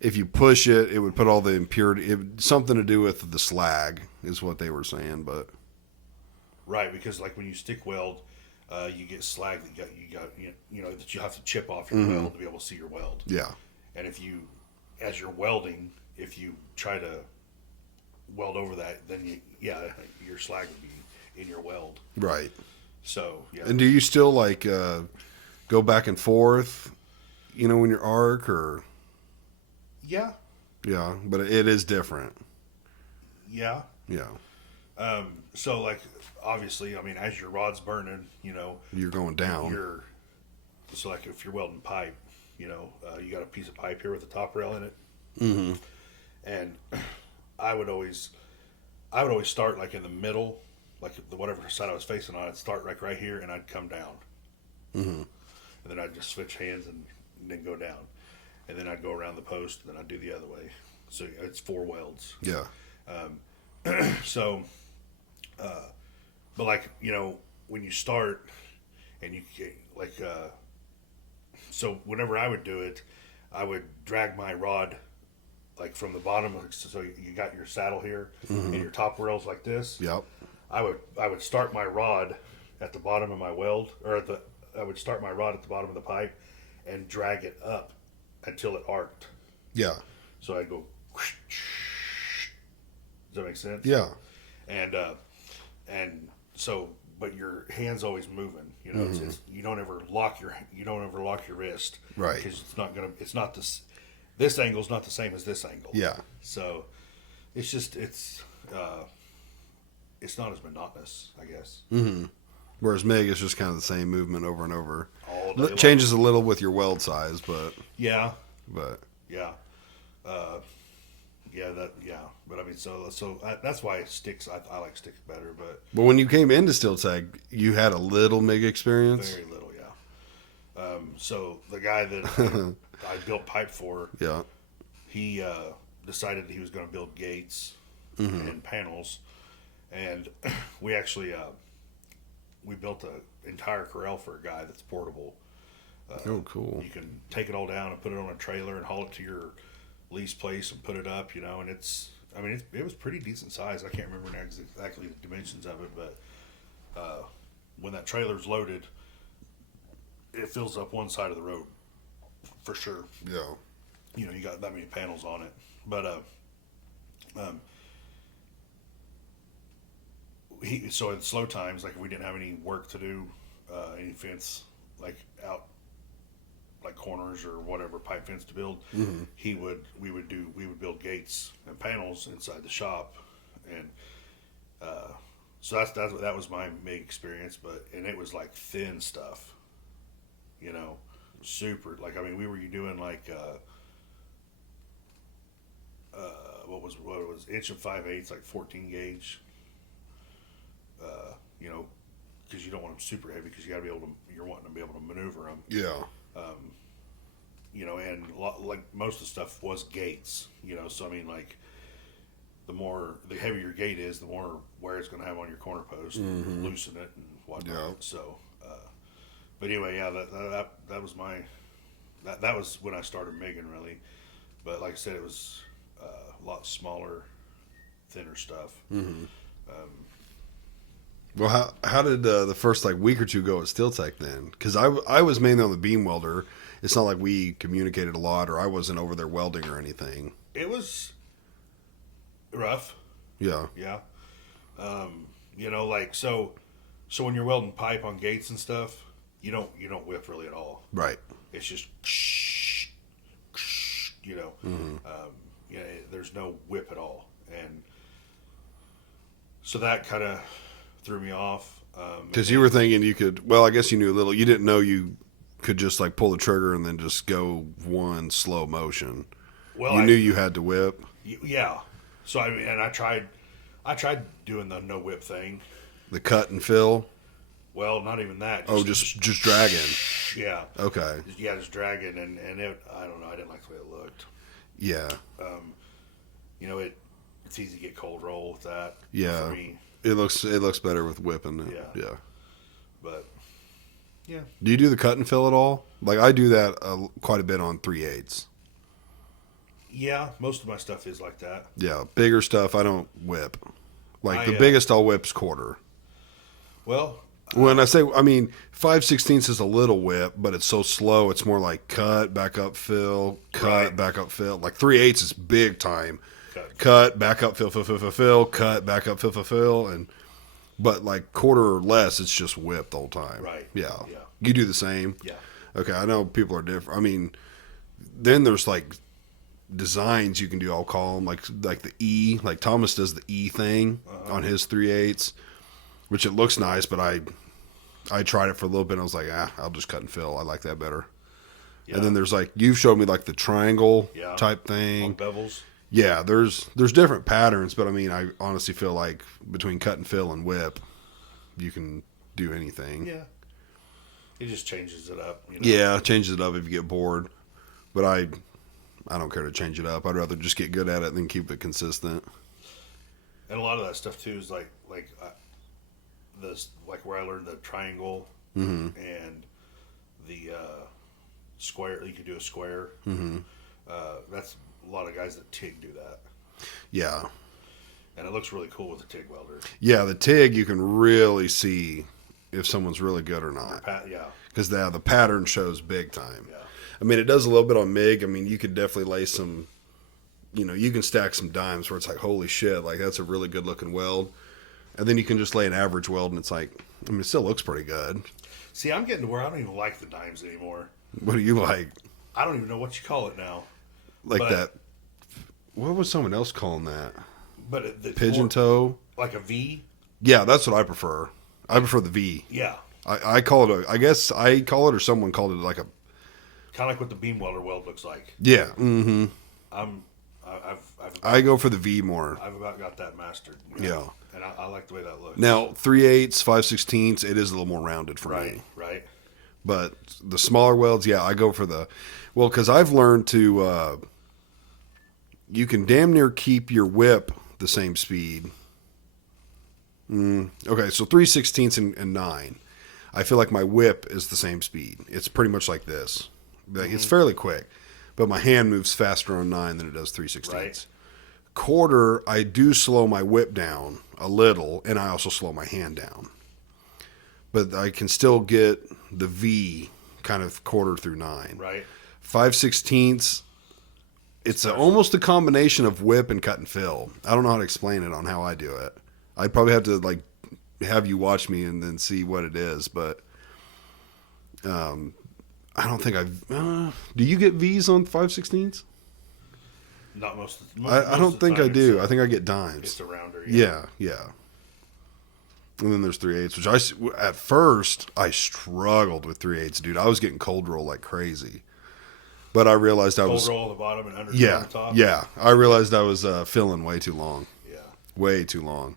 if you push it, it would put all the impurity. Something to do with the slag is what they were saying. But Right, because like when you stick weld, you get slag that that you have to chip off your weld to be able to see your weld. yeah, And if you, as you're welding, if you try to weld over that, then your slag would be in your weld. right. So yeah. And do you still like go back and forth? When you're arc or Yeah. yeah, but it is different. Yeah. Yeah, So like obviously, I mean, as your rod's burning, you're going down. So like if you're welding pipe, you got a piece of pipe here with a top rail in it. Mm-hmm. And I would always start like in the middle, like whatever side I was facing on. I'd start right here, and I'd come down. Mm-hmm. And then I'd just switch hands and then go down, and then I'd go around the post, and then I'd do the other way. So it's 4 welds. Yeah, So, but like when you start, and you get like so whenever I would do it, I would drag my rod like from the bottom. So you got your saddle here, and your top rails like this. yep, I would start my rod at the bottom of my weld, or I would start my rod at the bottom of the pipe, and drag it up until it arced. yeah, So I'd go. Does that make sense? yeah, And so, but your hand's always moving. You don't ever lock your wrist, Right. Because it's not this. This angle's not the same as this angle. yeah. So, it's not as monotonous, I guess. Whereas MIG is just kind of the same movement over and over. All day long. Changes a little with your weld size, but Yeah, but yeah, But I mean, that's why sticks. I like sticks better, but when you came into Steel Tech, you had a little MIG experience. very little, yeah. So the guy that I built pipe for, Yeah, he decided he was going to build gates and panels, and we actually we built an entire corral for a guy that's portable. oh, cool. You can take it all down and put it on a trailer and haul it to your lease place and put it up, and it was pretty decent size. I can't remember exactly the dimensions of it, but when that trailer's loaded, it fills up one side of the road for sure. Yeah, You got that many panels on it, but so in slow times, like if we didn't have any work to do, any fence like out like corners or whatever pipe fence to build, we would build gates and panels inside the shop, and so that was my main experience. And it was like thin stuff, super. Like we were doing like what was 1.5 like 14 gauge, because you don't want them super heavy because you're wanting to be able to maneuver them. yeah, And like most of the stuff was gates, so like the heavier your gate is, the more wear it's going to have on your corner post, and loosen it and whatnot. Yeah. So, but anyway, yeah, that was that was when I started MIGing really, but like I said, it was a lot smaller, thinner stuff. Well, how did the first week or two go at Steel Tech then? Because I was mainly on the beam welder. It's not like we communicated a lot, or I wasn't over there welding or anything. It was rough. Yeah, Yeah. So when you're welding pipe on gates and stuff, you don't whip really at all. right. It's just, there's no whip at all. And so that kind of threw me off. Because you were thinking you could. Well, I guess you knew a little. You didn't know you could just like pull the trigger and then just go one slow motion. Well, You knew you had to whip. Yeah. So I mean, and I tried doing the no whip thing. The cut and fill. Well, not even that. Just dragging. Yeah. Okay. Yeah, just dragging, and it. I don't know. I didn't like the way it looked. Yeah. You know, it's easy to get cold roll with that. Yeah. For me, It looks better with whipping it. Yeah. Yeah. but yeah. Do you do the cut and fill at all? Like I do that quite a bit on 3/8. Yeah, most of my stuff is like that. Yeah, bigger stuff I don't whip. Like the I, biggest I'll whip's quarter. Well, When I say, I mean 5/16 is a little whip, but it's so slow. It's more like cut, back up, fill, cut, Right. back up, fill. Like 3/8 is big time. cut. Cut, back up, fill, fill, fill, fill, fill, cut, back up, fill, fill, fill, and but like quarter or less, it's just whip the whole time. Right. Yeah. Yeah. You do the same. Yeah. Okay, I know people are different. I mean, then there's like designs you can do. I'll call them like the E. Like Thomas does the E thing on his 3/8, which it looks nice. But I tried it for a little bit. And I was like, I'll just cut and fill. I like that better. Yeah. And then there's like you've showed me like the triangle Yeah. type Long thing. bevels. Yeah, there's different patterns, but I mean, I honestly feel like between cut and fill and whip, you can do anything. Yeah. It just changes it up. You know? Yeah, changes it up if you get bored. But I don't care to change it up. I'd rather just get good at it than keep it consistent. And a lot of that stuff too is like this, like where I learned the triangle and the square. You can do a square. That's a lot of guys that TIG do that, Yeah. and it looks really cool with the TIG welder. Yeah, the TIG, you can really see if someone's really good or not. Yeah, Because the pattern shows big time. yeah, I mean, it does a little bit on MIG. I mean, you could definitely lay some, you can stack some dimes where it's like, holy shit, like that's a really good looking weld. And then you can just lay an average weld and it's like, I mean, it still looks pretty good. See, I'm getting to where I don't even like the dimes anymore. What do you like? I don't even know what you call it now. Like But- that. What was someone else calling that? But it's Pigeon more toe? like a V. Yeah, that's what I prefer. I prefer the V. Yeah, I call it I guess I call it or someone called it like a. kind of like what the beam welder weld looks like. Yeah. Mm-hmm. I go for the V more. I've about got that mastered. Yeah. And I like the way that looks. Now, 3/8, 5/16, it is a little more rounded for Right, me. right. But the smaller welds, yeah, I go for the. Well, because I've learned to. You can damn near keep your whip the same speed. Okay, so 3/16 and 9. I feel like my whip is the same speed. It's pretty much like this. Like, it's fairly quick, but my hand moves faster on 9 than it does 3/16. Right. Quarter, I do slow my whip down a little, and I also slow my hand down. But I can still get the V kind of quarter through 9. Right. 5/16, it's almost a combination of whip and cut and fill. I don't know how to explain it on how I do it. I'd probably have to like have you watch me and then see what it is, but I don't think I've. Do you get V's on 5/16s? Not most. I don't think I do. I think I get dimes. It's a rounder. Yeah, yeah. And then there's 3/8, which at first I struggled with 3/8, dude. I was getting cold roll like crazy, but I realized I Cold was roll on the bottom and under on yeah, the top. yeah. I realized I was filling way too long, Yeah. way too long.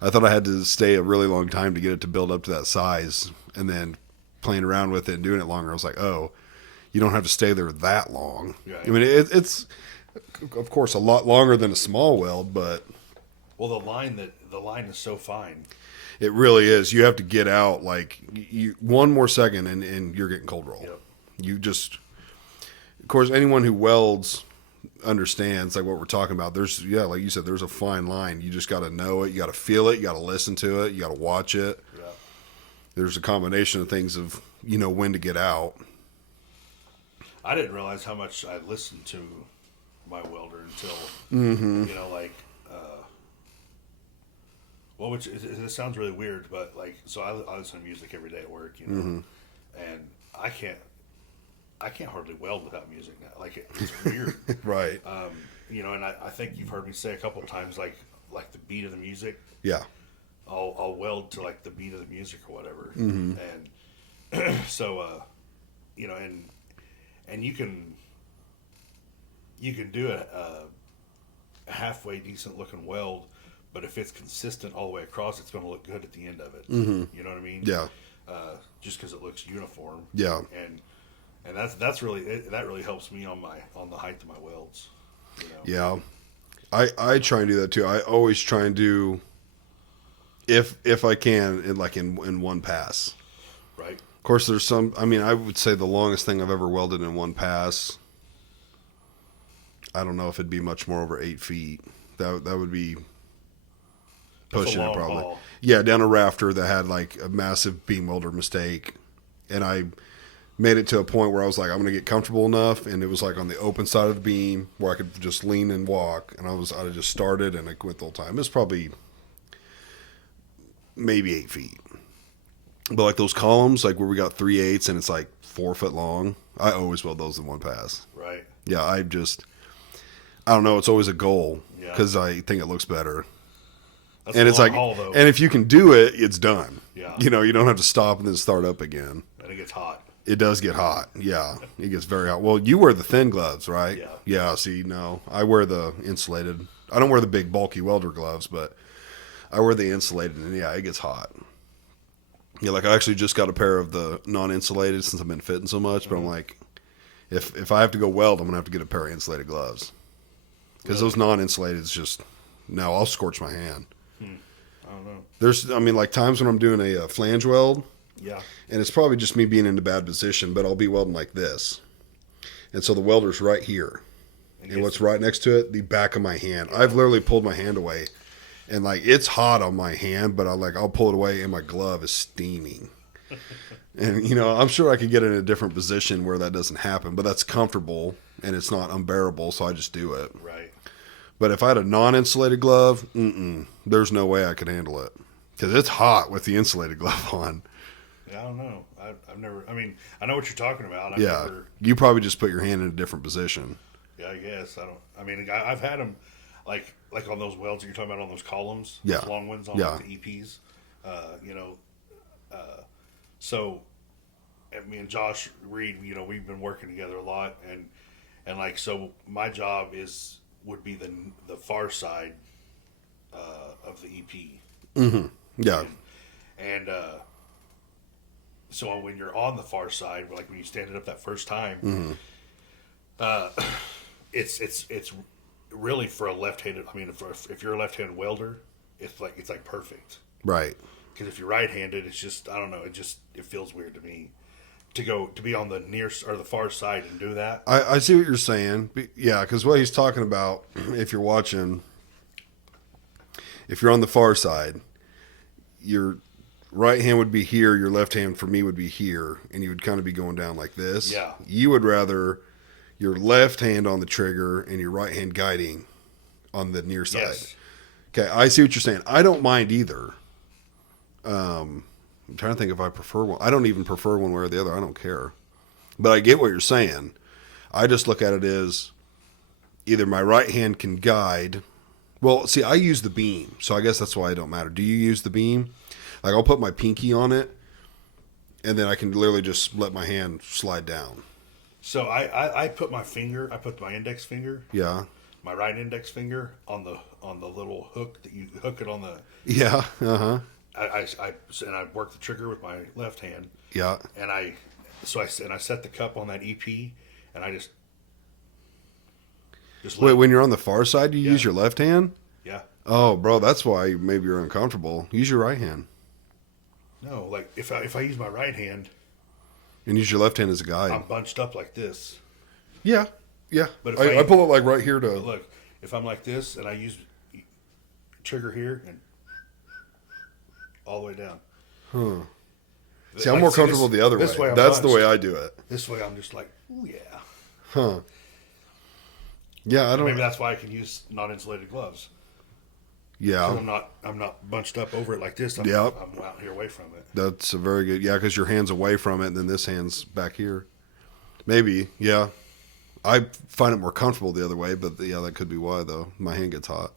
I thought I had to stay a really long time to get it to build up to that size, and then playing around with it and doing it longer, I was like, oh, you don't have to stay there that long. Right. I mean, it's of course a lot longer than a small weld, but Well, the line is so fine. it really is. You have to get out like you one more second, and you're getting cold roll. Yep. You just, of course, anyone who welds understands like what we're talking about. There's like you said, there's a fine line. You just got to know it. You got to feel it. You got to listen to it. You got to watch it. Yeah. There's a combination of things of when to get out. I didn't realize how much I listened to my welder until well, which it sounds really weird, but like, so I listen to music every day at work, and I can't hardly weld without music now. Like it's weird, Right. and I think you've heard me say a couple of times, like the beat of the music. Yeah. I'll weld to like the beat of the music or whatever, and so you know, and you can do a halfway decent looking weld, but if it's consistent all the way across, it's going to look good at the end of it. You know what I mean? Yeah. Just because it looks uniform. Yeah. And that really helps me on the height of my welds. You know? Yeah. I try and do that too. I always try and do, if I can, in one pass. Right. Of course, there's some. I mean, I would say the longest thing I've ever welded in one pass, I don't know if it'd be much more over 8 feet. That would be pushing it probably. Haul. Yeah, down a rafter that had like a massive beam welder mistake, and I made it to a point where I was like, I'm going to get comfortable enough, and it was like on the open side of the beam where I could just lean and walk, and I just started and I went the whole time. It was probably maybe 8 feet. But like those columns, like where we got 3/8 and it's like 4 foot long, I always weld those in one pass. Right. Yeah, I don't know. It's always a goal Yeah. because I think it looks better. That's And a it's long like, haul, though. and if you can do it, it's done. Yeah. You know, you don't have to stop and then start up again. And it gets hot. It does get hot. Yeah, it gets very hot. Well, you wear the thin gloves, right? Yeah. Yeah. See, no, I wear the insulated. I don't wear the big bulky welder gloves, but I wear the insulated, and yeah, it gets hot. Yeah, like I actually just got a pair of the non-insulated since I've been fitting so much. But I'm like, if I have to go weld, I'm gonna have to get a pair of insulated gloves because those non-insulated is just no. I'll scorch my hand. I don't know. There's, I mean, like times when I'm doing a flange weld, Yeah. and it's probably just me being in a bad position, but I'll be welding like this, and so the welder's right here, and what's right next to it, the back of my hand. I've literally pulled my hand away. And like it's hot on my hand, but I'll pull it away and my glove is steaming. And you know, I'm sure I could get in a different position where that doesn't happen, but that's comfortable and it's not unbearable, so I just do it. Right. But if I had a non-insulated glove, there's no way I could handle it because it's hot with the insulated glove on. Yeah, I don't know. I've never. I mean, I know what you're talking about. I've Yeah, never, you probably just put your hand in a different position. yeah, I guess I don't. I mean, I've had them like on those welds that you're talking about on those columns. Yeah. Those long ones on Yeah. like the EPs. You know, so and me and Josh Reed, you know, we've been working together a lot, and like so, my job would be the far side of the EP. Yeah, And so when you're on the far side, like when you stand it up that first time, it's really for a left-handed. I mean, if you're a left-handed welder, it's like perfect. right. Because if you're right-handed, it's just I don't know. It feels weird to me to be on the near or the far side and do that. I see what you're saying. Yeah, because what he's talking about, if you're watching, if you're on the far side, your right hand would be here, your left hand for me would be here, and you would kind of be going down like this. Yeah. You would rather your left hand on the trigger and your right hand guiding on the near side. Yes. Okay, I see what you're saying. I don't mind either. I'm trying to think if I prefer one. I don't even prefer one way or the other. I don't care. But I get what you're saying. I just look at it as either my right hand can guide. Well, see, I use the beam, so I guess that's why it don't matter. Do you use the beam? Like I'll put my pinky on it, and then I can literally just let my hand slide down. So I put my index finger, Yeah. my right index finger on the little hook that you hook it on the. Yeah. Uh-huh. I work the trigger with my left hand, Yeah. and I set the cup on that EP, and I just Wait, when you're on the far side, you Yeah. use your left hand? yeah. Oh, bro, that's why maybe you're uncomfortable. Use your right hand. No, like if I use my right hand, And use your left hand as a guide. I'm bunched up like this. Yeah. Yeah. But if I I- pull it like right here to. But look, if I'm like this and I use trigger here and all the way down. See, I'm more comfortable the other way. this I'm That's the bunched. way I do it. This way I'm just like, ooh yeah. Huh. Yeah, I don't. Maybe that's why I can use non-insulated gloves. Yeah. I'm not bunched up over it like this. I'm Yep. out here away from it. That's a very good. Yeah, because your hand's away from it, and then this hand's back here. Maybe. Yeah. I find it more comfortable the other way, but yeah, that could be why though. My hand gets hot.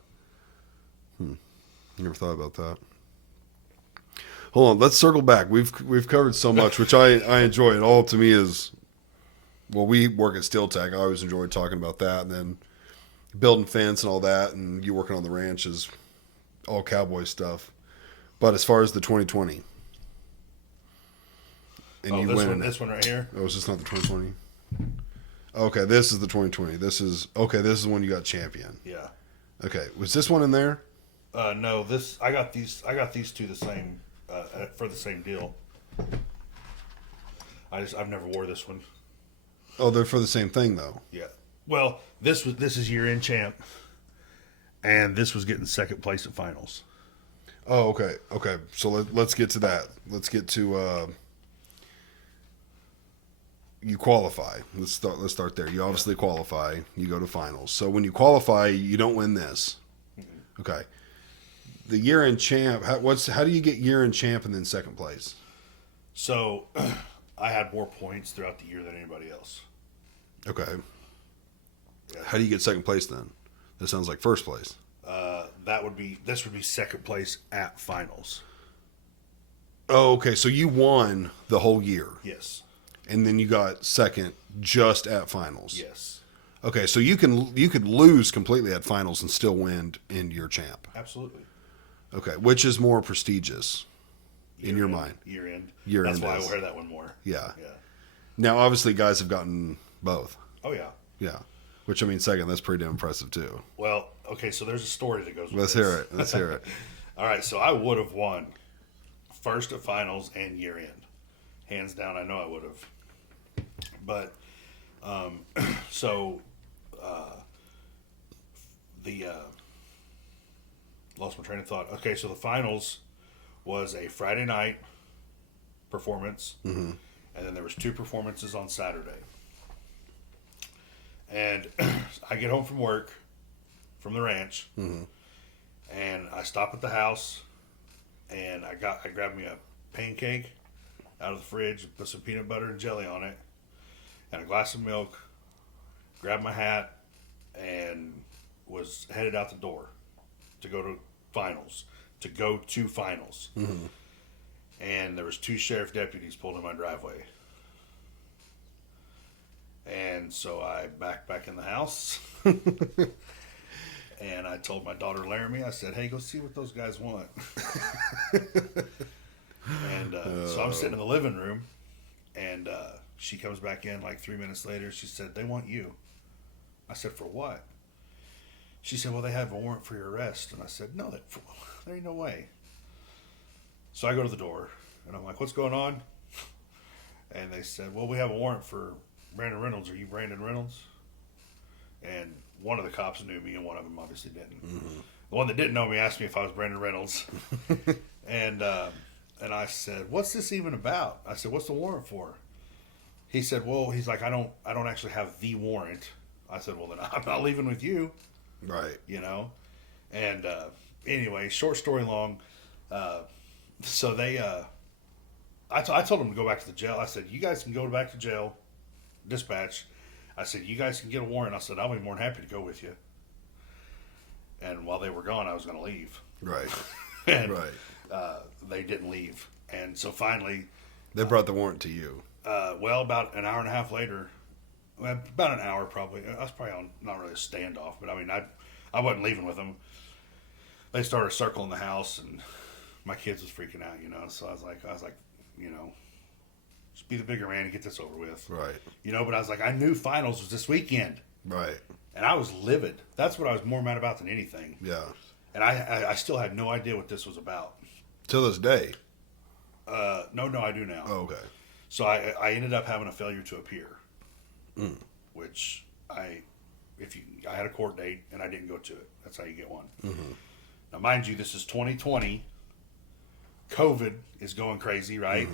Never thought about that. Hold on, let's circle back. We've covered so much, which I enjoy. It all to me is, well, we work at Steel Tech. I always enjoy talking about that, and then building fence and all that, and you working on the ranch is all cowboy stuff. But as far as the 2020, and Oh, you this win. one, this one right here. Oh, is this not the 2020? Okay, this is the 2020. This is when you got champion. Yeah. Okay, was this one in there? No, this I got these two the same for the same deal. I've never wore this one. Oh, they're for the same thing though. Yeah. Well, this is year-end champ, and this was getting second place at finals. Oh, okay, okay. So let's get to that. Let's get to you qualify. Let's start there. You obviously qualify. You go to finals. So when you qualify, you don't win this. Okay. The year-end champ. How do you get year-end champ and then second place? So I had more points throughout the year than anybody else. Okay. Yeah. How do you get second place then? That sounds like first place. This would be second place at finals. Oh, okay. So you won the whole year, Yes. and then you got second just at finals. Yes. Okay, so you could lose completely at finals and still win in your champ. Absolutely. Okay, which is more prestigious in your Year-end- mind? Year-end. Year-end That's why is. I wear that one more. Yeah. Yeah. Now, obviously, guys have gotten both. Oh, yeah. Yeah. Which, I mean, second, that's pretty damn impressive, too. Well, okay, so there's a story that goes with Let's this. hear it. Let's hear it. All right, so I would have won first at finals and year end. Hands down, I know I would have. But, so, lost my train of thought. Okay, so the finals was a Friday night performance, and then there was 2 performances on Saturday. And I get home from work, from the ranch, and I stop at the house, and I grabbed me a pancake out of the fridge, put some peanut butter and jelly on it, and a glass of milk, grabbed my hat, and was headed out the door to go to finals. And there was 2 sheriff deputies pulled in my driveway. And so I backed back in the house. And I told my daughter Laramie, I said, hey, go see what those guys want. And so I'm sitting in the living room, and she comes back in like 3 minutes later. She said, they want you. I said, for what? She said, well, they have a warrant for your arrest. And I said, no, there ain't no way. So I go to the door, and I'm like, what's going on? And they said, well, we have a warrant for Brandon Reynolds. Are you Brandon Reynolds? And one of the cops knew me, and one of them obviously didn't. The one that didn't know me asked me if I was Brandon Reynolds. And I said, what's this even about? I said, what's the warrant for? He said, well, he's like, I don't actually have the warrant. I said, well, then I'm not leaving with you. Right. You know? And anyway, short story long, so they, I told them to go back to the jail. I said, you guys can go back to jail, dispatch. I said, you guys can get a warrant. I said, I'll be more than happy to go with you. And while they were gone, I was going to leave. Right. And Right. they didn't leave. And so finally, They brought the warrant to you. well, about an hour and a half later, well, about an hour probably. I was probably on not really a standoff, but I mean, I wasn't leaving with them. They started circling the house, and my kids was freaking out, you know. So I was like, you know, just be the bigger man and get this over with, Right. you know. But I was like, I knew finals was this weekend, Right. and I was livid. That's what I was more mad about than anything. Yeah. And I still had no idea what this was about. Till this day. No, I do now. Oh, okay. So I ended up having a failure to appear, which I had a court date and I didn't go to it. That's how you get one. Now, mind you, this is 2020. COVID is going crazy, right?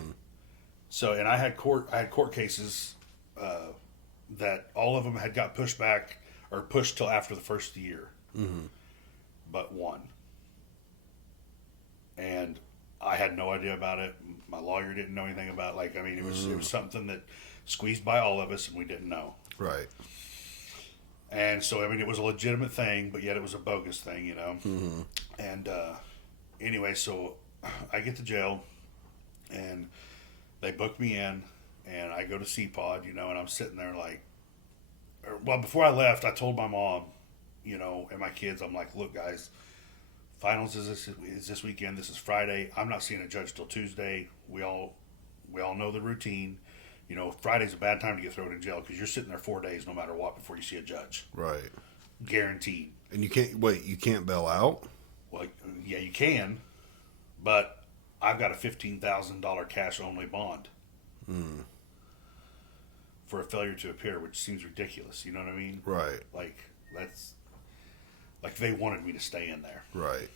So, and I had court cases that all of them had got pushed back or pushed till after the first of the year, but one. And I had no idea about it. My lawyer didn't know anything about it. Like, I mean, it was something that squeezed by all of us and we didn't know. Right. And so, I mean, it was a legitimate thing, but yet it was a bogus thing, you know? And anyway, so I get to jail. And they booked me in, and I go to CPOD, and I'm sitting there like, well, before I left, I told my mom, and my kids, I'm like, look, guys, finals is this weekend. This is Friday. I'm not seeing a judge till Tuesday. We all know the routine. Friday's a bad time to get thrown in jail because you're sitting there 4 days no matter what before you see a judge. Right. Guaranteed. And you can't wait. You can't bail out. Well, yeah, you can, but I've got a $15,000 cash only bond for a failure to appear, which seems ridiculous. You know what I mean? Right. Like that's like they wanted me to stay in there. Right.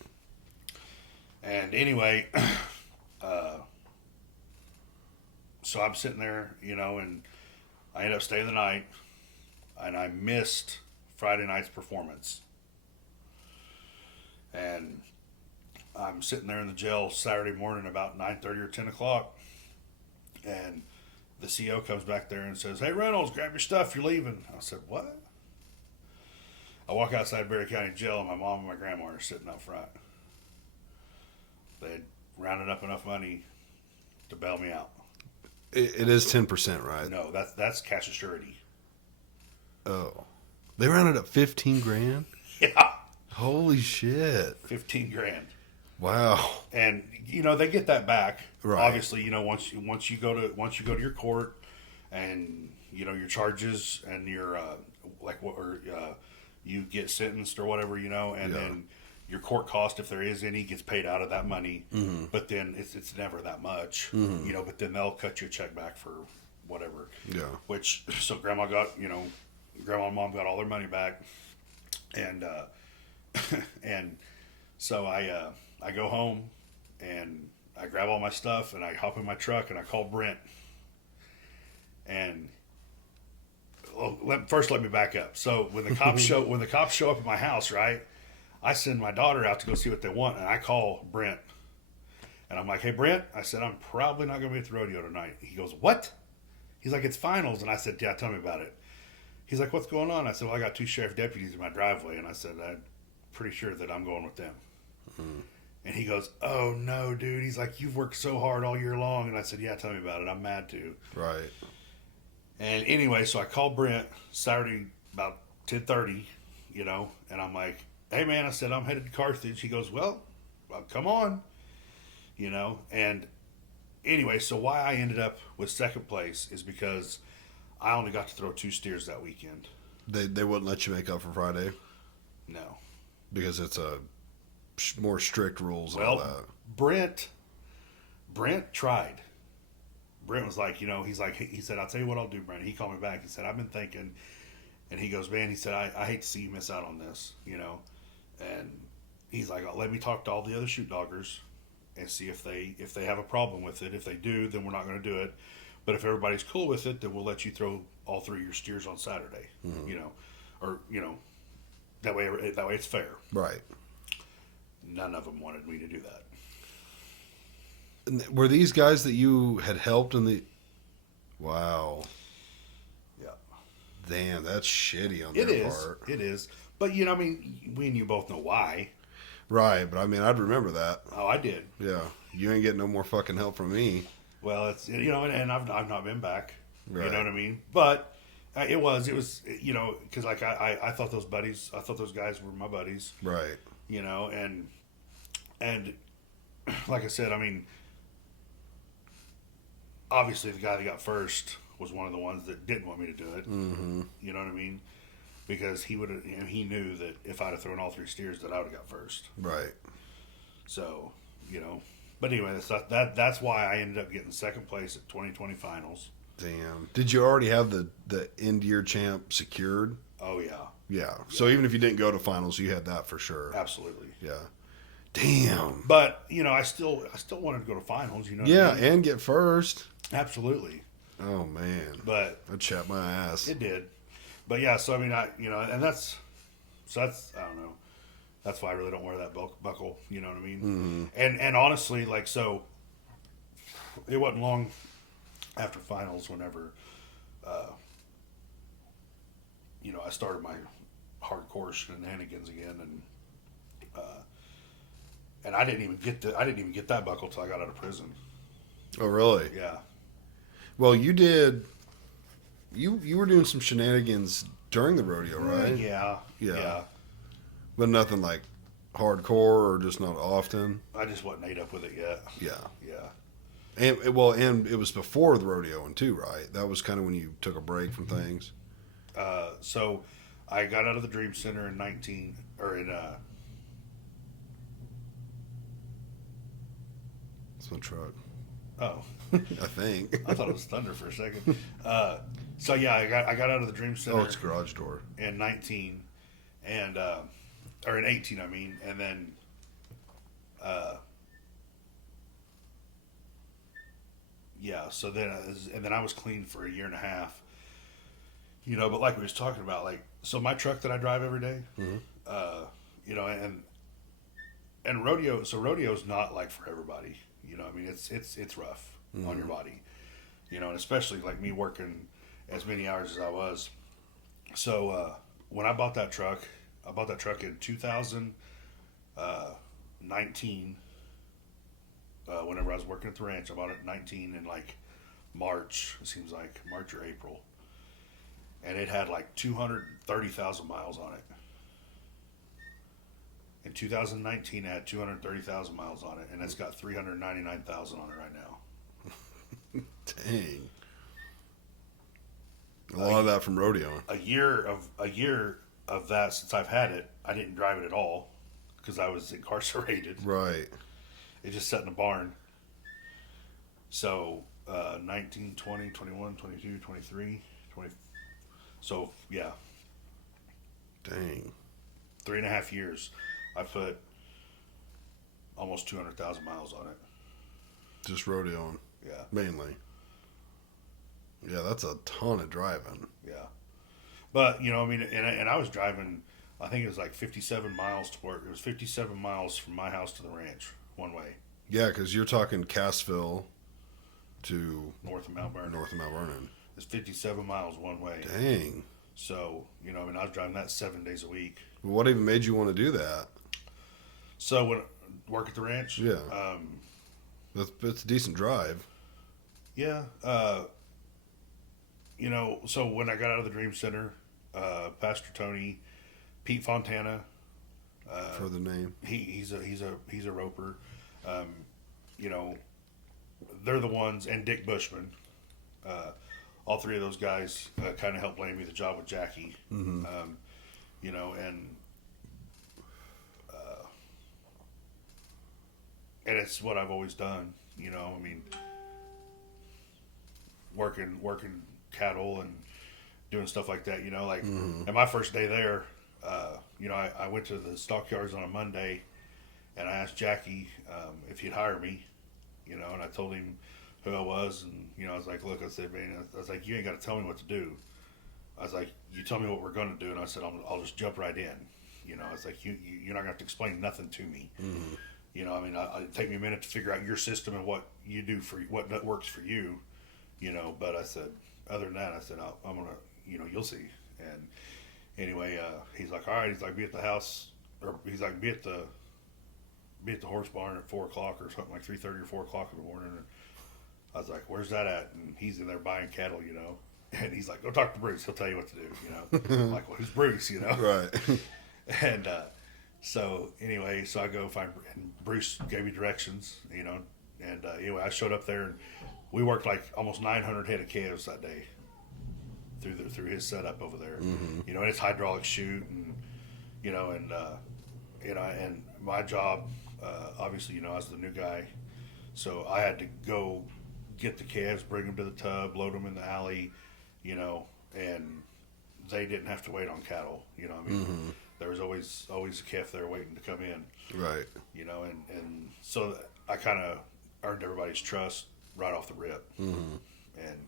And anyway, so I'm sitting there, and I ended up staying the night, and I missed Friday night's performance. And I'm sitting there in the jail Saturday morning about 9:30 or 10 o'clock, and the CO comes back there and says, "Hey, Reynolds, grab your stuff, you're leaving." I said, "What?" I walk outside Berry County Jail, and my mom and my grandma are sitting up front. They had rounded up enough money to bail me out. It is 10%, right? No, that's cash surety. Oh, they rounded up 15 grand. Yeah, Holy shit! 15 grand. Wow. And they get that back. Right. Obviously, once you go to your court, and your charges and your you get sentenced or whatever, and then your court cost, if there is any, gets paid out of that money. Mm-hmm. But then it's never that much, But then they'll cut you a check back for whatever. Yeah. Which so grandma and mom got all their money back, and and so I go home and I grab all my stuff and I hop in my truck and I call Brent. And first let me back up. So when the cops show up at my house, right, I send my daughter out to go see what they want, and I call Brent. And I'm like, "Hey, Brent," I said, "I'm probably not going to be at the rodeo tonight." He goes, "What?" He's like, "It's finals." And I said, "Yeah, tell me about it." He's like, "What's going on?" I said, "Well, I got 2 sheriff deputies in my driveway." And I said, "I'm pretty sure that I'm going with them." Mm-hmm. And he goes, "Oh, no, dude." He's like, "You've worked so hard all year long." And I said, "Yeah, tell me about it. I'm mad too." Right. And anyway, so I called Brent Saturday about 10:30, and I'm like, "Hey, man," I said, "I'm headed to Carthage." He goes, well, come on, And anyway, so why I ended up with second place is because I only got to throw 2 steers that weekend. They wouldn't let you make up for Friday? No. Because it's a more strict rules and Well, all that. Brent tried. Brent was like, he said, "I'll tell you what I'll do, Brent." He called me back. He said, "I've been thinking," and he goes, "Man," he said, I hate to see you miss out on this, and he's like, "Let me talk to all the other shoot doggers and see if they have a problem with it. If they do, then we're not going to do it. But if everybody's cool with it, then we'll let you throw all 3 of your steers on Saturday, or that way it's fair." Right. None of them wanted me to do that. And were these guys that you had helped in the? Wow. Yeah. Damn, that's shitty on their part. It is. But we and you both know why. Right, but I'd remember that. Oh, I did. Yeah, you ain't getting no more fucking help from me. Well, it's and I've not been back. Right. You know what I mean? But it was because like I thought those guys were my buddies. Right. And like I said, obviously the guy that got first was one of the ones that didn't want me to do it. Mm-hmm. You know what I mean? Because he knew that if I'd have thrown all 3 steers, that I would have got first. Right. So, but anyway, that's why I ended up getting second place at 2020 finals. Damn. Did you already have the end year champ secured? Oh yeah. Yeah. So even if you didn't go to finals, you had that for sure. Absolutely. Yeah. Damn. But I still wanted to go to finals. Yeah, what I mean? And get first. Absolutely. Oh man. But I'd chat my ass. It did. But yeah, so and that's I don't know. That's why I really don't wear that buckle. You know what I mean? Mm-hmm. And honestly, like, so it wasn't long after finals whenever, I started my hardcore shenanigans again, and I didn't even get that buckle till I got out of prison. Oh, really? Yeah. Well, you did. You were doing some shenanigans during the rodeo, right? Yeah. Yeah. Yeah. But nothing like hardcore or just not often. I just wasn't ate up with it yet. Yeah. Yeah. And it was before the rodeoing too, right? That was kind of when you took a break from things. So I got out of the Dream Center in 19, or in, It's my truck, oh, I think. I thought it was thunder for a second. So yeah, I got out of the Dream Center Oh, it's garage door. in 19 and, or in 18, I mean, and then, yeah, so then, and then I was clean for a year and a half, but like we was talking about, like, so my truck that I drive every day, you know, and rodeo, so rodeo's not like for everybody, I mean, it's rough on your body, and especially like me working as many hours as I was. So, when I bought that truck in 2019, whenever I was working at the ranch. I bought it in 19 in like March, it seems like March or April. And it had like 230,000 miles on it. In 2019, it had 230,000 miles on it, and it's got 399,000 on it right now. Dang. A lot of that from rodeoing. A year of that since I've had it, I didn't drive it at all because I was incarcerated. Right. It just sat in a barn. So 19, 20, 21, 22, 23, 20. So yeah, Dang. 3.5 years. I put almost 200,000 miles on it. Just rodeoing, Yeah, mainly. Yeah, that's a ton of driving. yeah. But I mean, and I was driving. I think it was like 57 miles to work. It was 57 miles from my house to the ranch one way, Yeah, because you're talking Cassville to north of Mount Vernon. north of Mount Vernon. It's 57 miles one way. Dang. So I mean, I was driving that 7 days a week. What even made you want to do that? So when work at the ranch, Yeah. It's a decent drive. yeah. So when I got out of the Dream Center, Pastor Tony, Pete Fontana, For the name. he's a roper. They're the ones, and Dick Bushman. All three of those guys kind of helped land me the job with Jackie. Mm-hmm. And it's what I've always done. I mean, working cattle and doing stuff like that. Like Mm-hmm. at my first day there, I went to the stockyards on a Monday, and I asked Jackie if he'd hire me. And I told him who I was, and I was like, look, I said, man, I was like, you ain't got to tell me what to do. I was like, you tell me what we're going to do, and I said, I'll just jump right in. I was like, you're not going to have to explain nothing to me. Mm-hmm. I mean, it'd take me a minute to figure out your system and what you do for what works for you. But I said, other than that, I said, I'm gonna, you'll see. And anyway, he's like, all right. He's like, be at the house, or he's like, be at the horse barn at 4 o'clock or something, like 3:30 or 4 o'clock in the morning. And I was like, where's that at? And he's in there buying cattle, And he's like, go talk to Bruce. He'll tell you what to do. I'm like, well, who's Bruce? Right. And so anyway, so I go find, and Bruce gave me directions, and anyway, I showed up there, and we worked like almost 900 head of calves that day through his setup over there. Mm-hmm. And it's hydraulic chute, and and my job, obviously, I was the new guy, so I had to go get the calves, bring them to the tub, load them in the alley, and they didn't have to wait on cattle. I mean, Mm-hmm. there was always a calf there waiting to come in. Right. And so I kind of earned everybody's trust right off the rip. Mm-hmm. And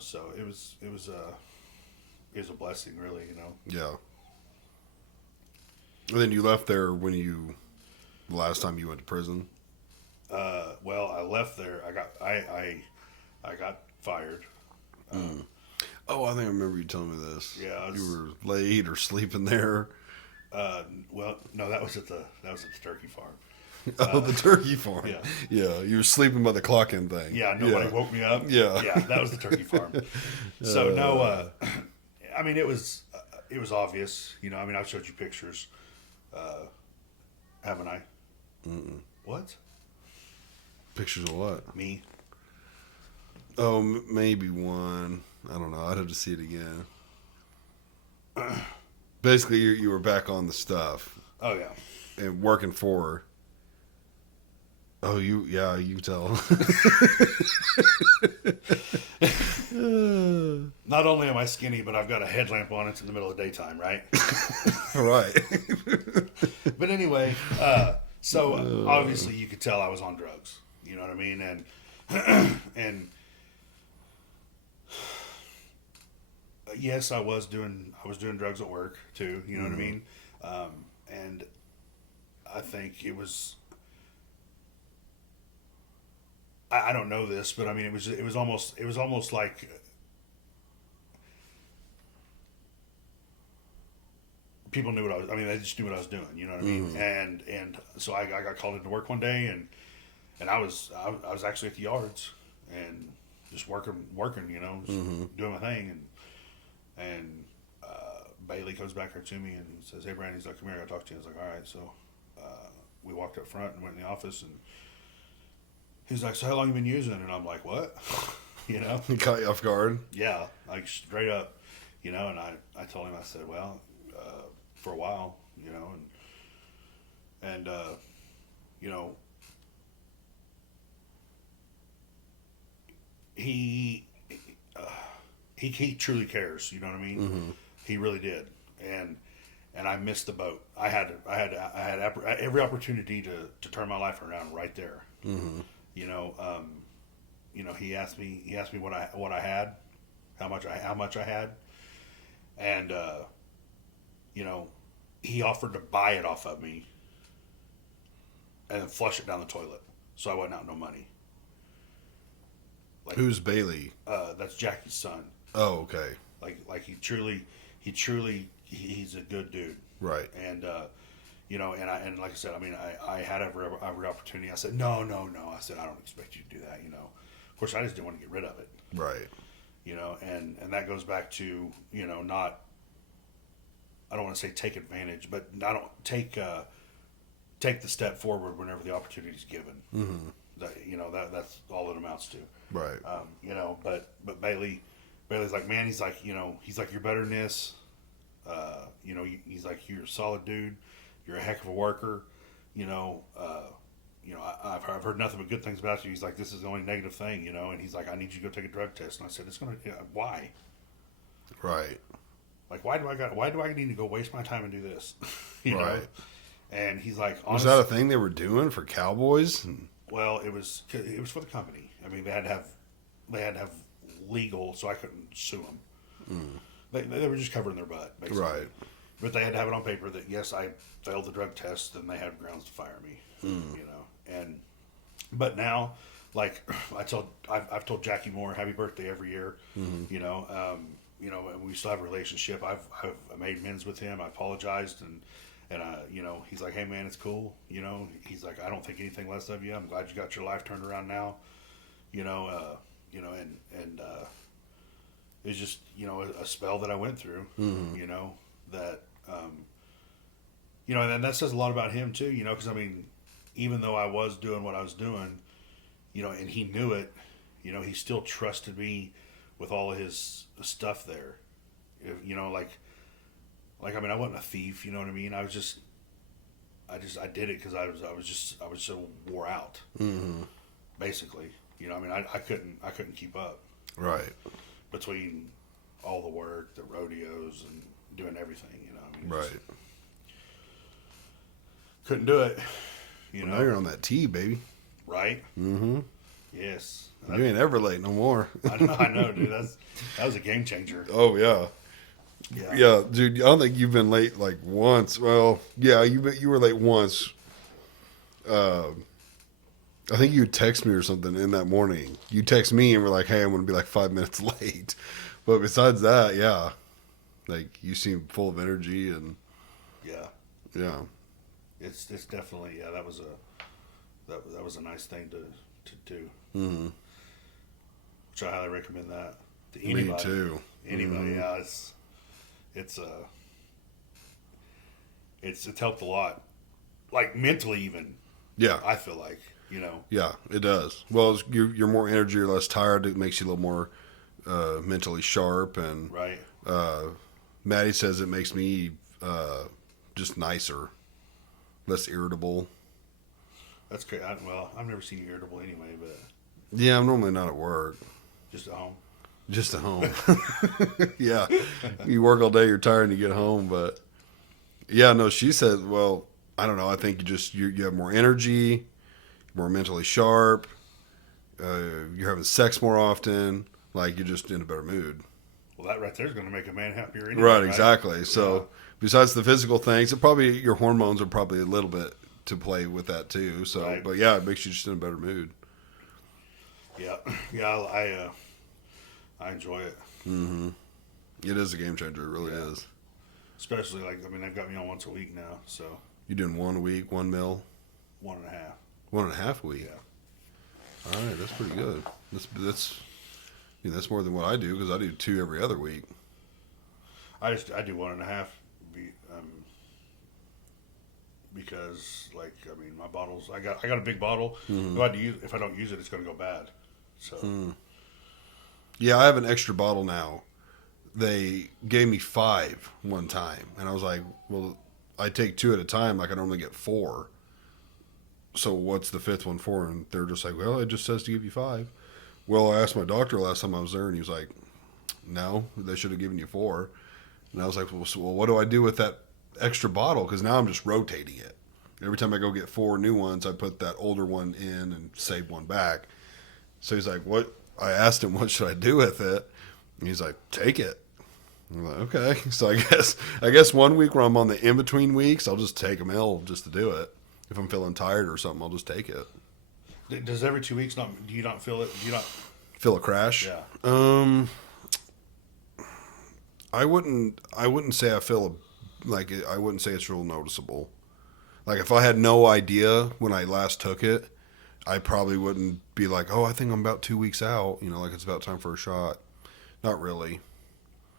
so it was a blessing, really. Yeah. And then you left there when the last time you went to prison. Well, I left there. I got fired. Oh, I think I remember you telling me this. Yeah, You were late or sleeping there. Well, no, that was at the turkey farm. Oh, the turkey farm. yeah. Yeah, you were sleeping by the clock-in thing. Yeah, nobody woke me up. Yeah. Yeah, that was the turkey farm. So no, I mean it was obvious. You know, I mean I've showed you pictures, haven't I? What? Pictures of what? Me? Oh, maybe one. I don't know. I'd have to see it again. Basically, you were back on the stuff Oh yeah. and working for her. Oh, you tell. Not only am I skinny, but I've got a headlamp on. It's in the middle of the daytime, right? Right. But anyway, so obviously you could tell I was on drugs. You know what I mean? And yes, I was doing drugs at work too. You know what I mean? And I think it was. I don't know this, but I mean, it was almost like people knew what I was. I mean, they just knew what I was doing. You know what I mean? And so I got called into work one day, and I was actually at the yards and just working. You know, just doing my thing, and Bailey comes back here to me and says, "Hey, Brandon," he's like, "Come here, I got to talk to you." I was like, "All right." So we walked up front and went in the office and. He's like, "So how long you been using it?" And I'm like, "What?" You know? He caught you off guard. Yeah, like straight up, you know. And I told him, I said, "Well, for a while, you know, and you know, he truly cares. You know what I mean? He really did, and I missed the boat. I had every opportunity to turn my life around right there. You know, he asked me what I had, how much I had, and you know, he offered to buy it off of me and then flush it down the toilet, so I wasn't out no money. Like, Who's Bailey? That's Jackie's son. Oh, okay. Like he's a good dude, Right. and you know, and like I said, I mean, I had every opportunity. I said, no. I said, I don't expect you to do that. You know, of course, I just didn't want to get rid of it. Right. You know, and that goes back to, you know, not. I don't want to say take advantage, but I don't take the step forward whenever the opportunity is given. That, you know, that's all it amounts to. Right. You know, but Bailey's like, man, he's like, you know, he's like, you're better than this. You know, he's like, you're a solid dude. You're a heck of a worker. You know, I've heard nothing but good things about you. He's like, this is the only negative thing, you know. And he's like, I need you to go take a drug test. And I said, why? Right. Like, why do I need to go waste my time and do this? You know? Right. And he's like, Was that a thing they were doing for cowboys? Well, it was for the company. I mean, they had to have legal, so I couldn't sue them. They were just covering their butt, basically. Right. But they had to have it on paper that, yes, I failed the drug test, and they had grounds to fire me. You know, but now, like I've told Jackie Moore happy birthday every year. You know, and we still have a relationship. I've made amends with him. I apologized, and you know, he's like, hey man, it's cool. You know, he's like, I don't think anything less of you. I'm glad you got your life turned around now. You know, and it's just, you know, a spell that I went through. You know, that you know, and that says a lot about him too. You know, because I mean, even though I was doing what I was doing, you know, and he knew it, you know, he still trusted me with all of his stuff there. You know, like I mean, I wasn't a thief. You know what I mean? I did it because I was so wore out. Basically, you know, I mean, I couldn't keep up. Right. Between all the work, the rodeos, and doing everything. You know, I mean, Right. Couldn't do it. You know, Now you're on that T, baby. right? Yes. You ain't ever late no more. I know, dude. That was a game changer. Oh yeah. Yeah, dude. I don't think you've been late like once. Well, yeah, you were late once. I think you text me or something in that morning. You text me and were like, "Hey, I'm going to be like 5 minutes late." But besides that, yeah, like you seem full of energy and Yeah. yeah. It's definitely, yeah, that was a that was a nice thing to do. Mm-hmm. Which I highly recommend that to anybody. Me too. Anybody, yeah, it's helped a lot, like mentally even. Yeah, I feel like, you know. Yeah, it does. Well, you're more energy, you're less tired. It makes you a little more mentally sharp, and Right. Maddie says it makes me just nicer, less irritable. That's great. Well, I've never seen you irritable anyway, but Yeah, I'm normally not at work. just at home. Just at home. Yeah. You work all day, you're tired, and you get home. But yeah, no, she said, well, I don't know. I think you have more energy, more mentally sharp. You're having sex more often. Like, you're just in a better mood. Well, that right there is going to make a man happier anyway. Right, exactly. So besides the physical things, your hormones are probably a little bit to play with that too. So, Right. but yeah, it makes you just in a better mood. Yeah. Yeah, I enjoy it. Mm-hmm. It is a game changer. It really is. Especially, like, I mean, they've got me on once a week now, so You doing 1 a week, 1 meal, 1.5. 1.5 a week. Yeah. All right, that's pretty good. That's more than what I do because I do 2 every other week. I do 1.5 because, like, I mean, my bottles. I got a big bottle. Mm-hmm. If I don't use it, it's going to go bad. So Yeah, I have an extra bottle now. They gave me 5 one time, and I was like, well, I take 2 at a time. Like I normally get 4. So what's the 5th one for? And they're just like, well, it just says to give you 5. Well, I asked my doctor last time I was there, and he was like, no, they should have given you 4. And I was like, well, what do I do with that extra bottle? Because now I'm just rotating it. Every time I go get 4 new ones, I put that older one in and save one back. So he's like, what? I asked him, what should I do with it? And he's like, take it. I'm like, okay. So I guess 1 week where I'm on the in-between weeks, I'll just take a meal just to do it. If I'm feeling tired or something, I'll just take it. does every 2 weeks not? Do you not feel it? Do you not Feel a crash? Yeah. I wouldn't say I feel like it, I wouldn't say it's real noticeable. Like if I had no idea when I last took it, I probably wouldn't be like, oh, I think I'm about 2 weeks out. Like it's about time for a shot. Not really.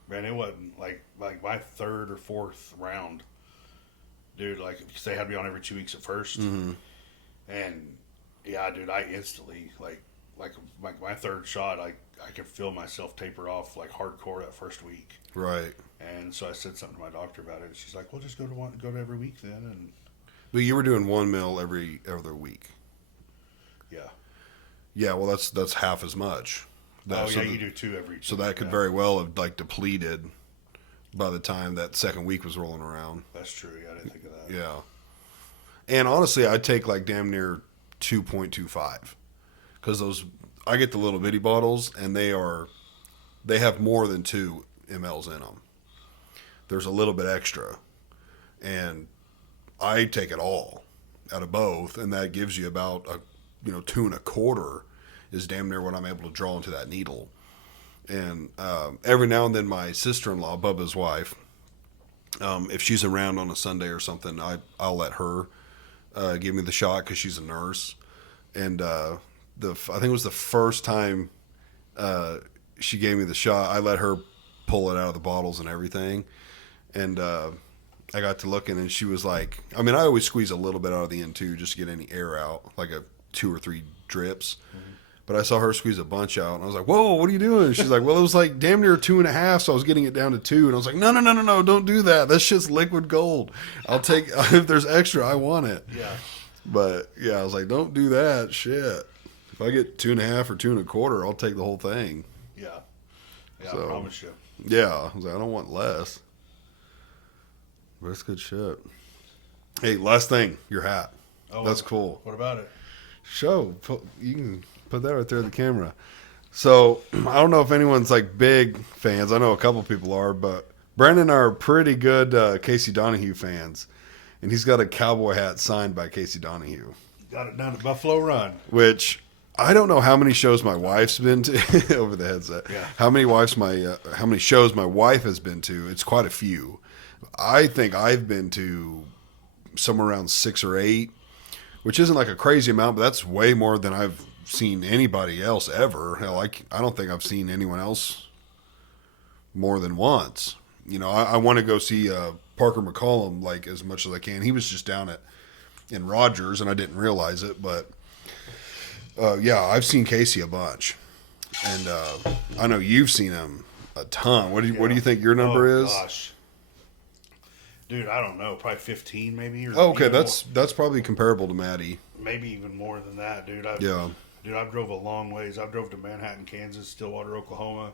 Man, it wasn't like my 3rd or 4th round, dude. Like, because they had me on every 2 weeks at 1st, and yeah, dude, I instantly like my 3rd shot, I could feel myself taper off like hardcore that first week. Right. And so I said something to my doctor about it. And she's like, "Well, just go to every week then." And But you were doing 1 meal every other week. yeah. Yeah, well, that's half as much. You do 2 every. So that could very well have like depleted by the time that second week was rolling around. That's true. Yeah, I didn't think of that. Yeah. And honestly, I take like damn near 2.25 because I get the little bitty bottles and they have more than 2 mLs in them. There's a little bit extra, and I take it all out of both, and that gives you about 2.25 is damn near what I'm able to draw into that needle. And every now and then, my sister-in-law, Bubba's wife, if she's around on a Sunday or something, I'll let her give me the shot because she's a nurse. And I think it was the first time she gave me the shot, I let her pull it out of the bottles and everything. And I got to looking, and she was like, I mean, I always squeeze a little bit out of the end too, just to get any air out, like 2 or 3 drips. Mm-hmm. But I saw her squeeze a bunch out, and I was like, whoa, what are you doing? And she's like, well, it was like damn near 2.5, so I was getting it down to 2. And I was like, no, don't do that. That shit's liquid gold. I'll take, if there's extra, I want it. Yeah. But yeah, I was like, don't do that. Shit. If I get 2.5 or 2.25, I'll take the whole thing. Yeah. Yeah, So, I promise you. Yeah. I was like, I don't want less. But it's good shit. Hey, last thing, your hat. Oh, That's cool. What about it? You can put that right there in the camera. So I don't know if anyone's like big fans. I know a couple people are, but Brandon and I are pretty good Casey Donahue fans, and he's got a cowboy hat signed by Casey Donahue. Got it down at Buffalo Run. Which I don't know how many shows my wife's been to over the headset. Yeah. How many shows my wife has been to? It's quite a few. I think I've been to somewhere around 6 or 8. which isn't like a crazy amount, but that's way more than I've seen anybody else ever. Hell, I don't think I've seen anyone else more than once. You know, I want to go see Parker McCollum like as much as I can. He was just down in Rogers, and I didn't realize it, but yeah, I've seen Casey a bunch, and I know you've seen him a ton. What do you think your number is? Gosh. Dude, I don't know. Probably 15 maybe. Or Oh, okay, even that's probably comparable to Maddie. maybe even more than that, dude. Dude, I've drove a long ways. I've drove to Manhattan, Kansas, Stillwater, Oklahoma,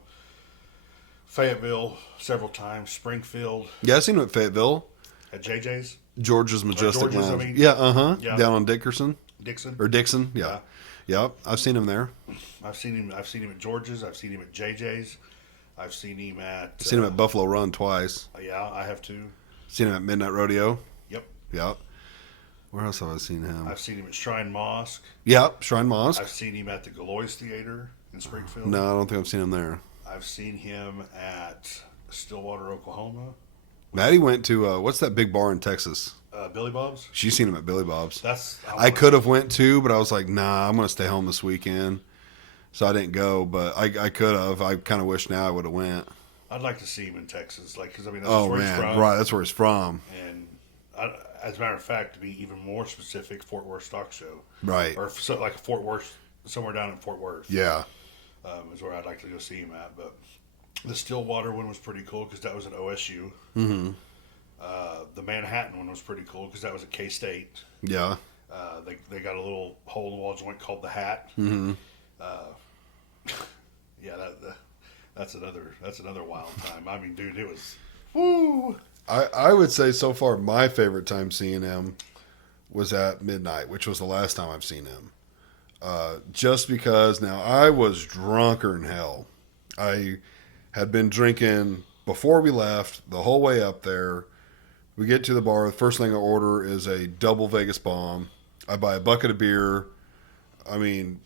Fayetteville several times, Springfield, Yeah, I seen him at Fayetteville, at JJ's, George's Majestic George's, Lounge. I mean. Yeah, Yeah. down on Dickerson Dixon. or Dixon. Yeah, yep. I've seen him there. I've seen him at George's. I've seen him at JJ's. I've seen him at. I've seen him at Buffalo Run twice. Yeah, I have too. Seen him at Midnight Rodeo. Yep. Yep. Where else have I seen him? I've seen him at Shrine Mosque. Yep, Shrine Mosque. I've seen him at the Galois Theater in Springfield. No, I don't think I've seen him there. I've seen him at Stillwater, Oklahoma. Maddie went to what's that big bar in Texas? Billy Bob's. She's seen him at Billy Bob's. I could have went too, but I was like, nah, I'm gonna stay home this weekend, so I didn't go. But I could have. I kind of wish now I would have went. I'd like to see him in Texas, like because I mean that's Oh where he's man, from. right? That's where he's from. And as a matter of fact, to be even more specific, Fort Worth Stock Show, Right. or so, like a Fort Worth, somewhere down in Fort Worth. Yeah. Is where I'd like to go see him at. But the Stillwater one was pretty cool because that was at OSU. Mm-hmm. The Manhattan one was pretty cool because that was at K-State. Yeah. They got a little hole in the wall joint called the Hat. Mm-hmm. Yeah, that's another wild time. I mean, dude, it was woo. I would say so far my favorite time seeing him was at midnight, which was the last time I've seen him. Just because now I was drunker than hell. I had been drinking before we left the whole way up there. We get to the bar. The first thing I order is a double Vegas bomb. I buy a bucket of beer. I mean,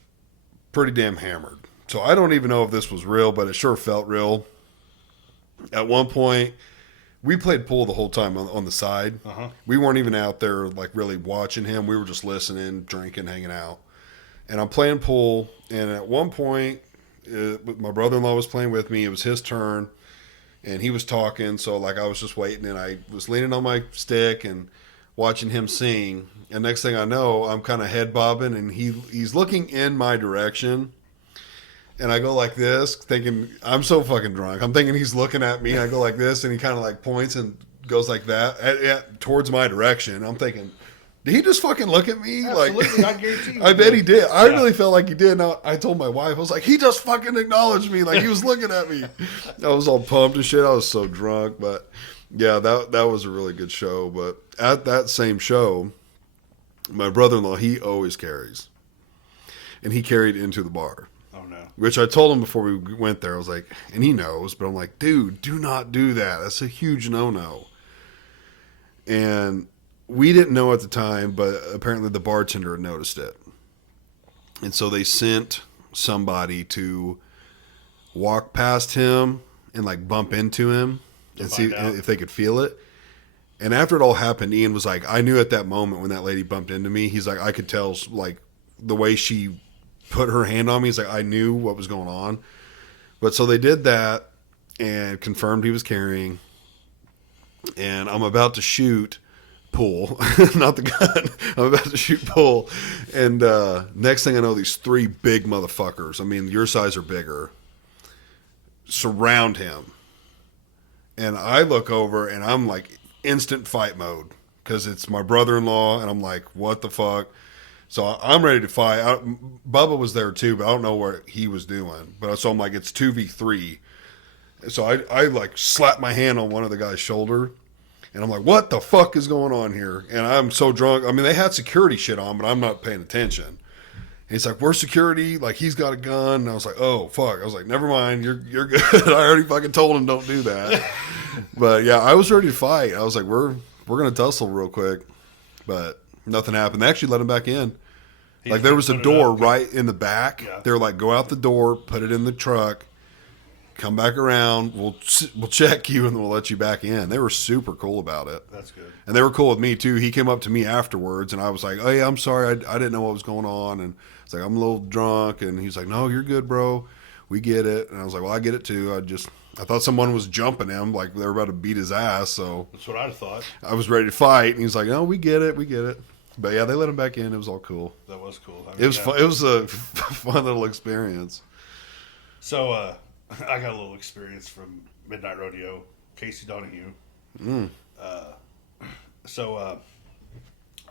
pretty damn hammered. So I don't even know if this was real, but it sure felt real. At one point, we played pool the whole time on the side. Uh-huh. We weren't even out there like really watching him. We were just listening, drinking, hanging out. And I'm playing pool. And at one point, my brother-in-law was playing with me. It was his turn. And he was talking. So like I was just waiting. And I was leaning on my stick and watching him sing. And next thing I know, I'm kind of head bobbing. And he's looking in my direction. And I go like this, thinking, I'm so fucking drunk. I'm thinking he's looking at me. I go like this, and he kind of like points and goes like that towards my direction. I'm thinking, did he just fucking look at me? Absolutely, Like, I guarantee you. I bet he did. I really felt like he did. Now, I told my wife, I was like, he just fucking acknowledged me. Like, he was looking at me. I was all pumped and shit. I was so drunk. But, yeah, that was a really good show. But at that same show, my brother-in-law, he always carries. And he carried into the bar. Which I told him before we went there. I was like, and he knows, but I'm like, dude, do not do that. That's a huge no-no. And we didn't know at the time, but apparently the bartender had noticed it. And so they sent somebody to walk past him and like bump into him and see if they could feel it. And after it all happened, Ian was like, I knew at that moment when that lady bumped into me, he's like, I could tell like the way she put her hand on me. He's like, I knew what was going on. But so they did that and confirmed he was carrying. And I'm about to shoot Pool, not the gun. I'm about to shoot Pool. And next thing I know, these three big motherfuckers, I mean, your size or bigger, surround him. And I look over and I'm like instant fight mode because it's my brother-in-law. And I'm like, what the fuck? So I'm ready to fight. Bubba was there too, but I don't know what he was doing. But so I'm like, it's 2v3. So I like slapped my hand on one of the guy's shoulder. And I'm like, what the fuck is going on here? And I'm so drunk. I mean, they had security shit on, but I'm not paying attention. And he's like, we're security. Like, he's got a gun. And I was like, oh, fuck. I was like, never mind. You're good. I already fucking told him don't do that. But, yeah, I was ready to fight. I was like, we're going to tussle real quick. But nothing happened. They actually let him back in. Like, there was a door right in the back. Yeah. They were like, go out the door, put it in the truck. come back around. We'll check you and we'll let you back in. They were super cool about it. That's good. And they were cool with me too. He came up to me afterwards, and I was like, "Oh yeah, I'm sorry, I didn't know what was going on." And it's like, "I'm a little drunk," and he's like, "No, you're good, bro. We get it." And I was like, "Well, I get it too. I thought someone was jumping him, like they were about to beat his ass." So That's what I'd have thought. I was ready to fight, and he's like, "No, we get it, we get it." But yeah, they let him back in. It was all cool. That was cool. I mean, It was fun. It was a fun little experience. So I got a little experience from Midnight Rodeo, Casey Donahue. So a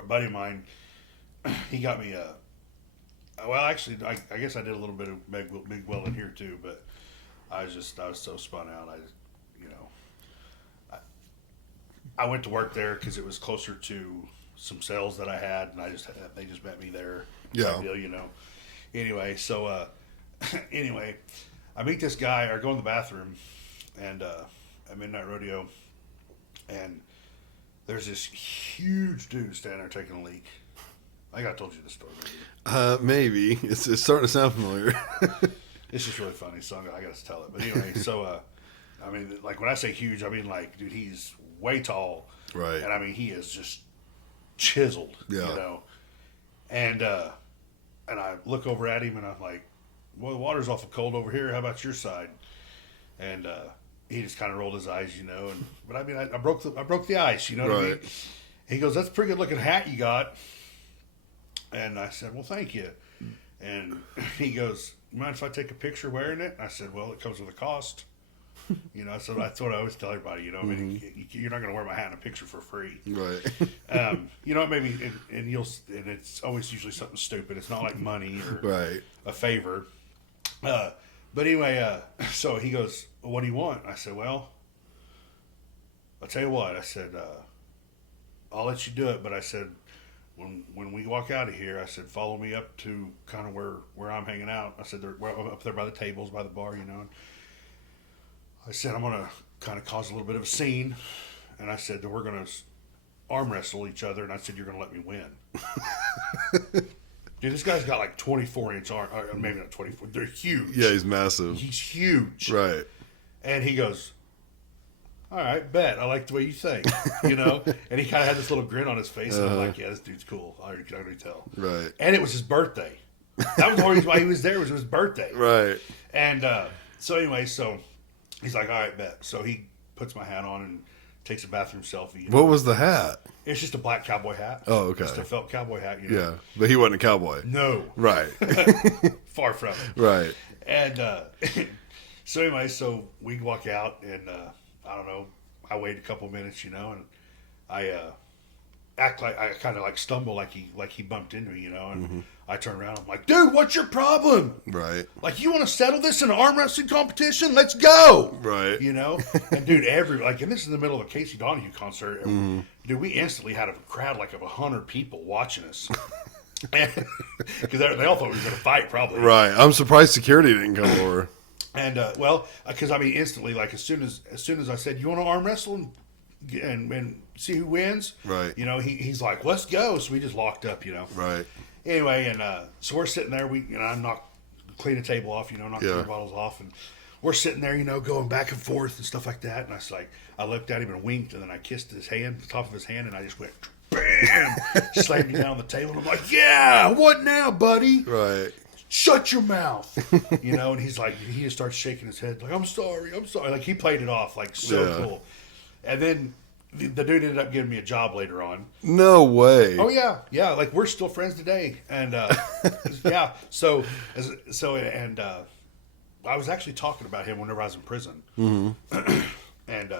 buddy of mine, he got me a. Well, actually, I guess I did a little bit of Big Well in here too, but I was so spun out. I went to work there because it was closer to some sales that I had, and they just met me there. Yeah. Type deal. Anyway, so anyway, I meet this guy. I go in the bathroom, and at Midnight Rodeo, and there's this huge dude standing there taking a leak. I think I told you this story. Maybe it's starting to sound familiar. It's just really funny, so I got to tell it. But anyway, so I mean, like when I say huge, I mean like, dude, he's way tall, Right. And I mean, he is just chiseled, Yeah. And I look over at him, and I'm like, "Well, the water's awful cold over here. How about your side?" And he just kind of rolled his eyes, but I mean, I broke the ice, you know what I mean? Right. He goes, "That's a pretty good looking hat you got." And I said, "Well, thank you." And he goes, "You mind if I take a picture wearing it?" I said, "Well, it comes with a cost." So that's what I always tell everybody, I mean, you're not going to wear my hat in a picture for free. Right. Maybe, and it's always usually something stupid. It's not like money or Right. a favor. But anyway, so he goes, "Well, what do you want?" I said, "Well, I'll tell you what." I said, "I'll let you do it," but I said, when we walk out of here, I said, "Follow me up to kind of where I'm hanging out." I said, "They're up there by the tables, by the bar, And I said, "I'm going to kind of cause a little bit of a scene." And I said, "We're going to arm wrestle each other." And I said, "You're going to let me win." Dude, this guy's got like 24-inch arm. Maybe not 24. They're huge. Yeah, he's massive. He's huge. Right. And he goes, "All right, bet. I like the way you think." And he kind of had this little grin on his face. And I'm like, "Yeah, this dude's cool. I can already tell." Right. And it was his birthday. That was the reason why he was there. Was his birthday. Right. And so anyway, so he's like, "All right, bet." So he puts my hat on and takes a bathroom selfie. What was the hat? It's just a black cowboy hat. Oh, okay. Just a felt cowboy hat. Yeah, but he wasn't a cowboy. No. Right. Far from it. Right. And so anyway, so we walk out, and I don't know. I wait a couple minutes, and I act like I kind of like stumble, like he bumped into me, and I turn around. I'm like, "Dude, what's your problem? Right. Like, you want to settle this in an arm wrestling competition? Let's go!" Right. And dude, and this is in the middle of a Casey Donahue concert. And, dude, we instantly had a crowd like of 100 people watching us. Because they all thought we were going to fight, probably. Right. I'm surprised security didn't come over. And because I mean, instantly, like as soon as I said, "You want to arm wrestle and see who wins?" Right. He's like, "Let's go!" So we just locked up, Right. Anyway, and so we're sitting there. I'm not clean the table off, knock the bottles off, and we're sitting there, going back and forth and stuff like that. And I looked at him and winked, and then I kissed his hand, the top of his hand, and I just went, bam, slammed him down on the table. And I'm like, "Yeah, what now, buddy? Right. Shut your mouth." And he's like, he just starts shaking his head like, I'm sorry. Like, he played it off like so cool. And then the dude ended up giving me a job later on. No way. Oh yeah, like we're still friends today. And yeah, so I was actually talking about him whenever I was in prison. And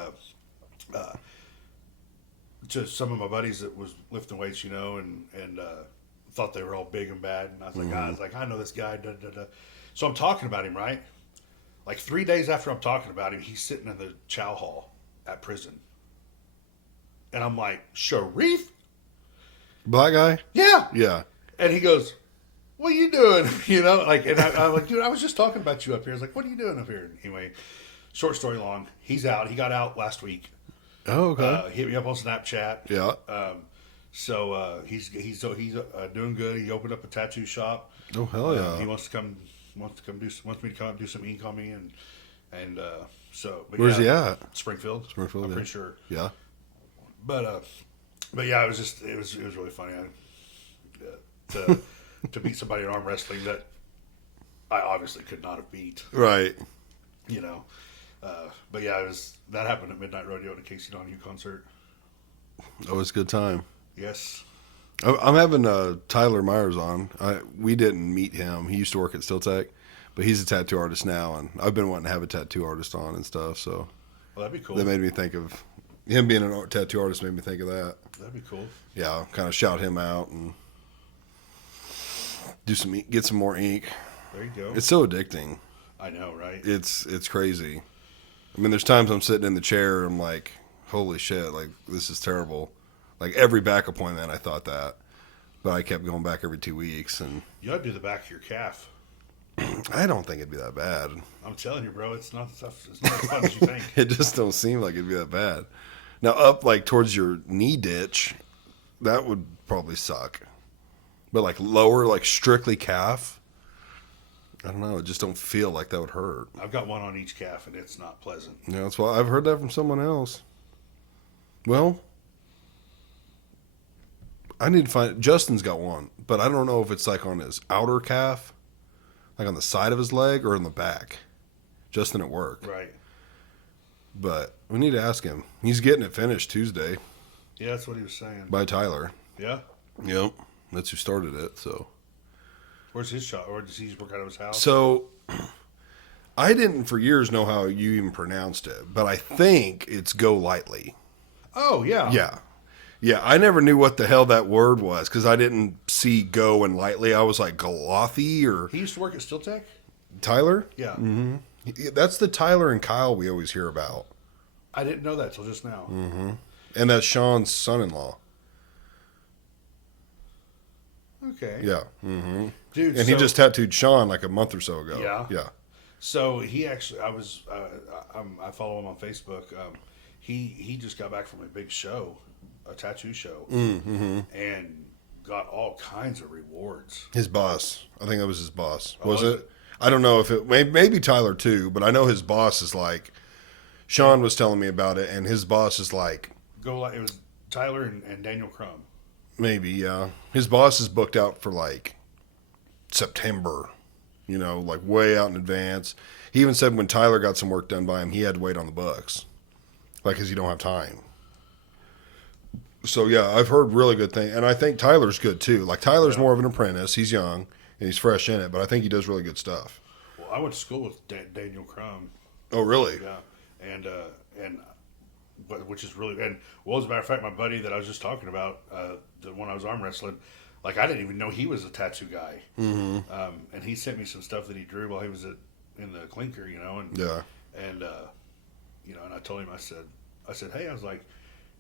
to some of my buddies that was lifting weights, and thought they were all big and bad. And I was like, I know this guy. Da, da, da. So I'm talking about him, right? Like 3 days after I'm talking about him, he's sitting in the chow hall at prison. And I'm like, "Sharif?" Black guy? "Yeah." Yeah. And he goes, "What are you doing?" And I'm like, "Dude, I was just talking about you up here." I was like, "What are you doing up here?" Anyway, short story long, he's out. He got out last week. Oh, okay. Hit me up on Snapchat. Yeah. So he's doing good. He opened up a tattoo shop. Oh, hell yeah. He wants me to come do some ink on me, and And but Where's yeah, he at? Springfield. Springfield, I'm yeah. pretty sure. Yeah. But yeah, it was really funny to to beat somebody in arm wrestling that I obviously could not have beat. Right. You know. But yeah, that happened at Midnight Rodeo at a Casey Donahue concert. Oh, it was a good time. Yes. I'm having Tyler Myers on. We didn't meet him. He used to work at Steel Tech, but he's a tattoo artist now, and I've been wanting to have a tattoo artist on and stuff. So Well, that'd be cool. that made me think of him being a tattoo artist. Made me think of that. That'd be cool. Yeah, I'll kind of shout him out and get some more ink. There you go. It's so addicting. I know, right? It's crazy. I mean, there's times I'm sitting in the chair, I'm like, holy shit, like this is terrible. Like every back appointment, I thought that, but I kept going back every 2 weeks, and You ought to do the back of your calf. I don't think it'd be that bad. I'm telling you, bro, it's not as fun as you think. It just don't seem like it'd be that bad. Now up like towards your knee ditch, that would probably suck. But like lower, like strictly calf, I don't know. It just don't feel like that would hurt. I've got one on each calf, and it's not pleasant. Yeah, that's why I've heard that from someone else. Well, I need to find. Justin's got one, but I don't know if it's like on his outer calf, like on the side of his leg, or in the back. Justin at work, Right. but we need to ask him. He's getting it finished Tuesday Yeah, that's what he was saying. by Tyler. Yeah. Yep, that's who started it. So, Where's his shop? Or does he just work out of his house? so I didn't for years know how you even pronounced it, but I think it's Go Lightly. Oh, yeah. Yeah. Yeah, I never knew what the hell that word was because I didn't see Go and Lightly. I was like Galothy or He used to work at Steel Tech? Tyler. Yeah. That's the Tyler and Kyle we always hear about. I didn't know that till just now. And that's Sean's son-in-law. Okay. Yeah. Dude, And he just tattooed Sean like a month or so ago. Yeah. Yeah. So he actually, I follow him on Facebook. He just got back from a big show, a tattoo show, and got all kinds of rewards. His boss. I think that was his boss. Oh, Was was it? I don't know if it, maybe Tyler too, but I know his boss is like, Sean was telling me about it, and his boss is like, It was Tyler and Daniel Crum. maybe, yeah. His boss is booked out for like September, like way out in advance. He even said when Tyler got some work done by him, he had to wait on the books, like, because you don't have time. So, yeah, I've heard really good things. And I think Tyler's good, too. Like, Tyler's more of an apprentice. He's young, and he's fresh in it, but I think he does really good stuff. Well, I went to school with Daniel Crum. Oh, really? Yeah, which is really, and well, as a matter of fact, my buddy that I was just talking about, the one I was arm wrestling, like I didn't even know he was a tattoo guy. And he sent me some stuff that he drew while he was in the clinker, and Yeah. and and I told him, I said, hey, I was like,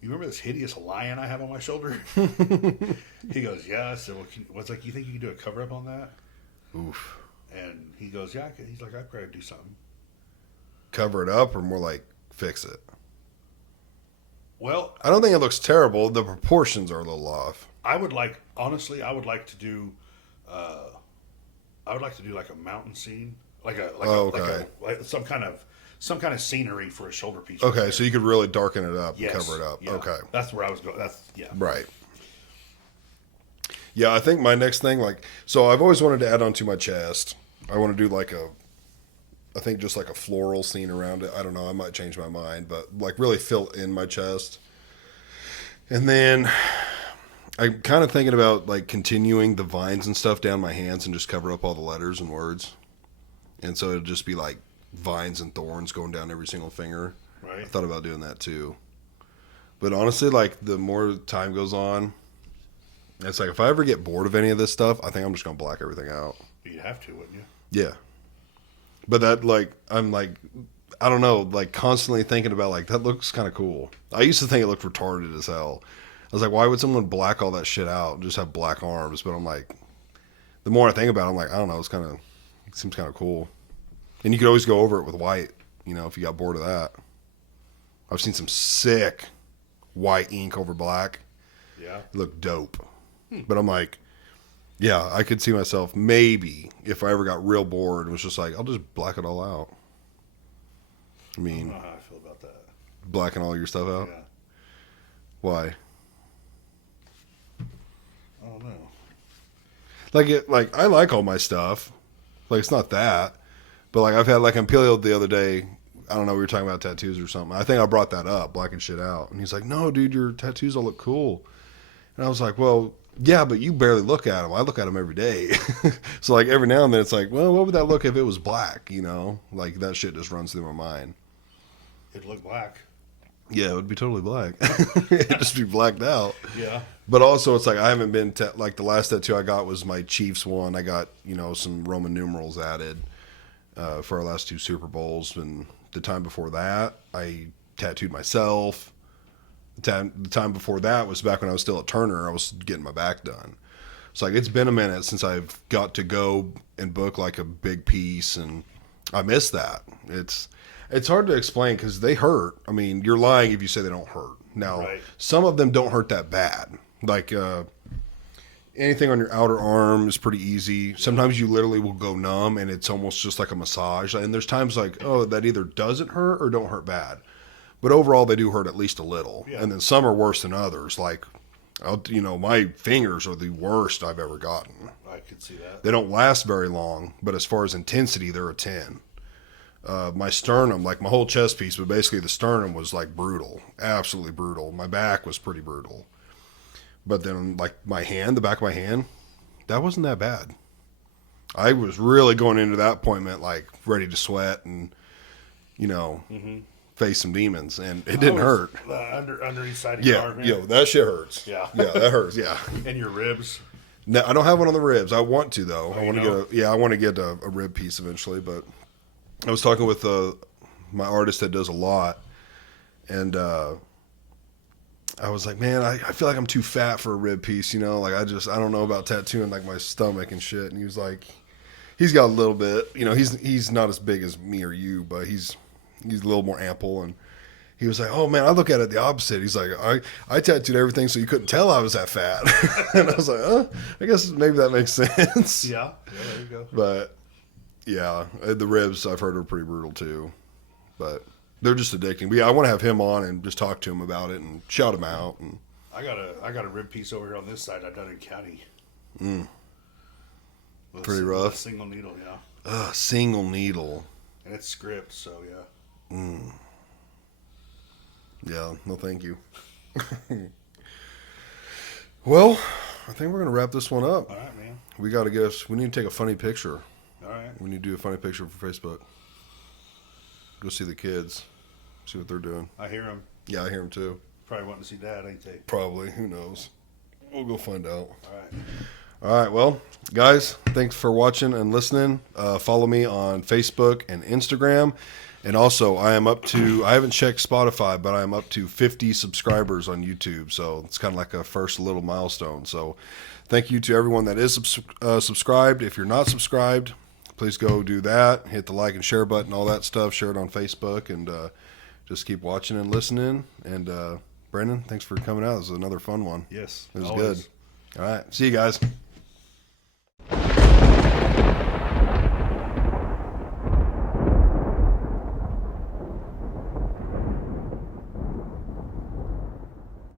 you remember this hideous lion I have on my shoulder? He goes, yeah. I said, well, you think you can do a cover up on that? Oof. And he goes, yeah. He's like, I'd probably do something. Cover it up or more like fix it? Well, I don't think it looks terrible. The proportions are a little off. honestly, I would like to do like a mountain scene, like some kind of scenery for a shoulder piece. Okay, so you could really darken it up Yes, and cover it up. yeah. Okay. That's where I was going. Yeah. Right. Yeah, I think my next thing, so I've always wanted to add on to my chest. I want to do I think just like a floral scene around it. I don't know. I might change my mind, but like really fill in my chest. And then I'm kind of thinking about like continuing the vines and stuff down my hands and just cover up all the letters and words. And so it'll just be like vines and thorns going down every single finger. Right. I thought about doing that too. But honestly, like the more time goes on, it's like if I ever get bored of any of this stuff, I think I'm just going to black everything out. You'd have to, wouldn't you? Yeah. But that, I'm like, I don't know, like constantly thinking about like, that looks kind of cool. I used to think it looked retarded as hell. I was like, why would someone black all that shit out and just have black arms? But I'm like, the more I think about it, I'm like, I don't know, it seems kind of cool. And you could always go over it with white, if you got bored of that. I've seen some sick white ink over black. Yeah. It looked dope. But I'm like, yeah, I could see myself maybe if I ever got real bored, it was just like, I'll just black it all out. I I mean, don't know how I feel about that. blacking all your stuff out. Yeah. Why? I don't know. Like I like all my stuff. Like it's not that, but like I've had like Imperial the other day. I don't know. We were talking about tattoos or something. I think I brought that up, blacking shit out, and he's like, "No, dude, your tattoos all look cool." And I was like, "Well, yeah, but you barely look at them. I look at them every day." So like every now and then, it's like, "Well, what would that look if it was black?" You know, like that shit just runs through my mind. It'd look black. Yeah, it would be totally black. It'd just be blacked out. Yeah. But also, it's like I haven't been like the last tattoo I got was my Chiefs one. I got some Roman numerals added for our last two Super Bowls, and the time before that, I tattooed myself. The time before that was back when I was still at Turner. I was getting my back done. It's like it's been a minute since I've got to go and book like a big piece, and I miss that. It's hard to explain because they hurt. I mean, you're lying if you say they don't hurt. Now, Right. some of them don't hurt that bad. Like anything on your outer arm is pretty easy. Sometimes you literally will go numb, and it's almost just like a massage. And there's times like, oh, that either doesn't hurt or don't hurt bad. But overall, they do hurt at least a little. Yeah. And then some are worse than others. Like, my fingers are the worst I've ever gotten. I could see that. They don't last very long, but as far as intensity, they're a 10. My sternum, like my whole chest piece, but basically the sternum was like brutal, absolutely brutal. My back was pretty brutal. But then like my hand, the back of my hand, that wasn't that bad. I was really going into that appointment like ready to sweat and, face some demons, and it didn't hurt. Under each side of your Yeah, arm. that shit hurts. Yeah. Yeah, that hurts, yeah. And your ribs. No, I don't have one on the ribs. I want to though. I you want to know? get I want to get a rib piece eventually. But I was talking with my artist that does a lot, and I was like, man, I feel like I'm too fat for a rib piece. Like I don't know about tattooing like my stomach and shit. And he was like, he's got a little bit. He's not as big as me or you, but he's a little more ample. And he was like, oh man, I look at it the opposite. He's like, I tattooed everything so you couldn't tell I was that fat. And I was like, I guess maybe that makes sense. Yeah. Yeah, there you go. But yeah, the ribs I've heard are pretty brutal too. But they're just addicting. But yeah, I want to have him on and just talk to him about it and shout him out. And I got a rib piece over here on this side I done in county. With Pretty with rough. a single needle, yeah. single needle. And it's script, so yeah. Yeah, no thank you. Well, I think we're going to wrap this one up. All right, man. We need to take a funny picture. All right. We need to do a funny picture for Facebook. Go see the kids. See what they're doing. I hear them. Yeah, I hear them too. Probably wanting to see Dad, ain't they? Probably. Who knows? We'll go find out. All right. All right. Well, guys, thanks for watching and listening. Follow me on Facebook and Instagram. And also, I haven't checked Spotify, but I am up to 50 subscribers on YouTube. So it's kind of like a first little milestone. So thank you to everyone that is subscribed. If you're not subscribed, please go do that. Hit the like and share button, all that stuff. Share it on Facebook, and just keep watching and listening. And Brandon, thanks for coming out. This was another fun one. Yes. It was always. good. All right. See you guys.